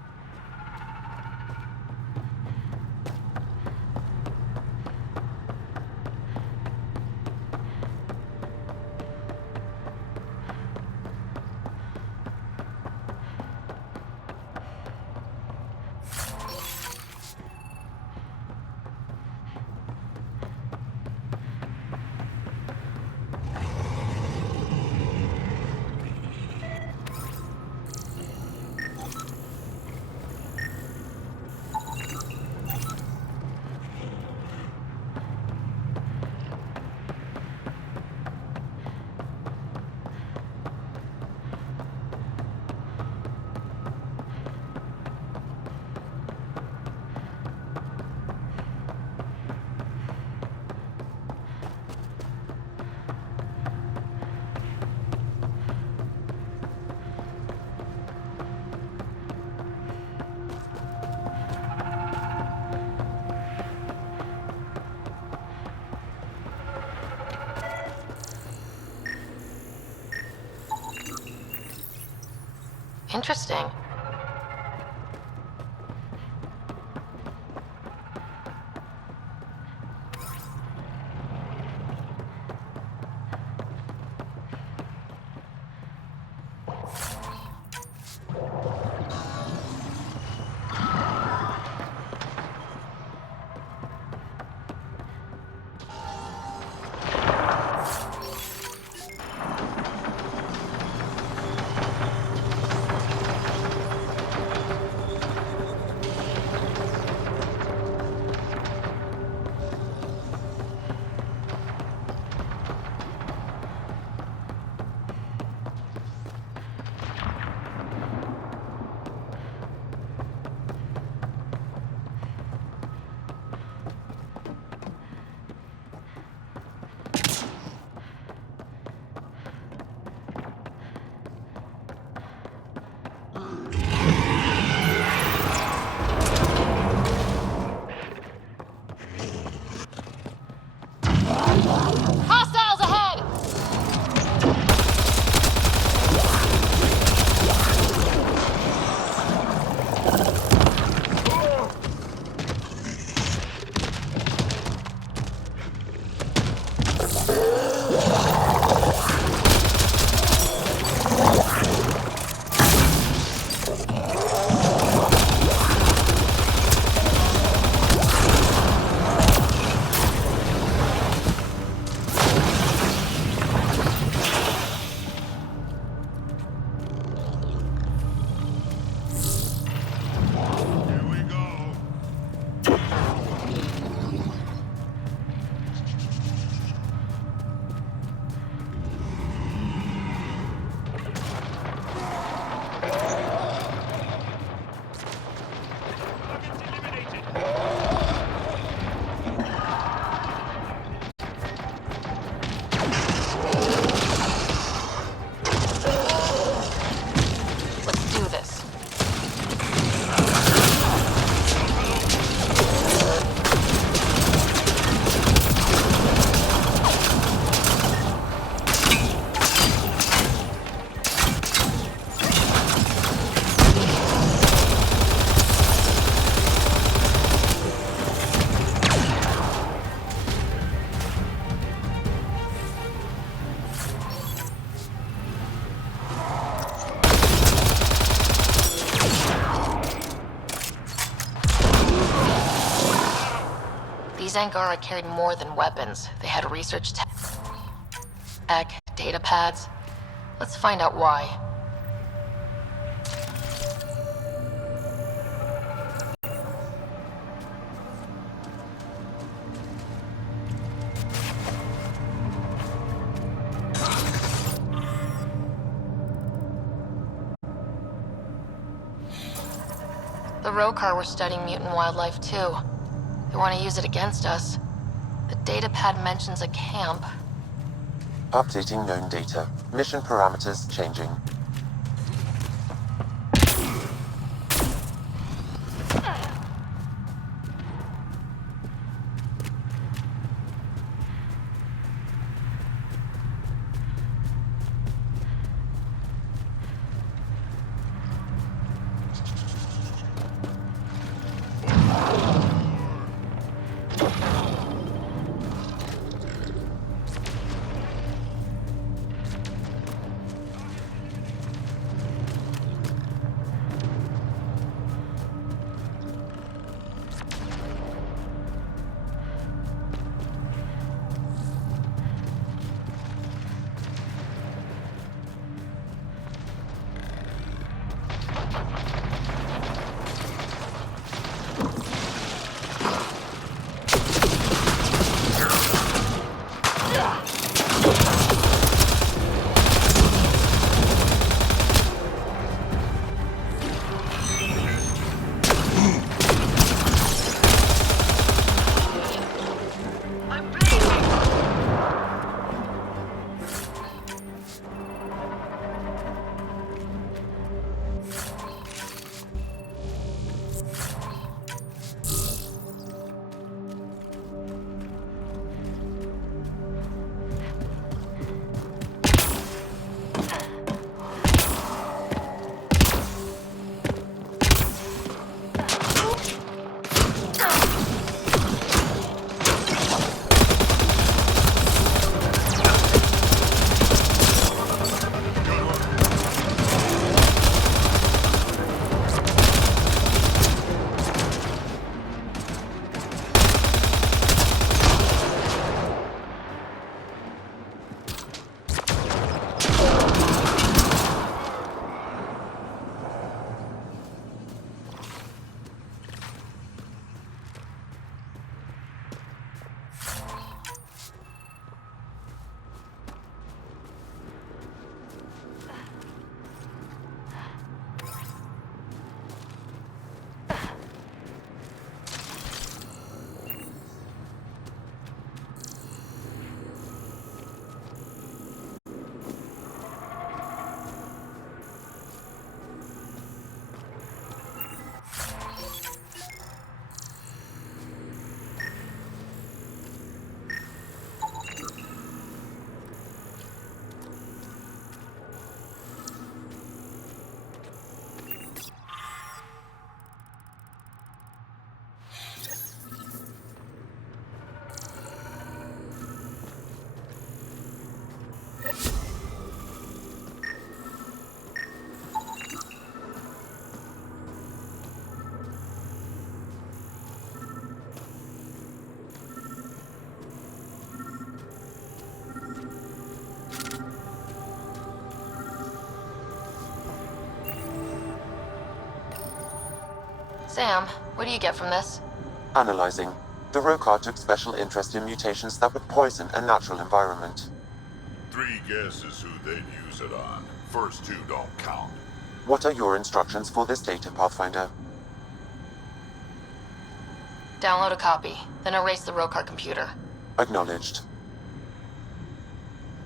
Interesting. Hostiles ahead! These Angara carried more than weapons. They had research tech, data pads. Let's find out why. The Rokar were studying mutant wildlife too. They want to use it against us. The datapad mentions a camp. Updating known data. Mission parameters changing. Sam, what do you get from this? Analyzing. The Rokar took special interest in mutations that would poison a natural environment. 3 guesses who they'd use it on. First 2 don't count. What are your instructions for this data, Pathfinder? Download a copy, then erase the Rokar computer. Acknowledged.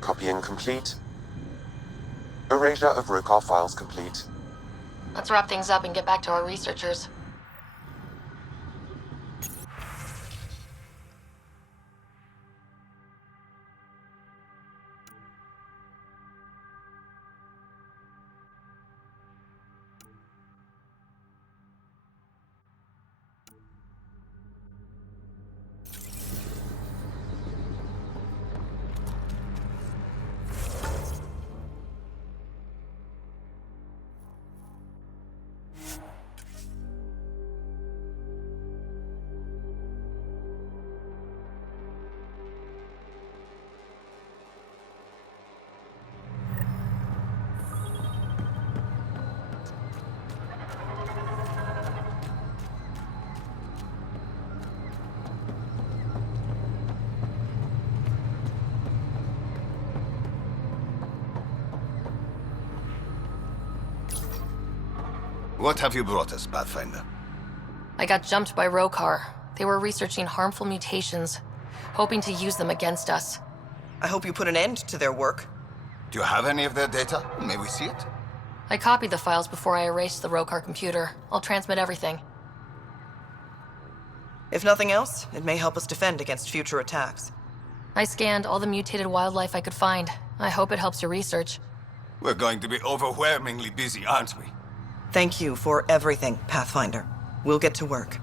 Copying complete. Erasure of Rokar files complete. Let's wrap things up and get back to our researchers. What have you brought us, Pathfinder? I got jumped by Rokar. They were researching harmful mutations, hoping to use them against us. I hope you put an end to their work. Do you have any of their data? May we see it? I copied the files before I erased the Rokar computer. I'll transmit everything. If nothing else, it may help us defend against future attacks. I scanned all the mutated wildlife I could find. I hope it helps your research. We're going to be overwhelmingly busy, aren't we? Thank you for everything, Pathfinder. We'll get to work.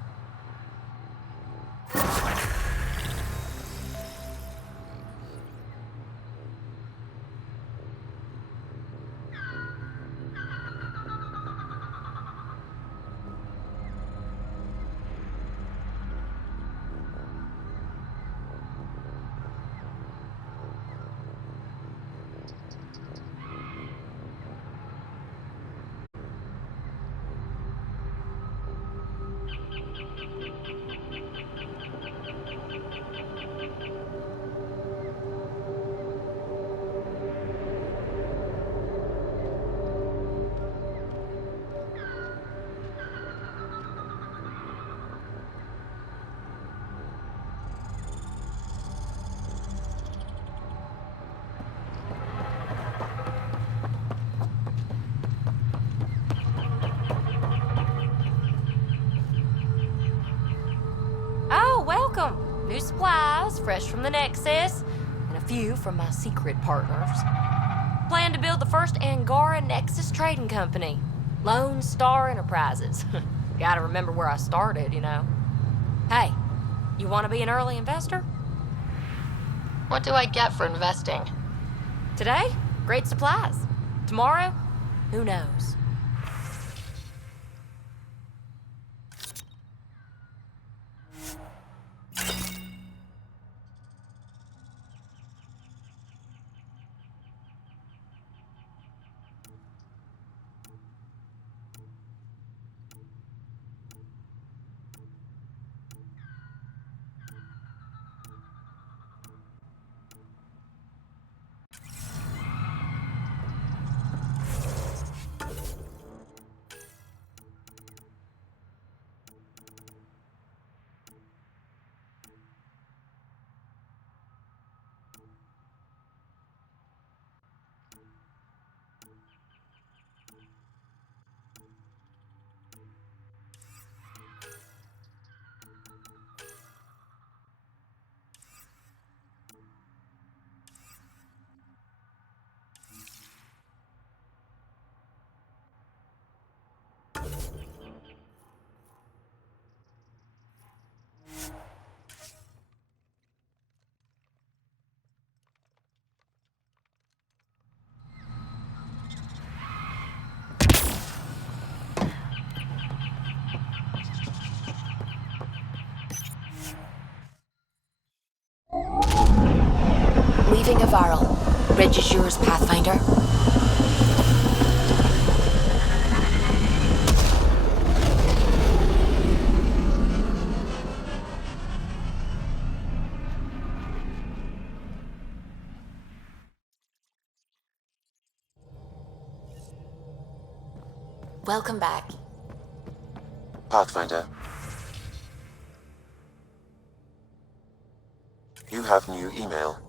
Welcome. New supplies, fresh from the Nexus, and a few from my secret partners. Plan to build the first Angara Nexus trading company. Lone Star Enterprises. Gotta remember where I started, you know. Hey, you want to be an early investor? What do I get for investing? Today, great supplies. Tomorrow, who knows? Leaving Avarl. Bridge is yours, Pathfinder. Welcome back. Pathfinder. You have new email.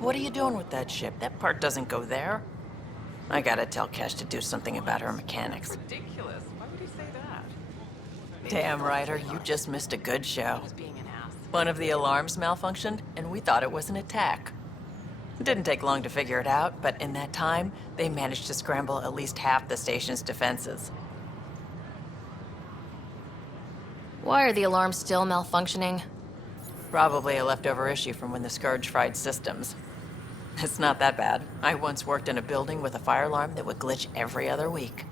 What are you doing with that ship? That part doesn't go there. I gotta tell Cash to do something about her mechanics. Ridiculous. Why would he say that? Damn, Ryder, you just missed a good show. One of the alarms malfunctioned, and we thought it was an attack. It didn't take long to figure it out, but in that time, they managed to scramble at least half the station's defenses. Why are the alarms still malfunctioning? Probably a leftover issue from when the Scourge fried systems. It's not that bad. I once worked in a building with a fire alarm that would glitch every other week.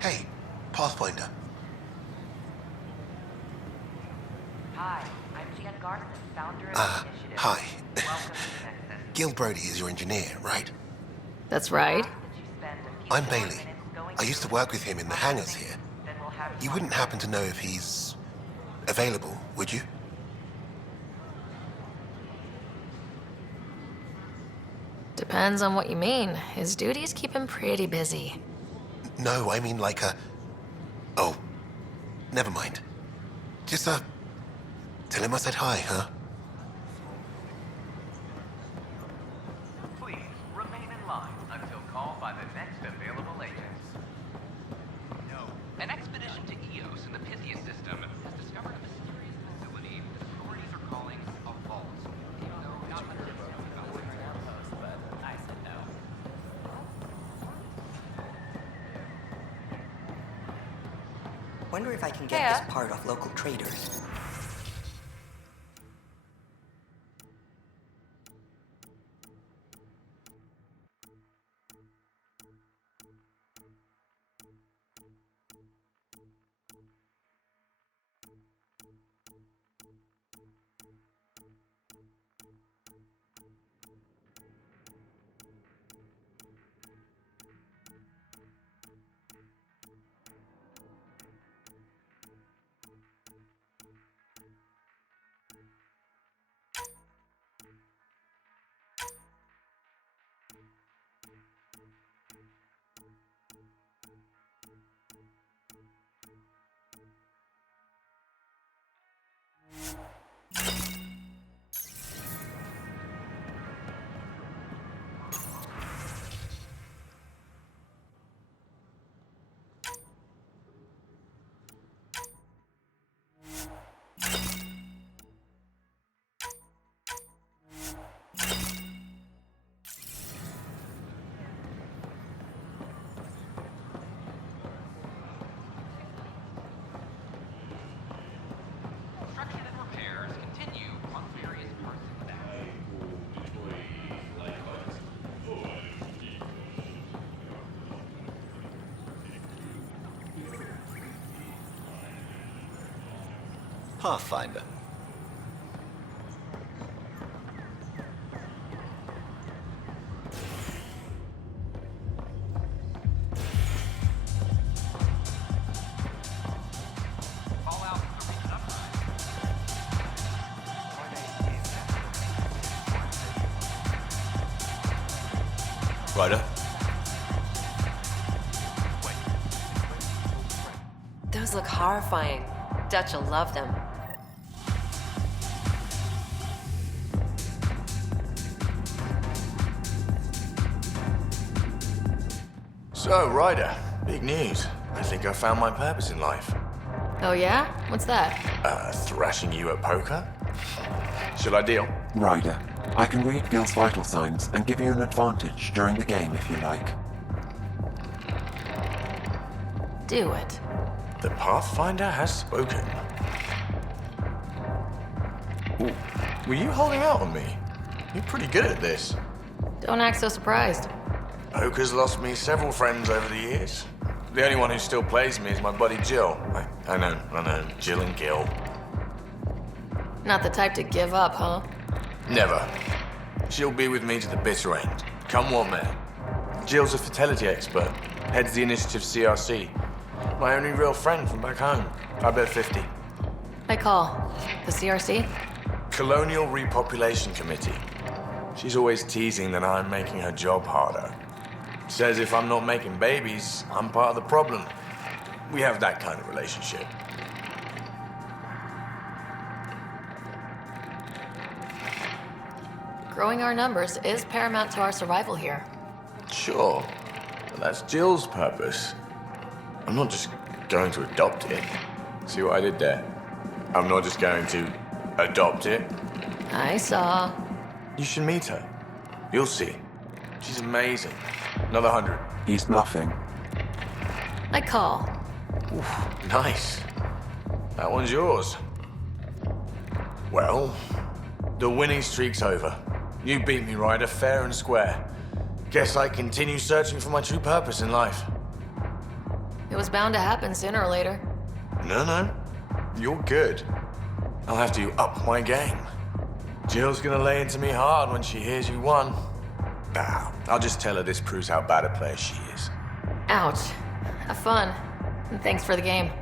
Hey, Pathfinder. Hi, I'm Jan Garson, founder of the initiative. Hi. Gil Brody is your engineer, right? That's right. I'm Bailey. I used to work with him in the hangars here. You wouldn't happen to know if he's available, would you? Depends on what you mean. His duties keep him pretty busy. No, I mean like a... Oh, never mind. Just, tell him I said hi, huh? Please remain in line until called by the next available agents. No. An expedition to Eos in the Pythia system has discovered a mysterious facility that authorities are calling a vault. Even though not much is known about where it's outpost, but I said no. Wonder if I can get this part off local traders. Construction and repairs continue on various parts of the battery. Pathfinder. Ryder? Those look horrifying. Dutch will love them. So, Ryder, big news. I think I found my purpose in life. Oh yeah? What's that? Thrashing you at poker? Should I deal? Ryder, I can read Gil's vital signs and give you an advantage during the game if you like. Do it. The Pathfinder has spoken. Ooh, were you holding out on me? You're pretty good at this. Don't act so surprised. Poker's lost me several friends over the years. The only one who still plays me is my buddy Jaal. I know, Jill and Gil. Not the type to give up, huh? Never. She'll be with me to the bitter end, come what may. Jill's a fertility expert, heads the initiative CRC. My only real friend from back home. I bet 50. I call. The CRC? Colonial Repopulation Committee. She's always teasing that I'm making her job harder. Says if I'm not making babies, I'm part of the problem. We have that kind of relationship. Growing our numbers is paramount to our survival here. Sure, but that's Jill's purpose. I'm not just going to adopt it. See what I did there? I'm not just going to adopt it. I saw. You should meet her. You'll see. She's amazing. Another 100. He's bluffing. I call. Oof, nice. That one's yours. Well, the winning streak's over. You beat me, Ryder, fair and square. Guess I continue searching for my true purpose in life. It was bound to happen sooner or later. No. You're good. I'll have to up my game. Jill's gonna lay into me hard when she hears you won. I'll just tell her this proves how bad a player she is. Ouch. Have fun. And thanks for the game.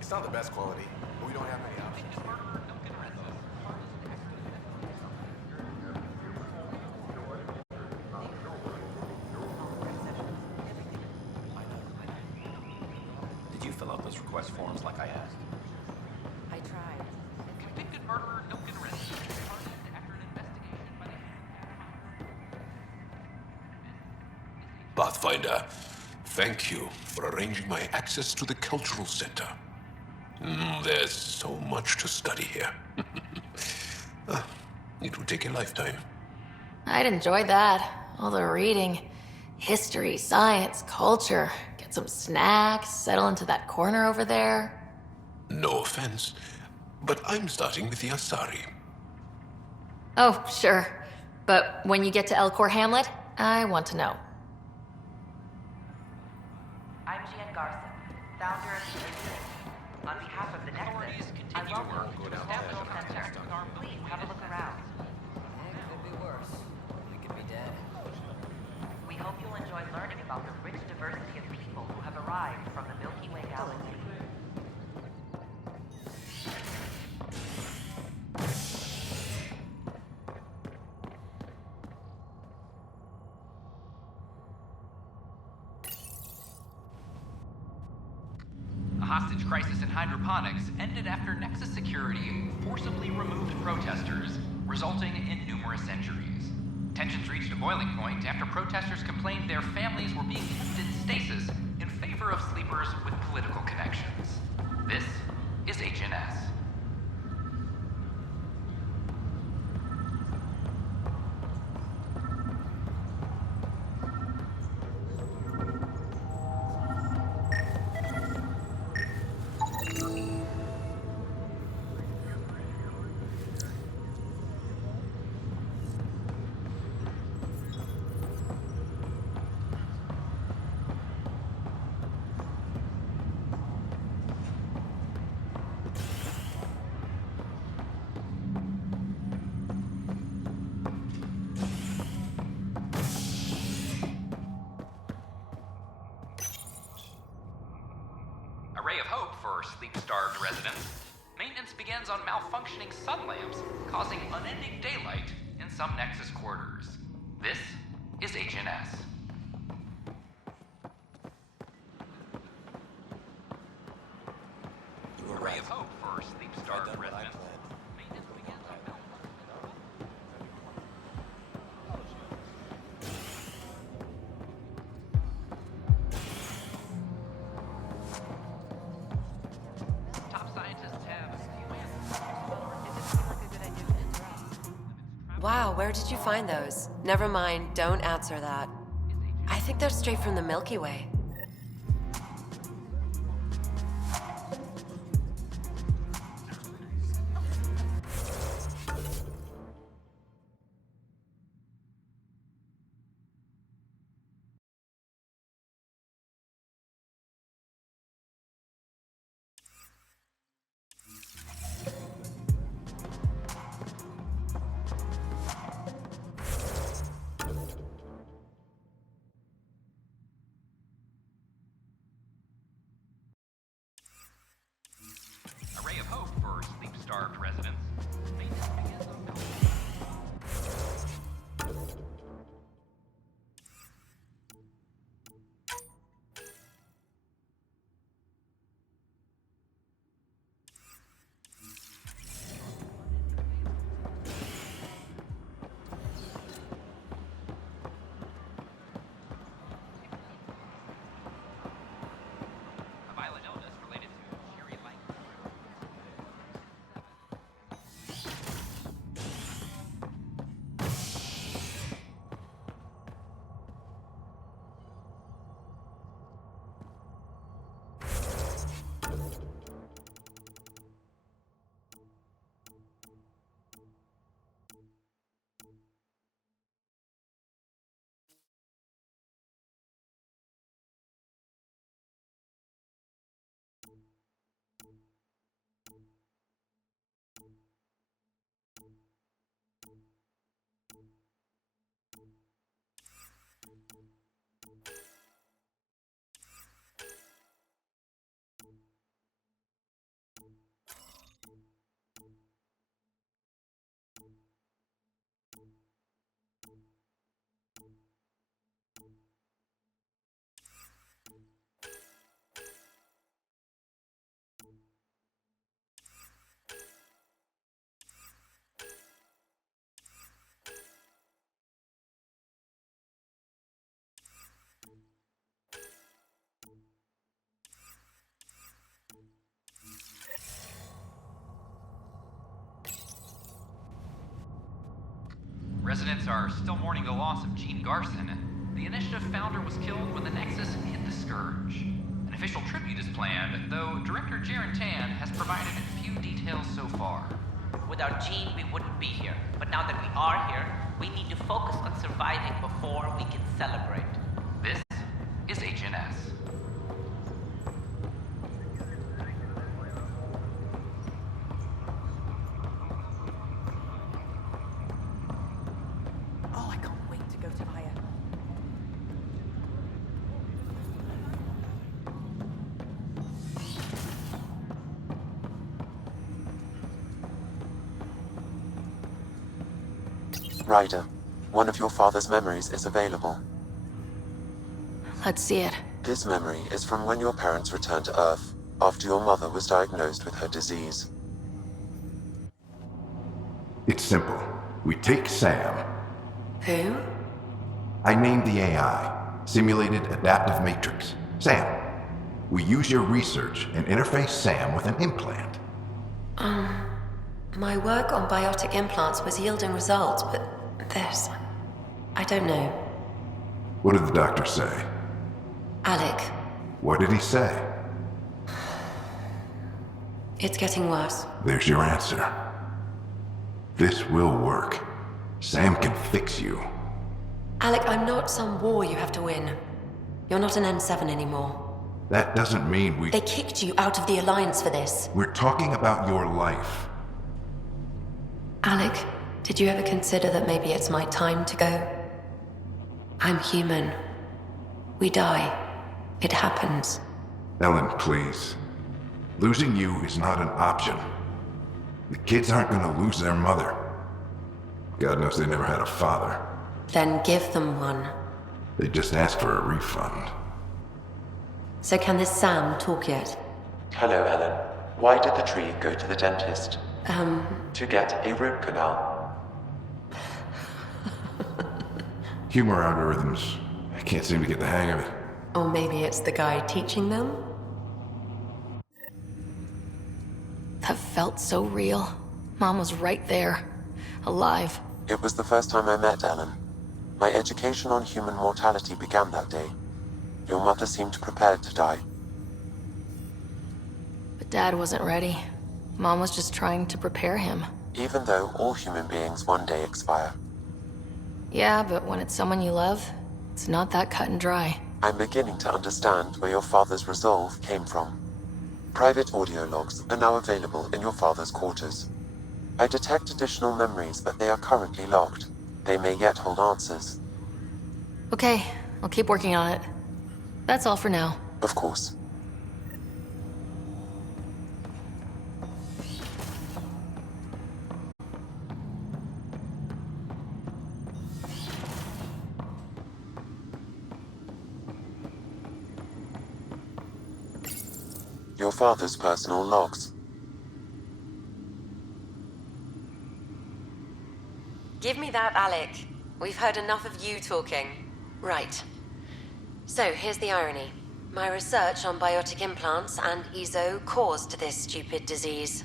It's not the best quality, but we don't have many options. Did you fill out those request forms like I asked? I tried. Convicted murderer Duncan Rescue departed after an investigation by the... Pathfinder, thank you for arranging my access to the cultural center. There's so much to study here. It would take a lifetime. I'd enjoy that. All the reading. History, science, culture. Get some snacks, settle into that corner over there. No offense, but I'm starting with the Asari. Oh, sure. But when you get to Elcor Hamlet, I want to know. I'm Gian Garson, founder of the Institute. On behalf of the Nexus, I welcome you to the Cultural Center. Please have a look around. It could be worse. We could be dead. We hope you'll enjoy learning about the rich diversity of people who have arrived from the Milky Way galaxy. A hostage crisis in hydroponics ended after Nexus Security forcibly removed protesters, resulting in numerous injuries. Tensions reached a boiling point after protesters complained their families were being kept in stasis in favor of sleepers with political connections. This is HNS. A ray of hope for sleep-starved residents. Maintenance begins on malfunctioning sun lamps, causing unending daylight in some Nexus quarters. This is HNS. A ray of hope for sleep-starved residents. Maintenance begins on top scientists have a few answers. Wow, where did you find those? Never mind, don't answer that. I think they're straight from the Milky Way. A ray of hope for sleep-starved residents. Maintenance begins on a violent illness related to Sherry Light. Residents are still mourning the loss of Gene Garson. The initiative founder was killed when the Nexus hit the Scourge. An official tribute is planned, though Director Jaron Tan has provided few details so far. Without Gene, we wouldn't be here. But now that we are here, we need to focus on surviving before we can celebrate. This is HNS. Oh, I can't wait to go to Aya. Ryder, one of your father's memories is available. Let's see it. This memory is from when your parents returned to Earth after your mother was diagnosed with her disease. It's simple. We take Sam. Who? I named the AI, Simulated Adaptive Matrix. Sam. We use your research and interface Sam with an implant. My work on biotic implants was yielding results, but this... I don't know. What did the doctor say? Alec, What did he say? it's getting worse. There's your answer. This will work. Sam can fix you. Alec, I'm not some war you have to win. You're not an N7 anymore. That doesn't mean we... They kicked you out of the Alliance for this. We're talking about your life. Alec, did you ever consider that maybe it's my time to go? I'm human. We die. It happens. Ellen, please. Losing you is not an option. The kids aren't gonna lose their mother. God knows they never had a father. Then give them one. They just asked for a refund. So can this Sam talk yet? Hello, Ellen. Why did the tree go to the dentist? To get a root canal. Humor algorithms. I can't seem to get the hang of it. Or maybe it's the guy teaching them? That felt so real. Mom was right there, alive. It was the first time I met Ellen. My education on human mortality began that day. Your mother seemed prepared to die. But Dad wasn't ready. Mom was just trying to prepare him. Even though all human beings one day expire. Yeah, but when it's someone you love, it's not that cut and dry. I'm beginning to understand where your father's resolve came from. Private audio logs are now available in your father's quarters. I detect additional memories, but they are currently locked. They may yet hold answers. Okay, I'll keep working on it. That's all for now. Of course. Your father's personal logs. Give me that, Alec. We've heard enough of you talking. Right. So, here's the irony. My research on biotic implants and EZO caused this stupid disease.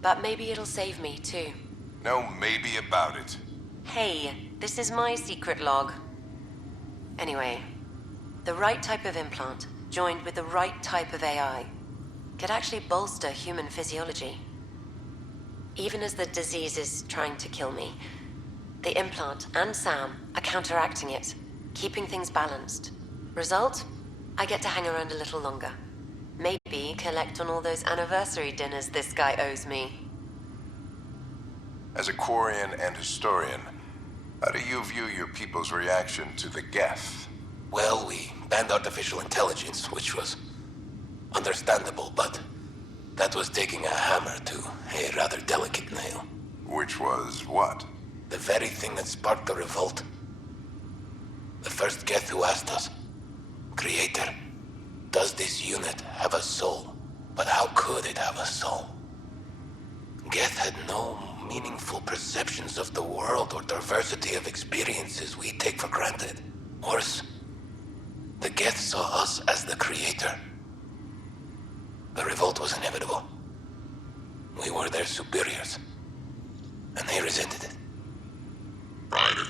But maybe it'll save me, too. No maybe about it. Hey, this is my secret log. Anyway, the right type of implant, joined with the right type of AI, could actually bolster human physiology. Even as the disease is trying to kill me, the implant and Sam are counteracting it, keeping things balanced. Result? I get to hang around a little longer. Maybe collect on all those anniversary dinners this guy owes me. As a Quarian and historian, how do you view your people's reaction to the Geth? Well, we banned artificial intelligence, which was understandable, but that was taking a hammer to a rather delicate nail. Which was what? The very thing that sparked the revolt. The first Geth who asked us, Creator, does this unit have a soul? But how could it have a soul? Geth had no meaningful perceptions of the world or diversity of experiences we take for granted. Worse, the Geth saw us as the Creator. The revolt was inevitable. We were their superiors, and they resented it. Ryder,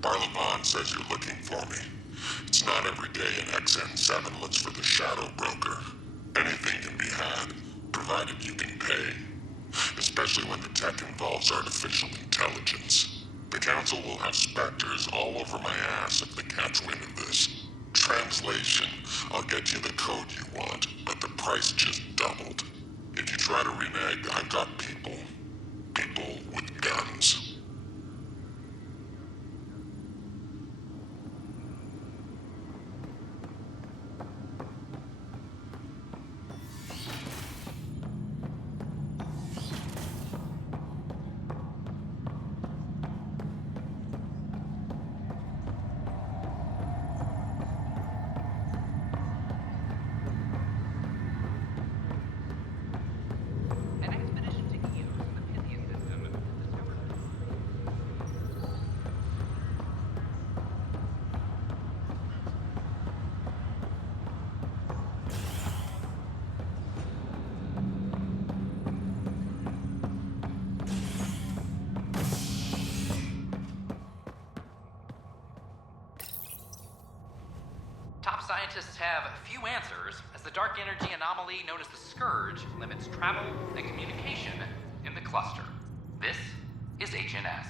Barlavon says you're looking for me. It's not every day an XN7 looks for the Shadow Broker. Anything can be had, provided you can pay. Especially when the tech involves artificial intelligence. The Council will have specters all over my ass if they catch wind of this. Translation, I'll get you the code you want, but the price just doubled. If you try to renege, I've got people. People with guns. Scientists have few answers, as the dark energy anomaly known as the Scourge limits travel and communication in the cluster. This is HNS.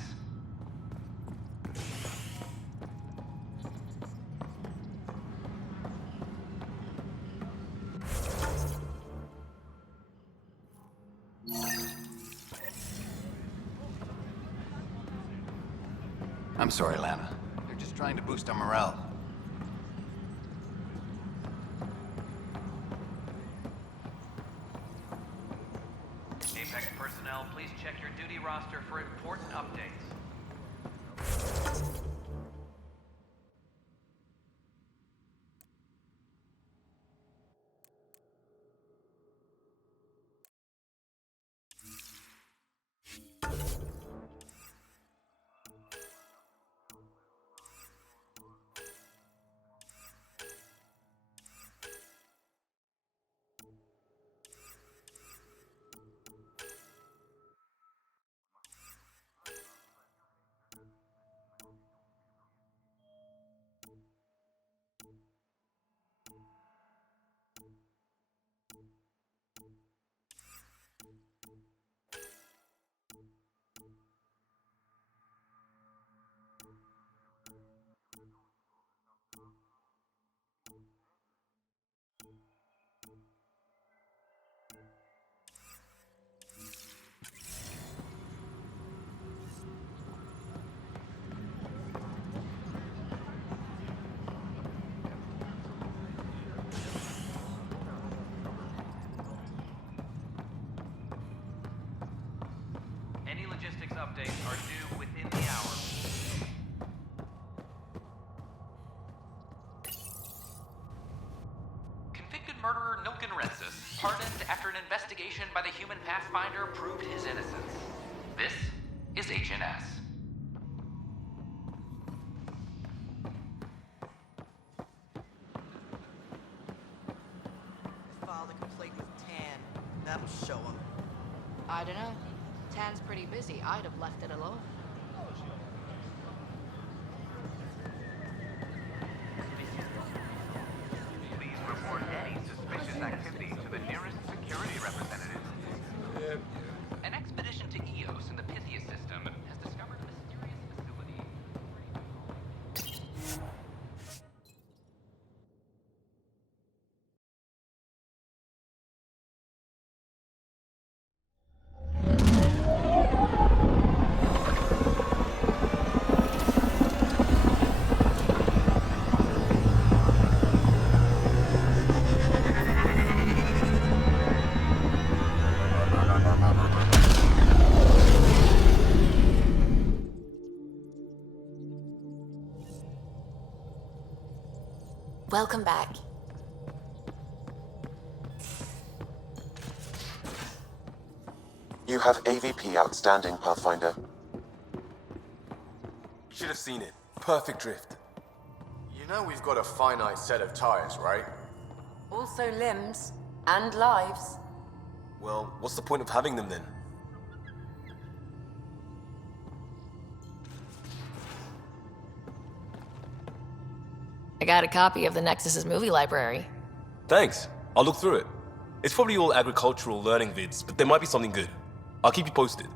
I'm sorry, Lana. They're just trying to boost our morale. Apex personnel, please check your duty roster for important updates. Any logistics updates are due within the hour. Convicted murderer Nilken Rensis, pardoned after an investigation by the human Pathfinder proved his innocence. This is HNS. Filed a complaint with Tan. That'll show him. I don't know. Tan's pretty busy. I'd have left it alone. Please report any suspicious activity to the nearest security representative. An expedition to Eos in the Pythia system has discovered a mysterious facility. Welcome back. You have AVP outstanding, Pathfinder. Should have seen it. Perfect drift. You know we've got a finite set of tires, right? Also limbs and lives. Well, what's the point of having them then? I got a copy of the Nexus's movie library. Thanks. I'll look through it. It's probably all agricultural learning vids, but there might be something good. I'll keep you posted.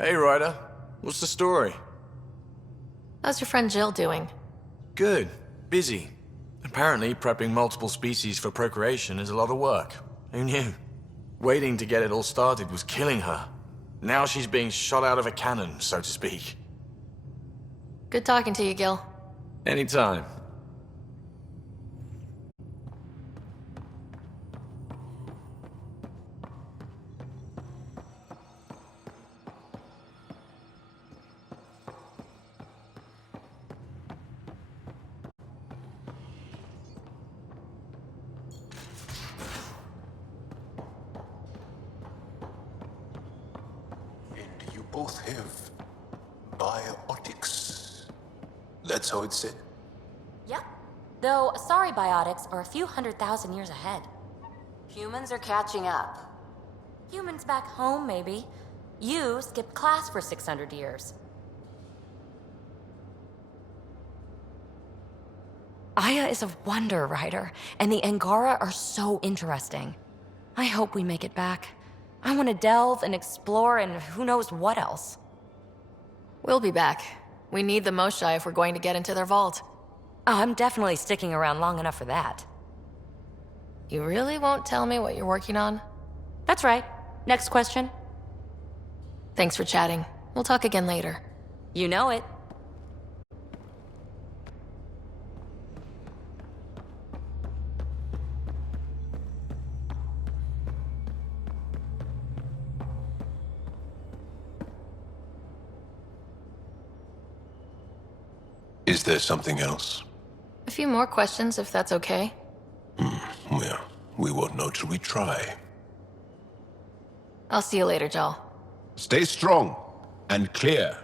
Hey, Ryder. What's the story? How's your friend Jill doing? Good. Busy. Apparently, prepping multiple species for procreation is a lot of work. Who knew? Waiting to get it all started was killing her. Now she's being shot out of a cannon, so to speak. Good talking to you, Gil. Anytime. And you both have biotics. That's how it's said. Yep. Though, sorry biotics are a few 100,000 years ahead. Humans are catching up. Humans back home, maybe. You skipped class for 600 years. Aya is a wonder, Ryder, and the Angara are so interesting. I hope we make it back. I want to delve and explore and who knows what else. We'll be back. We need the Moshai if we're going to get into their vault. Oh, I'm definitely sticking around long enough for that. You really won't tell me what you're working on? That's right. Next question. Thanks for chatting. We'll talk again later. You know it. Is there something else? A few more questions, if that's okay. Well, we won't know till we try. I'll see you later, Jaal. Stay strong and clear.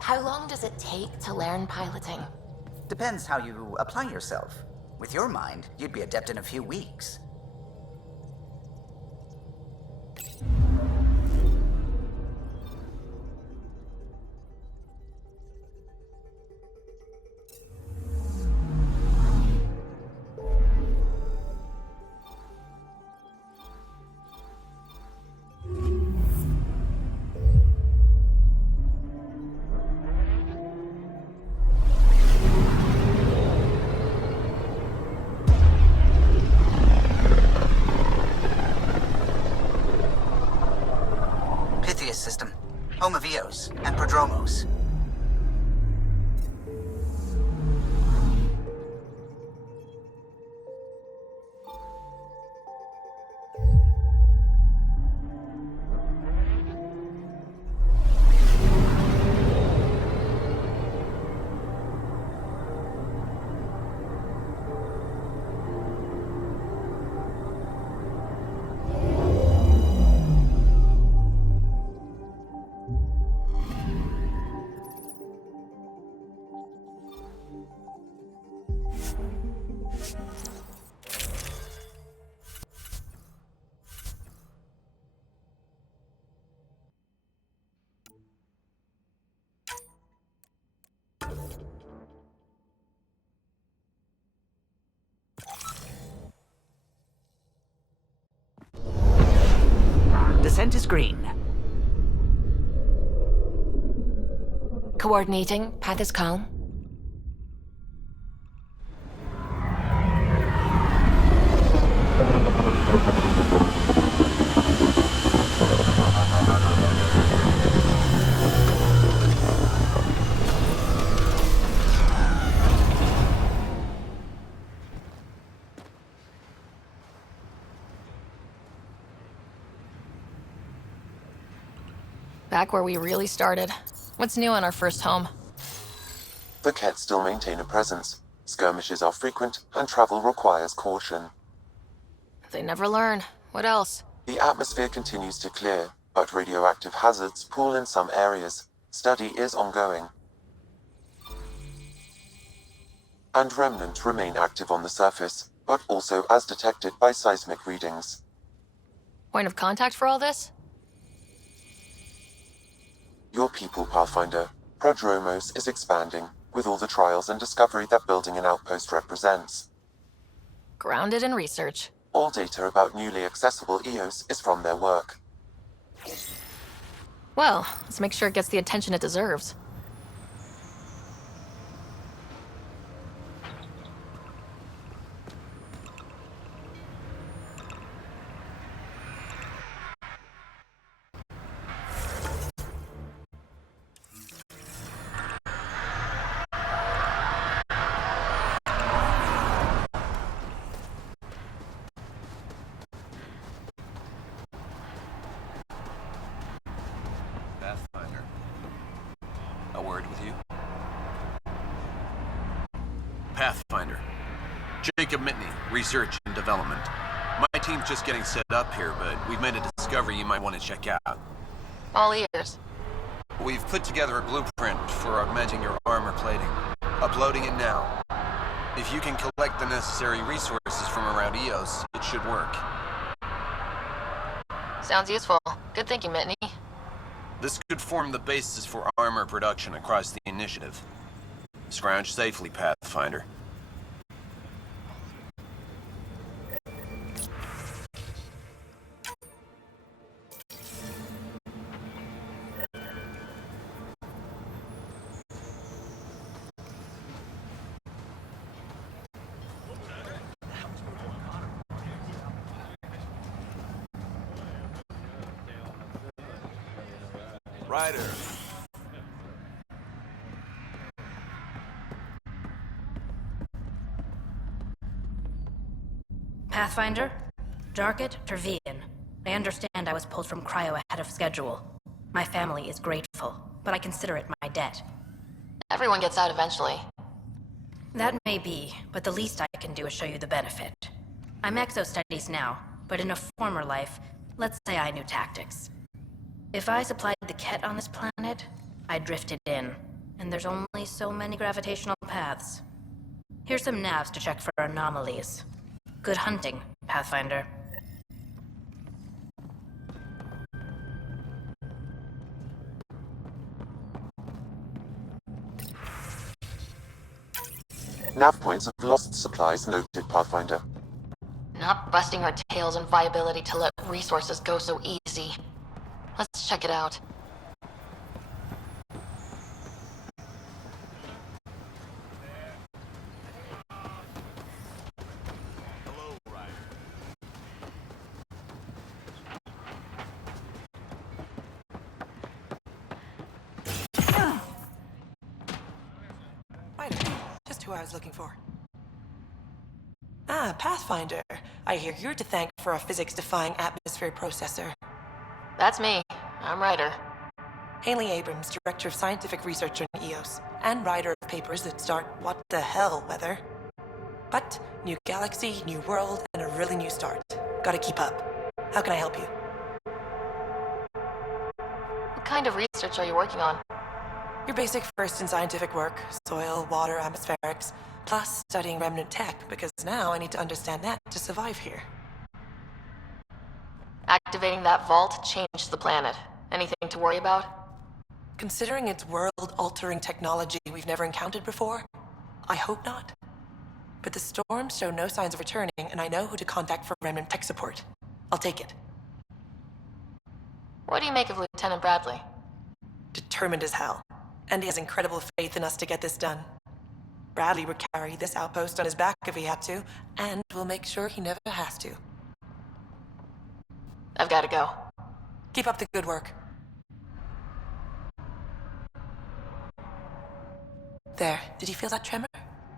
How long does it take to learn piloting? Depends how you apply yourself. With your mind, you'd be adept in a few weeks. System, home of Eos and Prodromos. Descent is green. Coordinating. Path is calm. Back where we really started. What's new on our first home? The Kett still maintain a presence. Skirmishes are frequent, and travel requires caution. They never learn. What else? The atmosphere continues to clear, but radioactive hazards pool in some areas. Study is ongoing. And remnants remain active on the surface. but also as detected by seismic readings. Point of contact for all this? Your people, Pathfinder. Prodromos is expanding, with all the trials and discovery that building an outpost represents. Grounded in research. All data about newly accessible EOS is from their work. Well, let's make sure it gets the attention it deserves. Pathfinder. A word with you? Pathfinder. Jacob Mitney, Research and Development. My team's just getting set up here, but we've made a discovery you might want to check out. All ears. We've put together a blueprint for augmenting your armor plating. Uploading it now. If you can collect the necessary resources from around EOS, it should work. Sounds useful. Good thinking, Mitney. This could form the basis for armor production across the initiative. Scrounge safely, Pathfinder. Ryder. Pathfinder? Jarkett Tervian. I understand I was pulled from cryo ahead of schedule. My family is grateful, but I consider it my debt. Everyone gets out eventually. That may be, but the least I can do is show you the benefit. I'm exo-studies now, but in a former life, let's say I knew tactics. If I supplied the Ket on this planet, I drifted in, and there's only so many gravitational paths. Here's some navs to check for anomalies. Good hunting, Pathfinder. Nav points of lost supplies noted, Pathfinder. Not busting our tails in viability to let resources go so easy. Let's check it out. Ryder, just who I was looking for. Ah, Pathfinder. I hear you're to thank for a physics-defying atmosphere processor. That's me. I'm Ryder. Haley Abrams, Director of Scientific Research on EOS, and writer of papers that start what the hell weather. But, new galaxy, new world, and a really new start. Gotta keep up. How can I help you? What kind of research are you working on? Your basic first in scientific work, soil, water, atmospherics, plus studying remnant tech, because now I need to understand that to survive here. Activating that vault changed the planet. Anything to worry about? Considering it's world-altering technology we've never encountered before, I hope not. But the storms show no signs of returning, and I know who to contact for remnant tech support. I'll take it. What do you make of Lieutenant Bradley? Determined as hell. And he has incredible faith in us to get this done. Bradley would carry this outpost on his back if he had to, and we'll make sure he never has to. I've got to go. Keep up the good work. There, did you feel that tremor?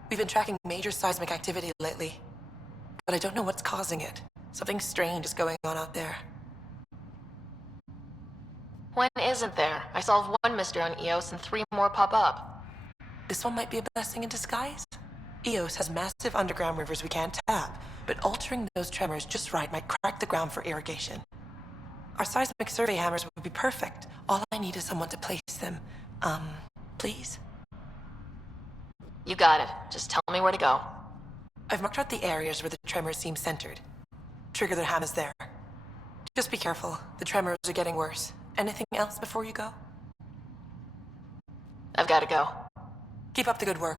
We've been tracking major seismic activity lately, but I don't know what's causing it. Something strange is going on out there. When isn't there? I solved one mystery on EOS and 3 more pop up. This one might be a blessing in disguise. EOS has massive underground rivers we can't tap, but altering those tremors just right might crack the ground for irrigation. Our seismic survey hammers would be perfect. All I need is someone to place them. Please? You got it. Just tell me where to go. I've marked out the areas where the tremors seem centered. Trigger the hammers there. Just be careful. The tremors are getting worse. Anything else before you go? I've got to go. Keep up the good work.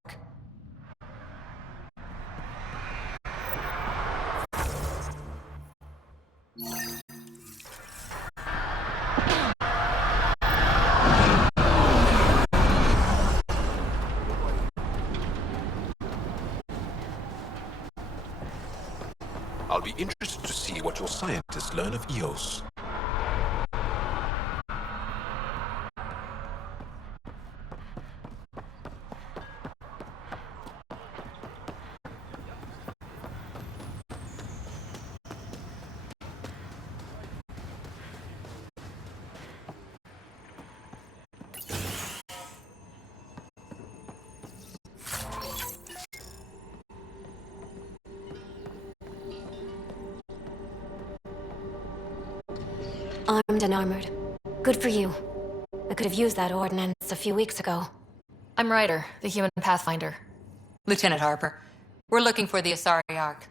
I'll be interested to see what your scientists learn of EOS. Armed and armored. Good for you. I could have used that ordnance a few weeks ago. I'm Ryder, the human pathfinder. Lieutenant Harper, we're looking for the Asari Ark.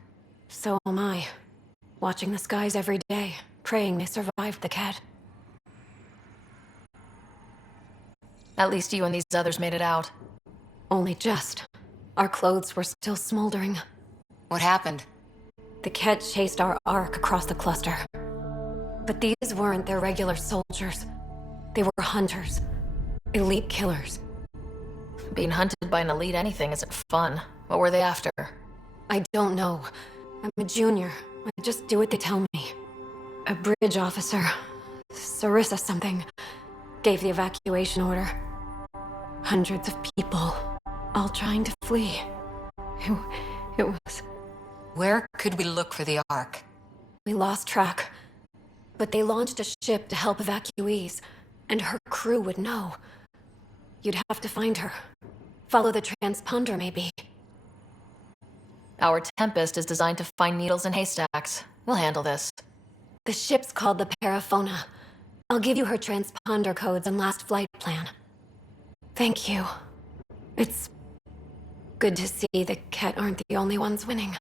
So am I. Watching the skies every day, praying they survived the cat. At least you and these others made it out. Only just. Our clothes were still smoldering. What happened? The cat chased our Ark across the cluster. But these weren't their regular soldiers. They were hunters. Elite killers. Being hunted by an elite anything isn't fun. What were they after? I don't know. I'm a junior. I just do what they tell me. A bridge officer, Sarissa something, gave the evacuation order. Hundreds of people, all trying to flee. It was... Where could we look for the Ark? We lost track. But they launched a ship to help evacuees, and her crew would know. You'd have to find her. Follow the transponder, maybe. Our Tempest is designed to find needles in haystacks. We'll handle this. The ship's called the Paraphona. I'll give you her transponder codes and last flight plan. Thank you. It's good to see the Ket aren't the only ones winning.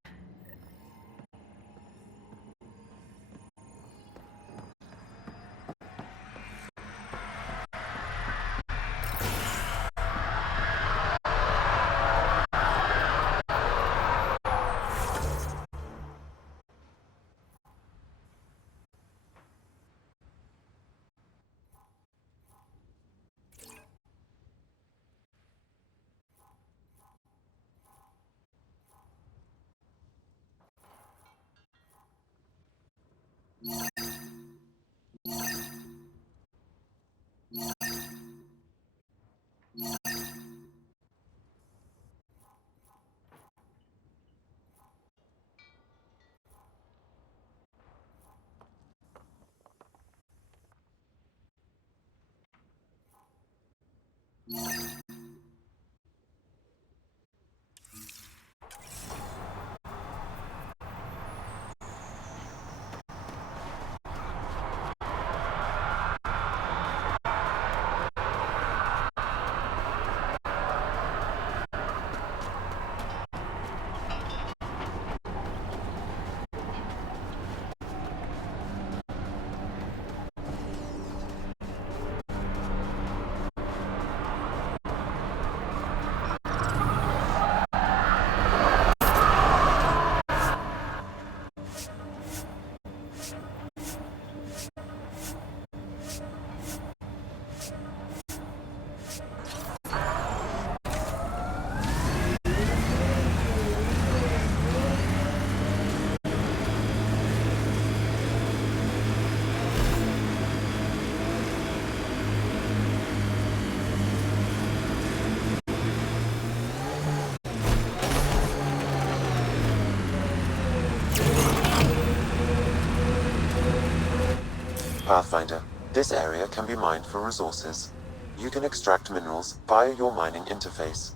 Pathfinder, this area can be mined for resources. You can extract minerals via your mining interface.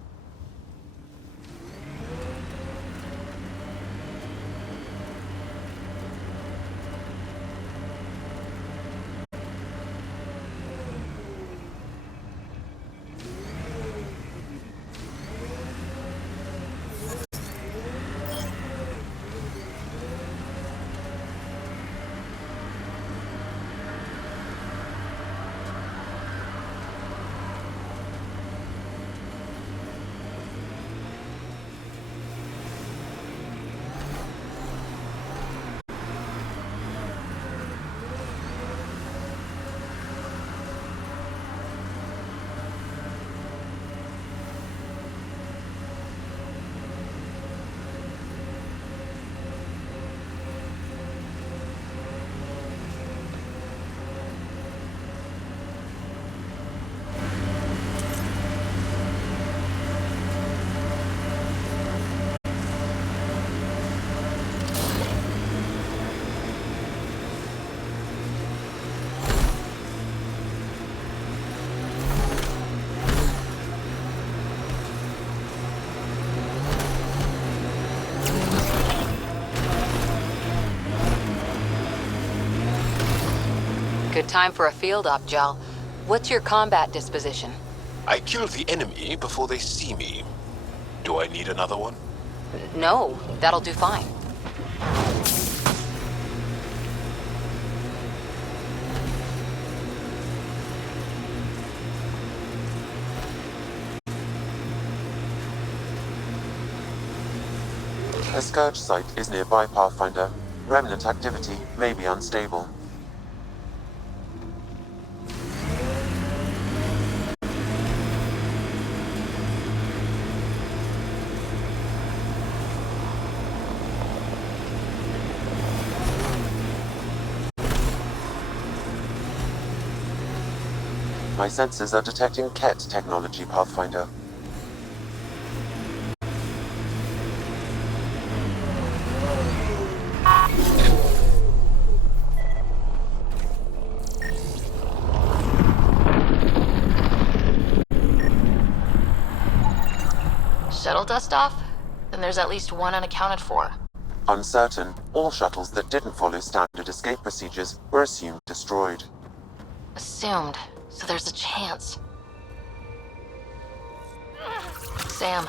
Time for a field op, Jaal. What's your combat disposition? I kill the enemy before they see me. Do I need another one? No, that'll do fine. A scourge site is nearby, Pathfinder. Remnant activity may be unstable. My sensors are detecting Ket technology, Pathfinder. Shuttle dust off? Then there's at least one unaccounted for. Uncertain, all shuttles that didn't follow standard escape procedures were assumed destroyed. Assumed, so there's a chance. Sam,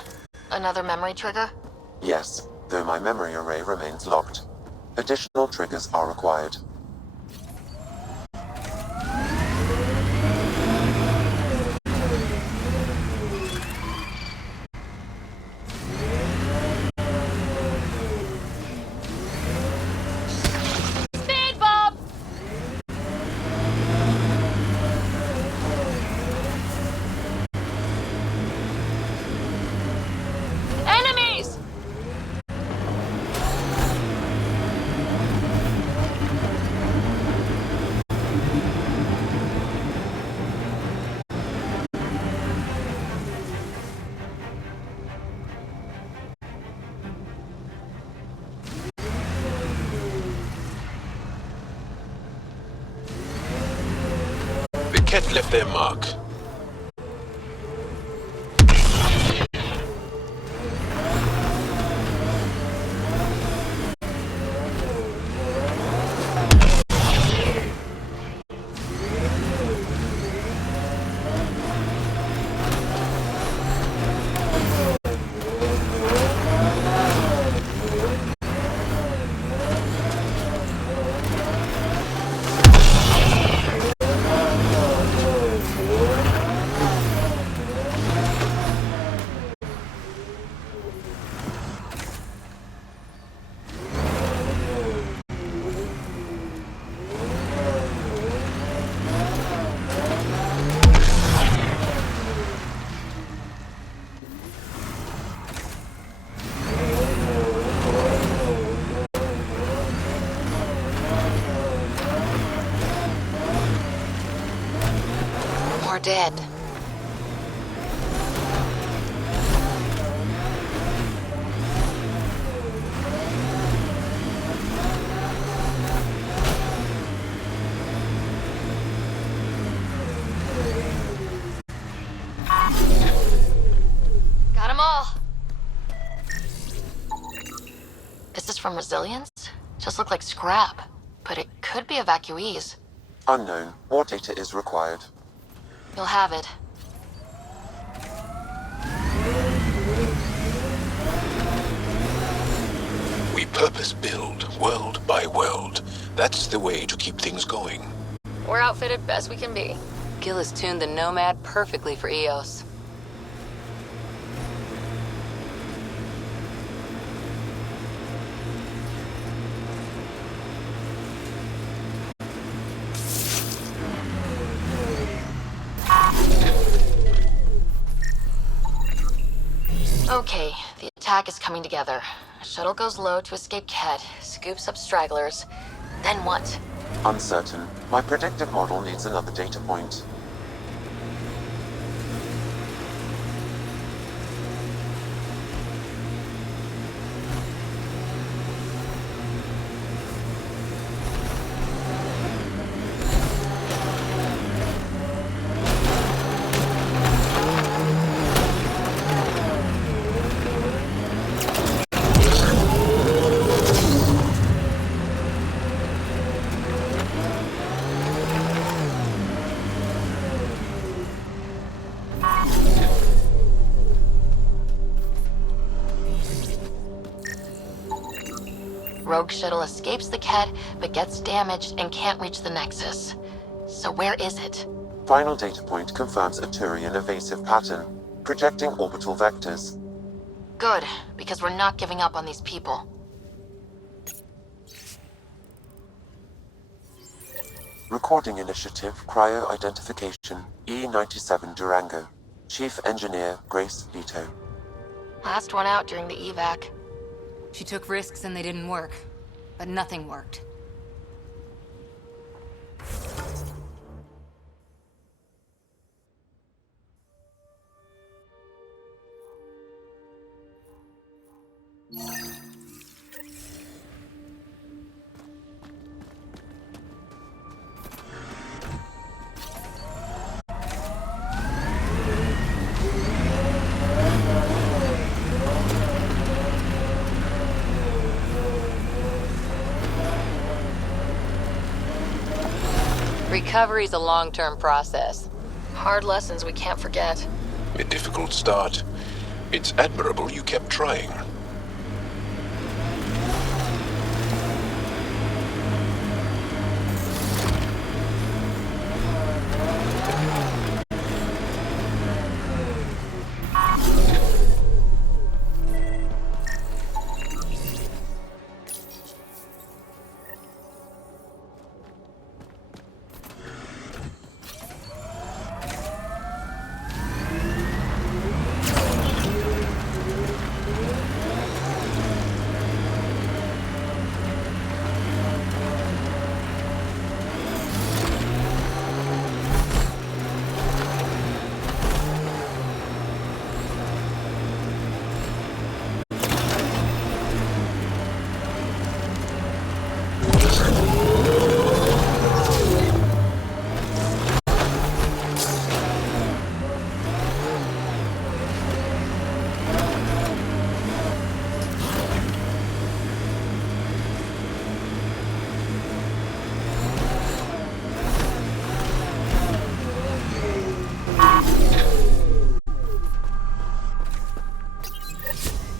another memory trigger? Yes, though my memory array remains locked. Additional triggers are required. Speed bump! Enemies! The Ket left their mark. More dead. Got 'em all. Is this from Resilience? Just look like scrap, but it could be evacuees. Unknown. More data is required. You'll have it. We purpose build, world by world. That's the way to keep things going. We're outfitted best we can be. Gil has tuned the Nomad perfectly for Eos. Okay, the attack is coming together. Shuttle goes low to escape Ket, scoops up stragglers. Then what? Uncertain. My predictive model needs another data point. rogue shuttle escapes the Ket, but gets damaged and can't reach the Nexus. So where is it? Final data point confirms a Turian evasive pattern, projecting orbital vectors. Good, because we're not giving up on these people. Recording Initiative Cryo-Identification E-97 Durango. Chief Engineer Grace Leto. Last one out during the evac. She took risks and they didn't work. But nothing worked. Recovery's a long-term process. Hard lessons we can't forget. A difficult start. It's admirable you kept trying.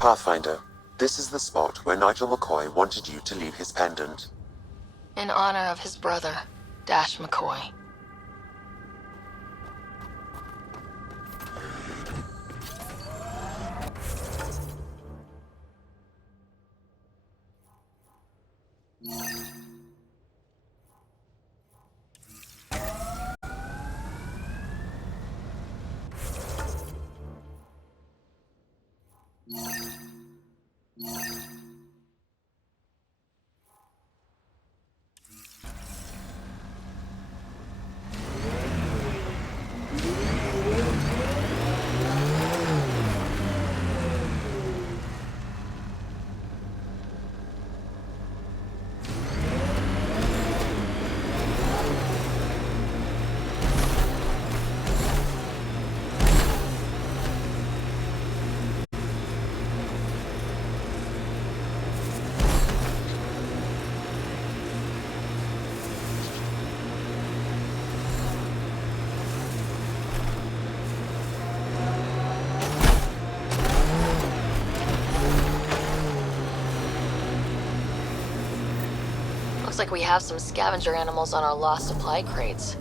Pathfinder, this is the spot where Nigel McCoy wanted you to leave his pendant. In honor of his brother, Dash McCoy. Looks like we have some scavenger animals on our lost supply crates.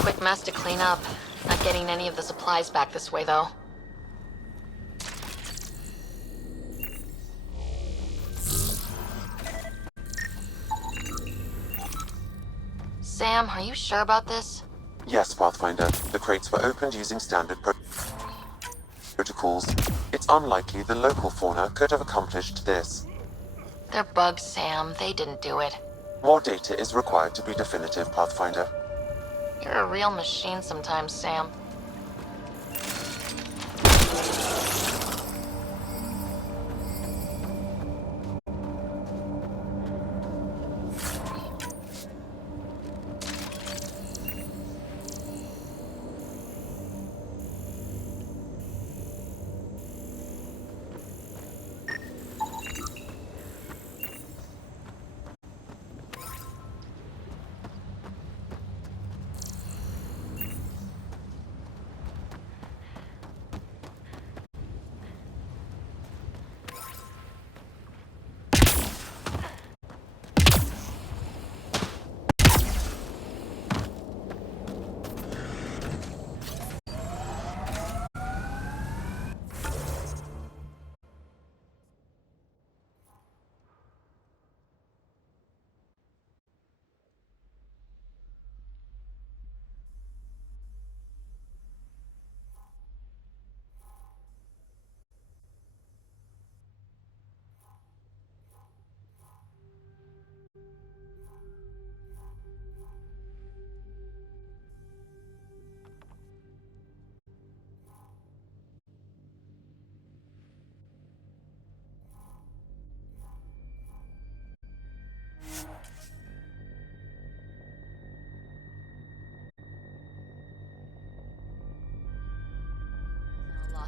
Quick mess to clean up. Not getting any of the supplies back this way, though. Sam, are you sure about this? Yes, Pathfinder. The crates were opened using standard protocols. It's unlikely the local fauna could have accomplished this. They're bugs, Sam. They didn't do it. More data is required to be definitive, Pathfinder. You're a real machine sometimes, Sam.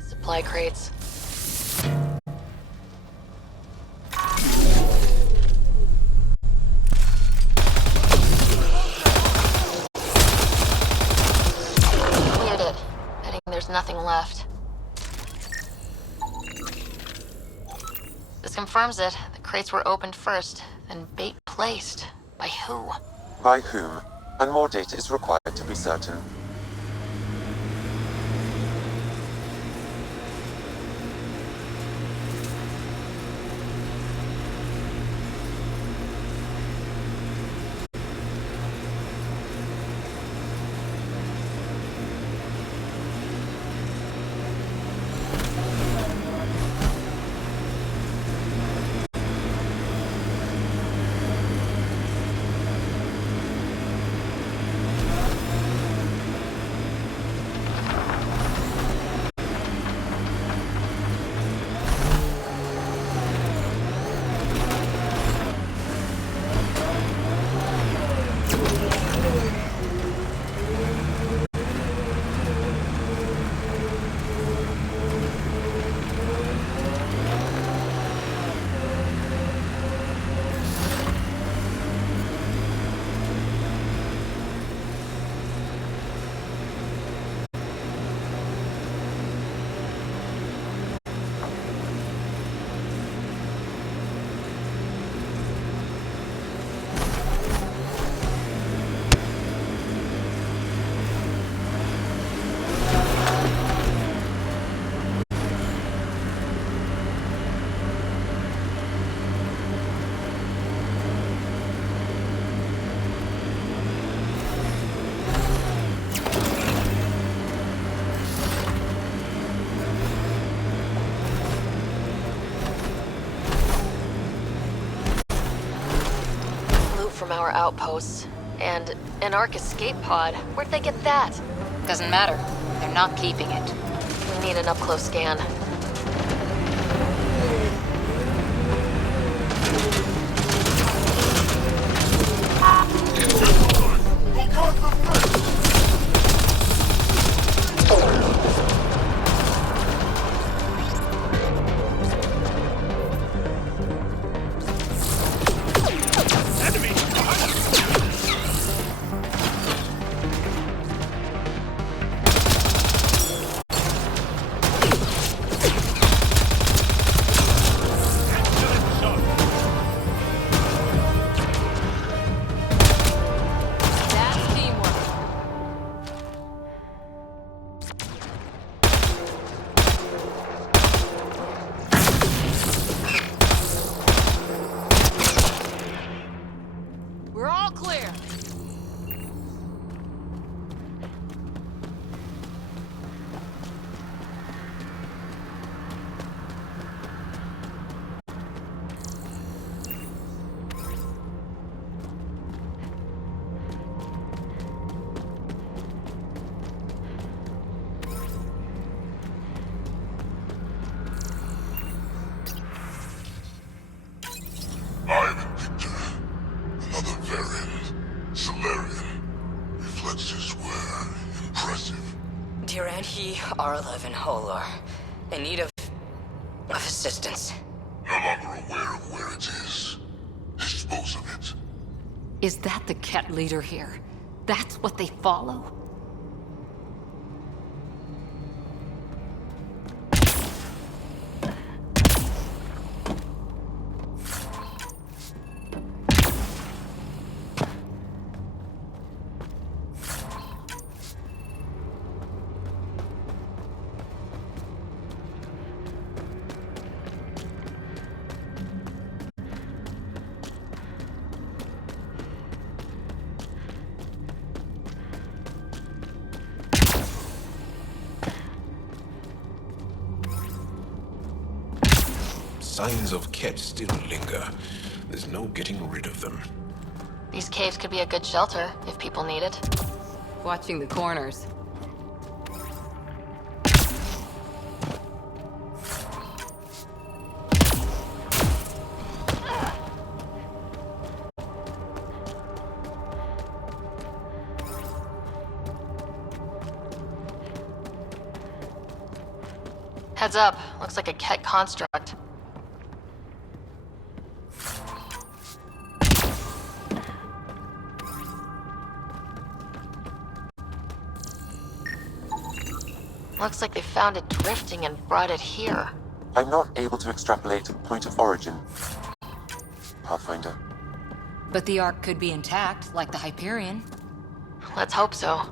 Supply crates. Cleared it. Betting there's nothing left. This confirms it. The crates were opened first, then bait placed. By who? By whom? And more data is required to be certain. From our outposts. And an Ark escape pod. Where'd they get that? Doesn't matter. They're not keeping it. We need an up-close scan. We're all clear. I'm Victor. Another variant. Solarian. Reflexes were impressive. Dear Aunt, he, Arlev, and Holar, in need of assistance. No longer aware of where it is. Dispose of it. Is that the cat leader here? That's what they follow? Signs of Ket still linger. There's no getting rid of them. These caves could be a good shelter if people need it. Watching the corners. Heads up. Looks like a Ket construct. Looks like they found it drifting and brought it here. I'm not able to extrapolate a point of origin, Pathfinder. But the Ark could be intact, like the Hyperion. Let's hope so.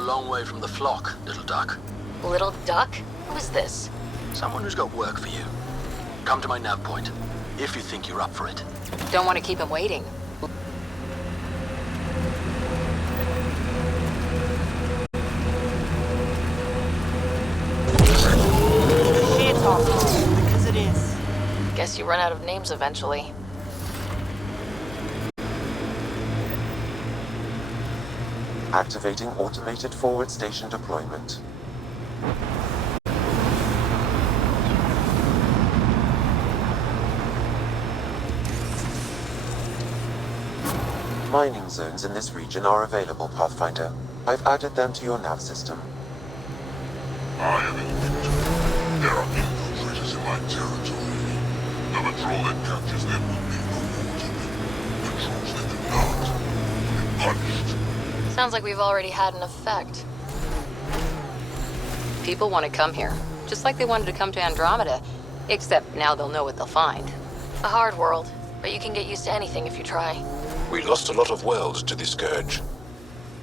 Long way from the flock, little duck. Little duck? Who is this? Someone who's got work for you. Come to my nav point, if you think you're up for it. Don't want to keep him waiting. It's awful, because it is. Guess you run out of names eventually. Activating automated forward station deployment. Mining zones in this region are available, Pathfinder. I've added them to your nav system. I have admitted there are infiltrators in my territory. The patrol that captures them will be rewarded. Patrols that do not will be punished. Sounds like we've already had an effect. People want to come here, just like they wanted to come to Andromeda. Except now they'll know what they'll find. A hard world, but you can get used to anything if you try. We lost a lot of worlds to this scourge.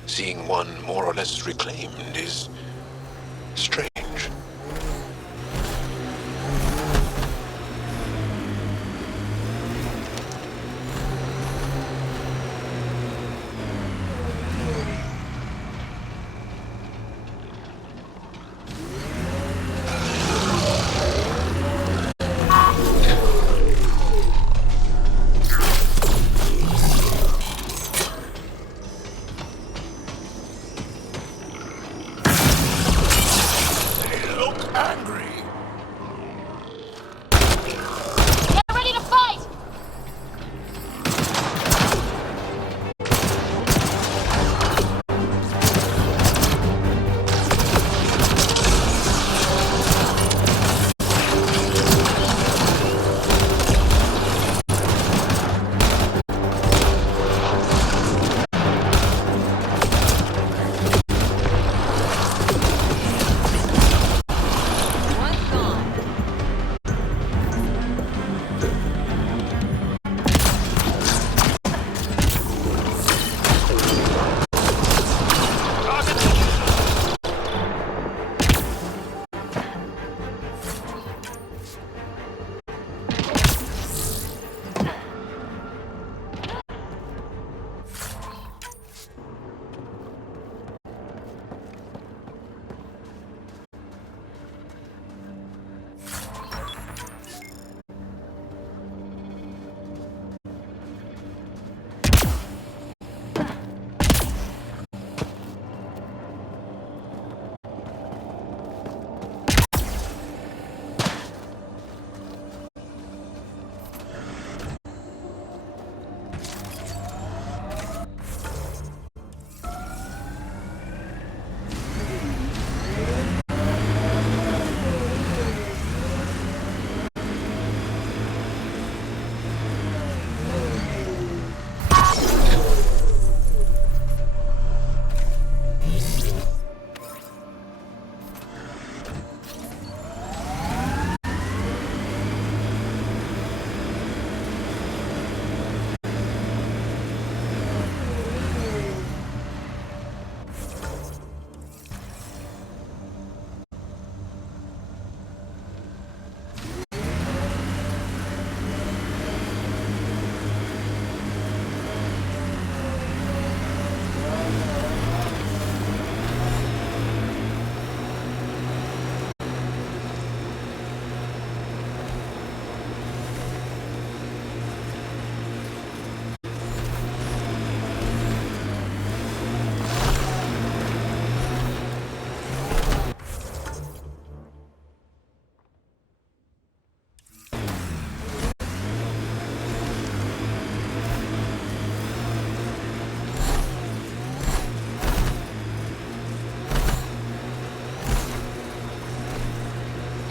Seeing one more or less reclaimed is strange.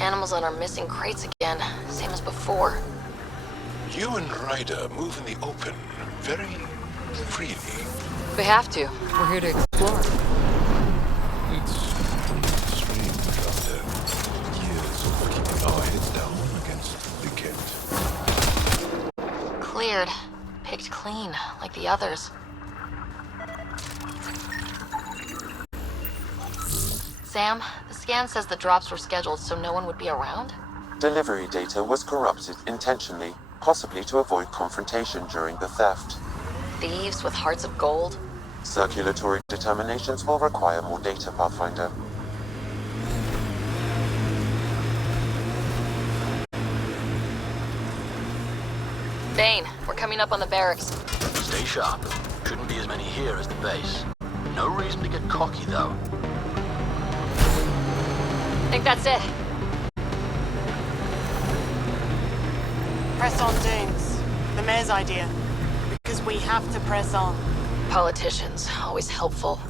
Animals on our missing crates again, same as before. You and Ryder move in the open very freely. We have to. We're here to explore. It's strange after years of keeping our heads down against the kit. Cleared. Picked clean, like the others. Sam, the scan says the drops were scheduled so no one would be around? Delivery data was corrupted intentionally, possibly to avoid confrontation during the theft. Thieves with hearts of gold? Circulatory determinations will require more data, Pathfinder. Bane, we're coming up on the barracks. Stay sharp. Shouldn't be as many here as the base. No reason to get cocky, though. Think that's it. Press on, James. The mayor's idea. Because we have to press on. Politicians, always helpful.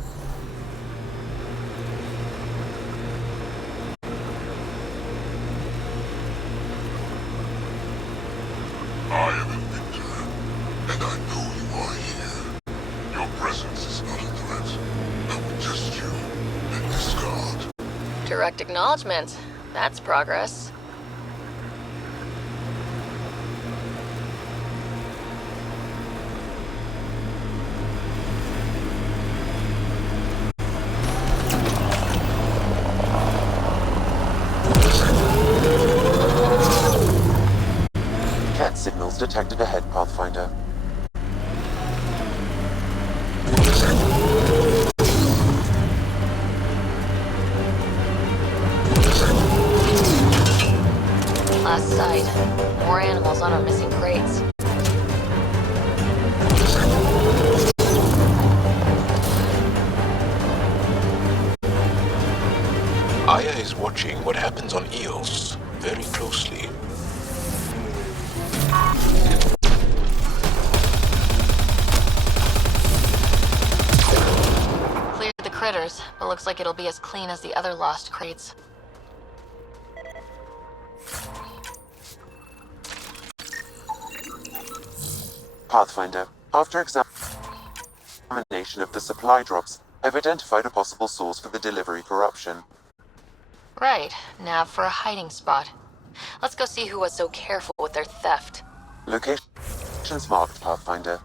I am a victor, and I know you are here. Your presence is not a threat. I will test you and discard. Direct acknowledgement. That's progress. Cat signals detected ahead, Pathfinder. Last sight. More animals on our missing crates. Aya is watching what happens on Eos very closely. Cleared the critters, but looks like it'll be as clean as the other lost crates. Pathfinder, after examination of the supply drops, I've identified a possible source for the delivery corruption. Right, nav for a hiding spot. Let's go see who was so careful with their theft. Locations marked, Pathfinder.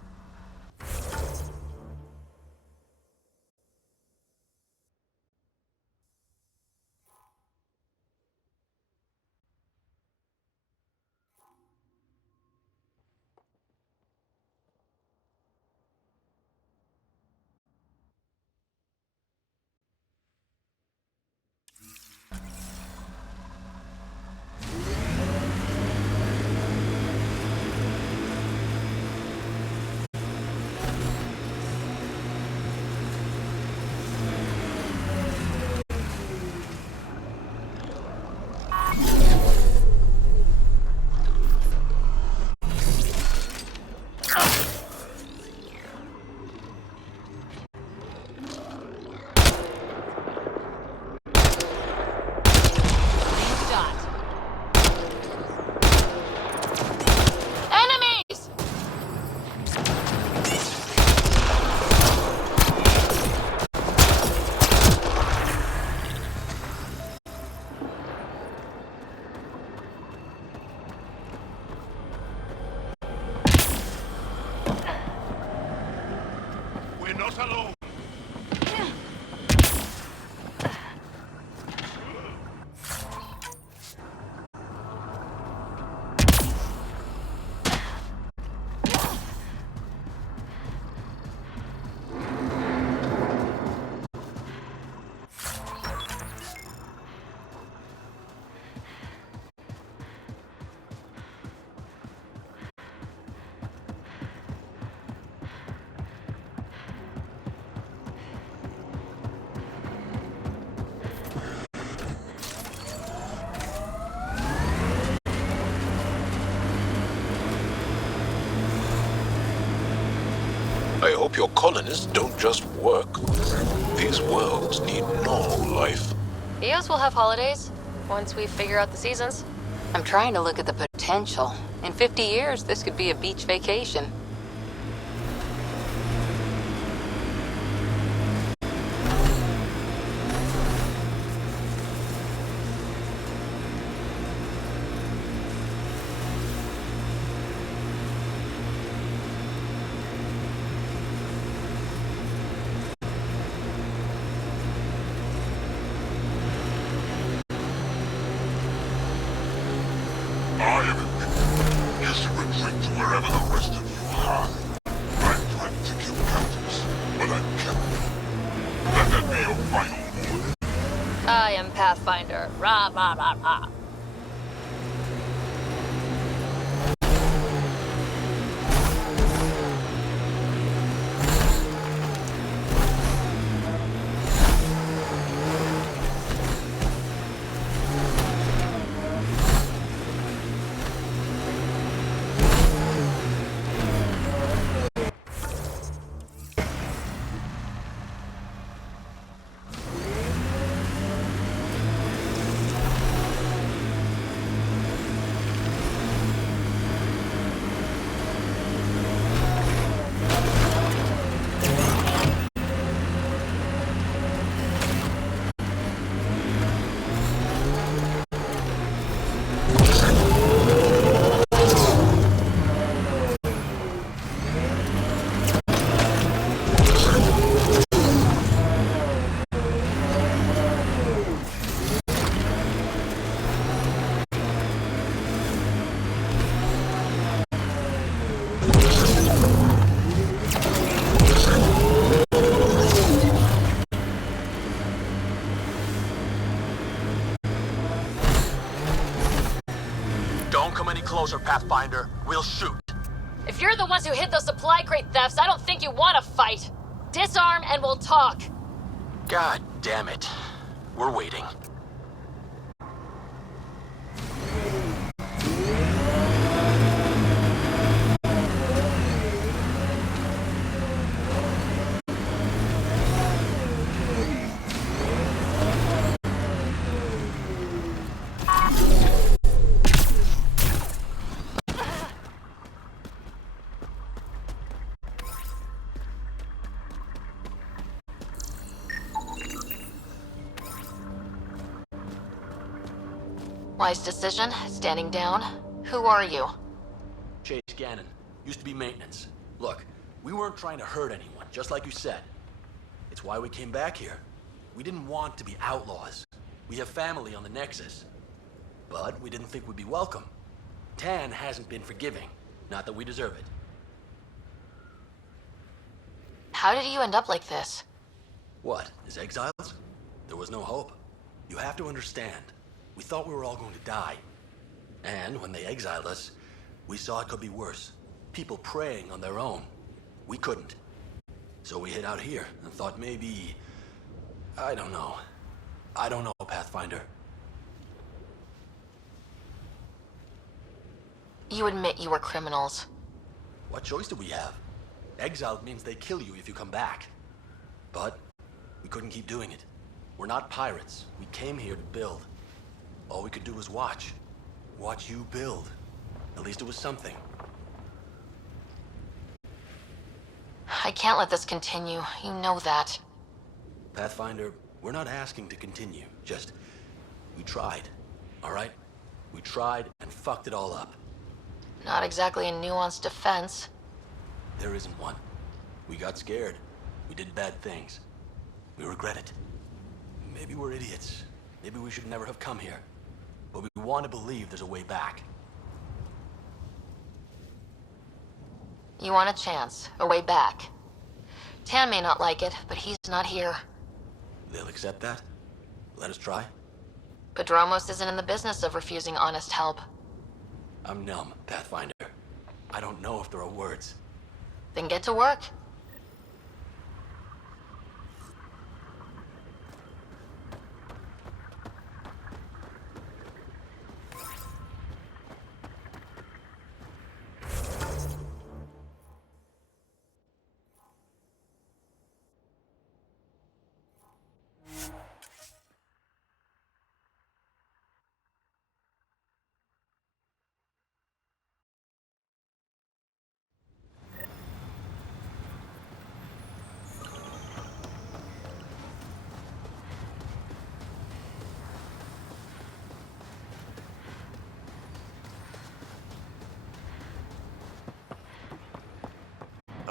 We're not alone. I hope your colonists don't just work. These worlds need normal life. Eos will have holidays. once we figure out the seasons? I'm trying to look at the potential. In 50 years, this could be a beach vacation. I am admitted. Yes, you retreat to wherever the rest of you hide. I threatened to kill captives, but I killed them. Let that be your final warning. I am Pathfinder. Rah, rah, rah, rah. Don't come any closer, Pathfinder. We'll shoot. If you're the ones who hid those supply crate thefts, I don't think you want to fight. Disarm and we'll talk. God damn it. We're waiting. Wise decision. Standing down. Who are you? Chase Gannon. Used to be maintenance. Look, we weren't trying to hurt anyone, just like you said. It's why we came back here. We didn't want to be outlaws. We have family on the Nexus. But we didn't think we'd be welcome. Tan hasn't been forgiving. Not that we deserve it. How did you end up like this? What, as exiles? There was no hope. You have to understand. We thought we were all going to die. And when they exiled us, we saw it could be worse. People preying on their own. We couldn't. So we hid out here and thought maybe... I don't know. I don't know, Pathfinder. You admit you were criminals. What choice do we have? Exiled means they kill you if you come back. But we couldn't keep doing it. We're not pirates. We came here to build. All we could do was watch. Watch you build. At least it was something. I can't let this continue. You know that. Pathfinder, we're not asking to continue. Just, we tried. All right? We tried and fucked it all up. Not exactly a nuanced defense. There isn't one. We got scared. We did bad things. We regret it. Maybe we're idiots. Maybe we should never have come here. But we want to believe there's a way back. You want a chance, a way back. Tan may not like it, but he's not here. They'll accept that? Let us try? Padromos isn't in the business of refusing honest help. I'm numb, Pathfinder. I don't know if there are words. Then get to work.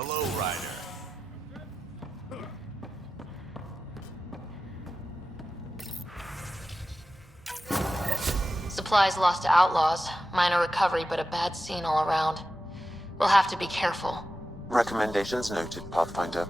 Hello, Ryder. Supplies lost to outlaws. Minor recovery, but a bad scene all around. We'll have to be careful. Recommendations noted, Pathfinder.